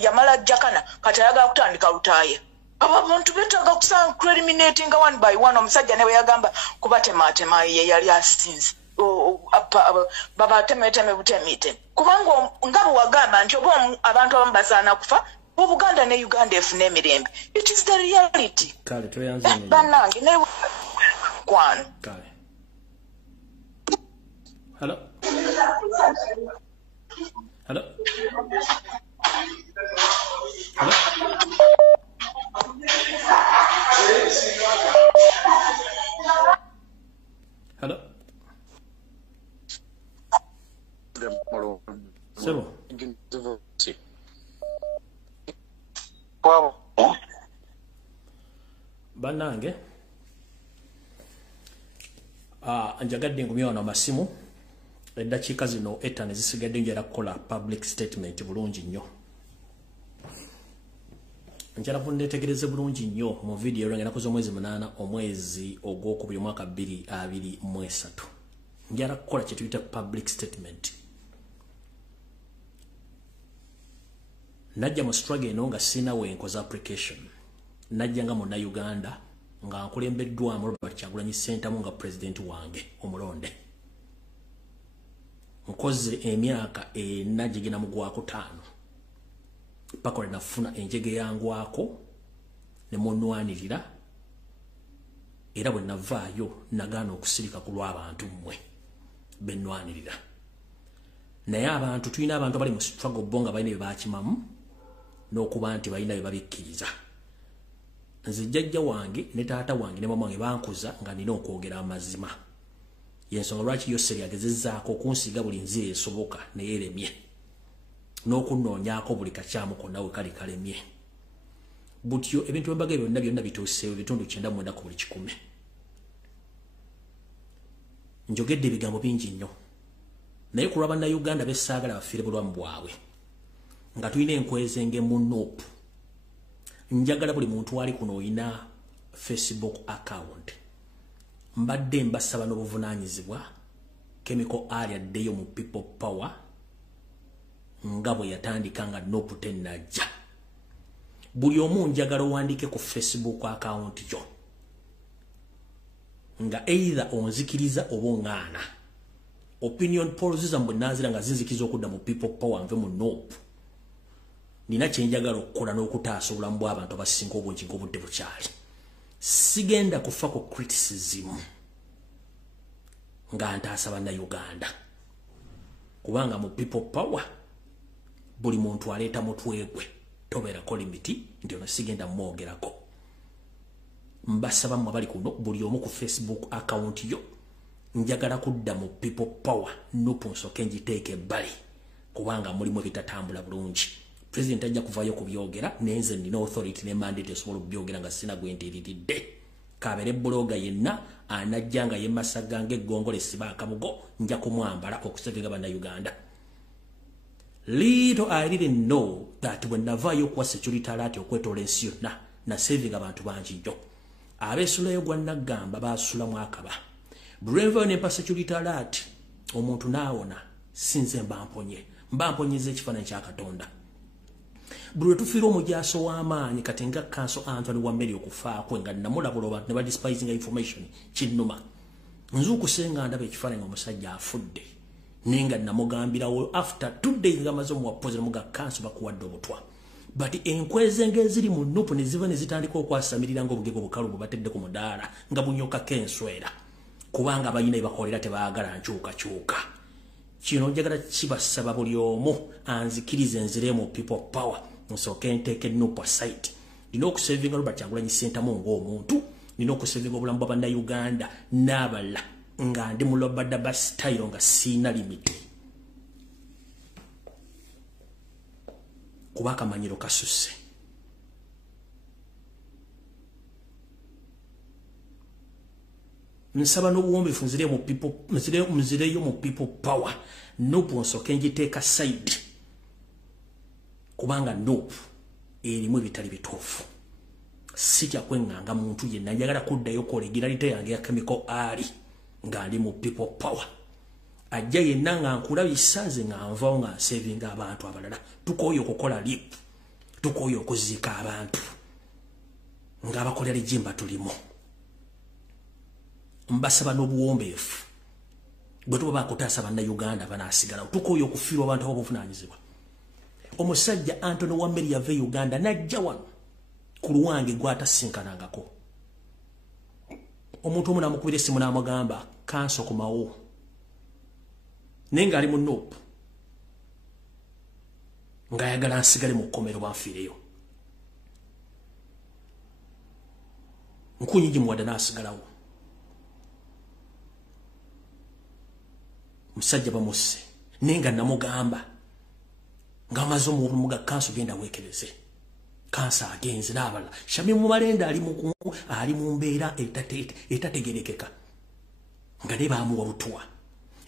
yamala jakana kati ayagala kutandika lutaaye abantu betaaga kusanga criminating one by one omusajja ne bwe yagamba kubatematema ye yali asinze babatemeteme butemite kubanga nga bwe wagamba nti oba abantu abamu basaana kufa Buganda ne Uganda efune emirembe. It is the reality. Kale tuyanze nyo. Banange ne kwano. Kale. Hello. Hello. Hello. Hello. C'est bon. Banange. Njagadde ngumya wano amasimu. Eddakiika zino ettano zisigadde njala kukola public statement bulungi nnyo. Njala kunneetegereze bulungi nnyo mu video lwange nakoze omwezi 8 omwezi ogwokubiri mwaka 2023. Njala kukola kye tuyita public statement. Najja mu struggle eno nga sina wenkoza application. Najja nga muna Uganda nga nkulembeddwamu Robert Kyagulanyi Ssentamu nga president wange omulonde. Nkoze emyaka najigina mugwako 5. Pako nafuna enjege yangwako ne munwanirira era bwe navaayo nagana okusirika ku lw'abantu mmwe benwanirira. Naye abantu tulina abantu bali mu struggle bonga balina bye bakimamu n'okuba nti balina bye babikkiriza. Nze jjajja wange ne taata wange ne mama wange bankuza nga nina okwogera amazima. Yensonga lwaki Yoseri yagezezzaako okunsiga buli nzira esoboka naye eremye. N'okunoonyaako buli kakyamu konna we kali kalemye. Butyo ebintu byembaga byonna byonna bituuseewo bitundu 99 ku buli 100. Njogedde ebigambo bingi nnyo. Naye ku lwa Bannayuganda bessaagala bafiire bulwamu bwabwe. Nga tulina enkwezenge mu Nuupu. Njagala buli muntu wali kuno oyina Facebook account. Mbadde mbasaba n'obuvunaanyizibwa chemical area deyo mu people power ngabo yatandika nga nopu tenajja buli omu njagala wandike ku Facebook account yo nga either onzikiriza obongana opinion polls zambwe nazira nga zinzikiza okudda mu people power nve mu nopu nina kyenjagala okukola n'okutaasa obulamu bw'abantu abasinga obungi ng'obudde bukyali sigenda kufa ku criticism nga ntaasa bannayuganda kubanga mu people power buli muntu aleeta mutwe gwe tobeerako limiti nti ono sigenda mwogerako mbasaba mmwe abali kuno buli omu ku Facebook account yo njagala kudda mu people power nupu nsoke njiteeke ebbali kubanga mulimu ebitatambula bulungi president ajja kuvayo kubyogera nenze nina authority ne mandate esobola okubyogera nga sina gwentiriridde kabere bloga yenna anajja nga yemasaga ng'eggongole siba akabugo nja kumwambala okusevinga bannayuganda. Little I didn't know that when navayo kwa security alert okwetola ensi yonna na saving abantu bangi nnyo abeesulayo gwa nagamba baasula mu akaba brave ne pa security alert omuntu naawona sinze mbamponye ekifaananyi kya Katonda buli tufiira omujaaso w'amaanyi kati nga kanso Anthony Wameli okufaako nga namulabula abantu ne badispising information kinnuma nzukusenga ndaba ekifaananyi omusajja afudde nenga namugambirawo after 2 days ngamaze omuwapozera muga kanso bakuwadde obutwa but enkweze ngeziri mu nupu ne ziva ne zitandika okwasamirira ng'obugego bukalu bubatedde ku mudaala nga bunyoka kenswera kubanga abalina ebakolera tebaagala nkyukakyuka kino njagala kibasaba buli omu anzikirize nzire mu people power nsooke nteeke nupu aside nina okusevinga Robert Kyagulanyi Ssentamu ng'omuntu nina okusevinga obulamu bw'abannayuganda n'abala nga ndi mulobada basitayiro nga siina limiti kuba akamanyiro kasusse nsaba n'obuwombeefu nzireyo mu people power nopu nsooke njiteeka side kubanga nopu erimu ebitali bituufu sitya kwenganga muntu yenna njagala kuddayo kolegiralite yange ya chemical ali nga ndi mu people power ajja yenna nga nkulabisa nze nga nvaawo nga nsevinga abantu abalala tukooyo okukola lip tukooyo okuziika abantu ng'abakolera ejjimba tulimu mbasaba n'obuwombeefu bwe tuba bakutaasa bannayuganda banaasigalawo tukooyo okufiirwa abantu ababuvunaanyizibwa omusajja Anthony Wameli yava Uganda najja wano ku luwange gwatasinkanangako omuntu omu namukubira essimu n'amugamba kanso kumawo naye ng'ali mu nopu ng'ayagala nsigale mu kkomero banfiireyo nkunyingi muwadde n'asigalawo musajja bamusse naye nga namugamba ng'amaze omumuga kanso genda weekebeze kansa agenze n'abalala Shami Mumalenda ali mu mbeera etategerekeka nga ne baamuwa butwa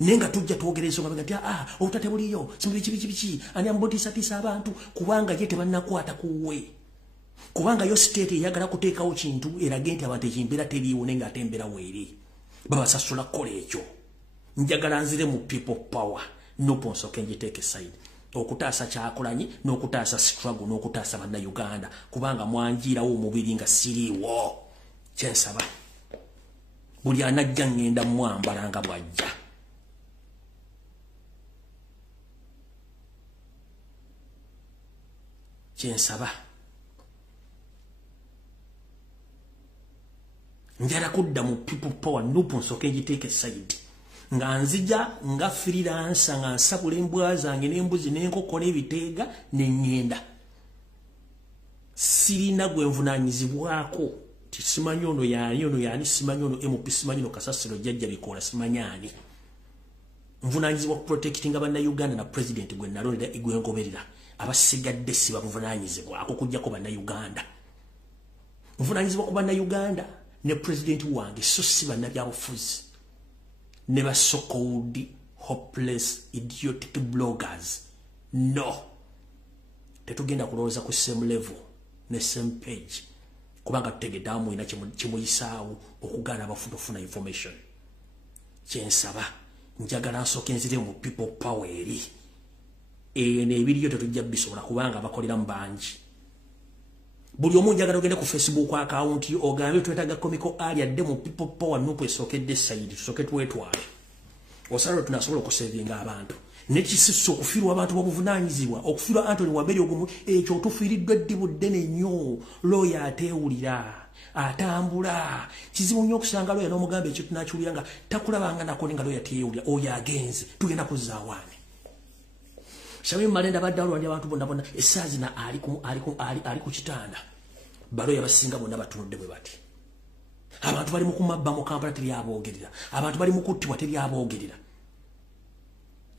naye nga tujja twogereza nga nti obutate buliyo biki ani ambotiisatiisa abantu kubanga ye tebannakwata kuwe kubanga yo state eyagala kuteekawo kintu erage nti abantu ekimbeera teriiwo naye ng'ate embeera weeri babasasula kukola ekyo njagala nzire mu people power noponsoke njiteeke side okutaasa Kyagulanyi n'okutaasa struggle n'okutaasa bannayuganda kubanga mwanjiirawo omubiri nga siriiwo kyensaba buli anajja ngenda mwambala nga bwajja kyensaba njala kudda mu people power nupu nsooke njiteeke side nga nzija nga freelancer nga nsabula embwa zange n'embuzi n'enkoko n'ebiteega n'eŋŋenda sirina gwe nvunaanyizibwako ti simanyi ono yaani simanyi ono MP simanyi ono Kasasiro jjajja bikoola simanyi ani nvunaanyizibwa ku protectinga bannayuganda na president gwe nalonda egwengoberera abasigadde si bamuvunaanyizibwako kujjako bannayuganda nvunaanyizibwa ku bannayuganda ne president wange so si bannabyabufuzi never so called hopeless idiotic bloggers no tetugenda kulowooza ku same level ne same page kubanga tutegeddamu ina kimuyisaawo okugaana abafuna information kyensaba njagala nsooke nzire mu people power eri n'ebiriyo tetujja bisobola kubanga bakolera mu bangi buli omu njagala ogende ku Facebook account yo ogambe twetaaga comical area de mu people power nupu esookedde sayidi tusooke twetwale osala tunasobola okusevinga abantu nekisiso okufiirwa abantu b'obuvunaanyizibwa okufiirwa Anthony Waberi ogumu ekyo tufiiriddwa eddibudde n'ennyo looya ateewulira atambula kizibu nnyo okusanga looya n'omugamba ekyo tunakiwulira nga takulabanga nako nga looya teewulira oyo agenze tugenda kuzzaawaani Shamim Malenda badalo ndi abantu bonna essaawa zino ali ku kitanda balooya basinga bonna batunudde bwe bati abantu bali mu kumabba mu Kampala teri aboogerera abantu bali mu kuttibwa teri aboogerera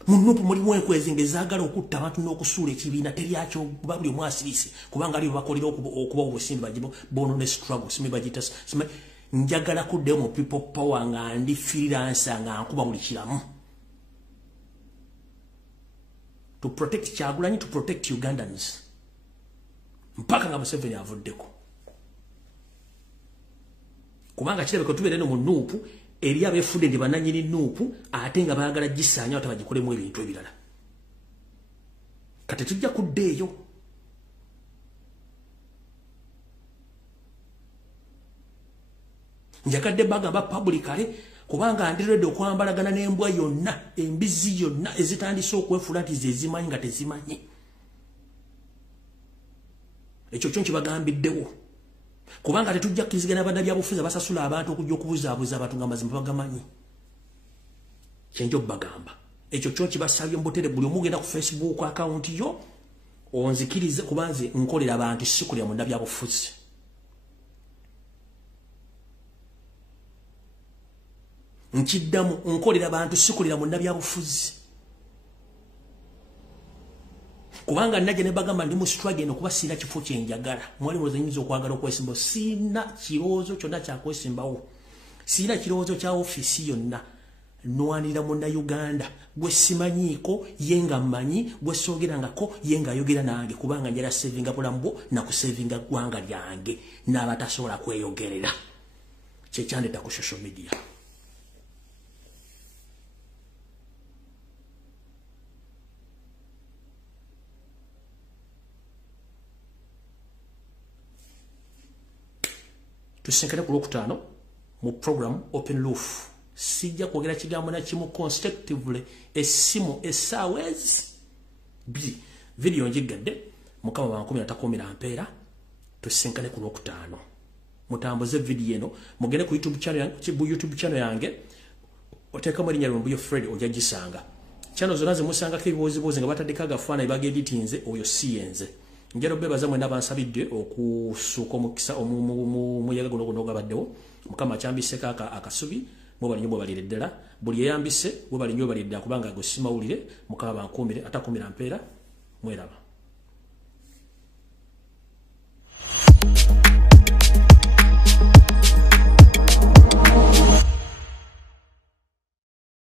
munupu mulimu enkwezi ng'ezaagala okutta abantu n'okusuula ekibiina teryakyo buli omu asirise kubanga ali bakolera okuba obusimbi bagibo bono ne struggle simi bagita njagala kuddeyo mu people power nga ndi freelance nga nkuba buli kiramu to protect Kyagulanyi, to protect Ugandans mpaka nga Museveni avuddeko kubanga kirabika tubeere no mu nuupu eri abeefudde ndi bannannyini nuupu ate nga baagala gisaanya ate bagikolemu ebintu ebirala kati tujja kuddeeyo njakadde bagamba publicly kubanga ndiredde okwambalagana n'embwa yonna embizi yonna ezitandise okwefula nti zezimanyi nga tezimanyi ekyo kyo nkibagambiddewo kubanga tetujja kukkiriza bannabyabufuzi basasula abantu okujja okubuzaabuza abantu nga mazima bagamanyi kyenjo bagamba ekyo kyo kibasabye mbutere buli omu genda ku Facebook account yo onzikirize kubanze nkolera abantu sikulya munnabyabufuzi nkiddamu nkolera abantu sikulira munnabyabufuzi kubanga najja ne bagamba ndi mu struggle okuba sina kifo kyenjagala mwali muzanyiriza okwagala okwesimbawo sina kirowoozo kyonna kyakwesimbawo sina kirowoozo kya ofiisi yonna nwanirira munnayuganda gwe simanyiiko ye nga mmanyi gwe soogerangako ye ng'ayogera nange kubanga njala sevinga bulamu bwo nakusevinga ggwanga lyange n'abatasobola kweyogerera kyekyandeta ku social media tusinkane ku Lwokutaano mu program Open Roof sijja kwogera kigambo na kimu constructively essimu essaawa bbiri video njigadde mukama wa 13 ampeera tusinkane ku Lwokutaano mutambuze video eno mugende ku YouTube channel yange oteekamu erinnya Lumbuye Fred ojja gisanga channel zonna zimusangako ebibuuzibuuzi nga bataddeko agafaananyi bageditinze oyo si yenze njalo bebaza mwena bansabidde okusuuka omukisa omuyaga guno ogabaddewo mukama akyambise kaka akasubi mubali nnyo bwebalire ddala buli eyambise bwebali nnyo balire ddala kubanga gwesimawulire mukama bankuumire atakumira mpeera mweraba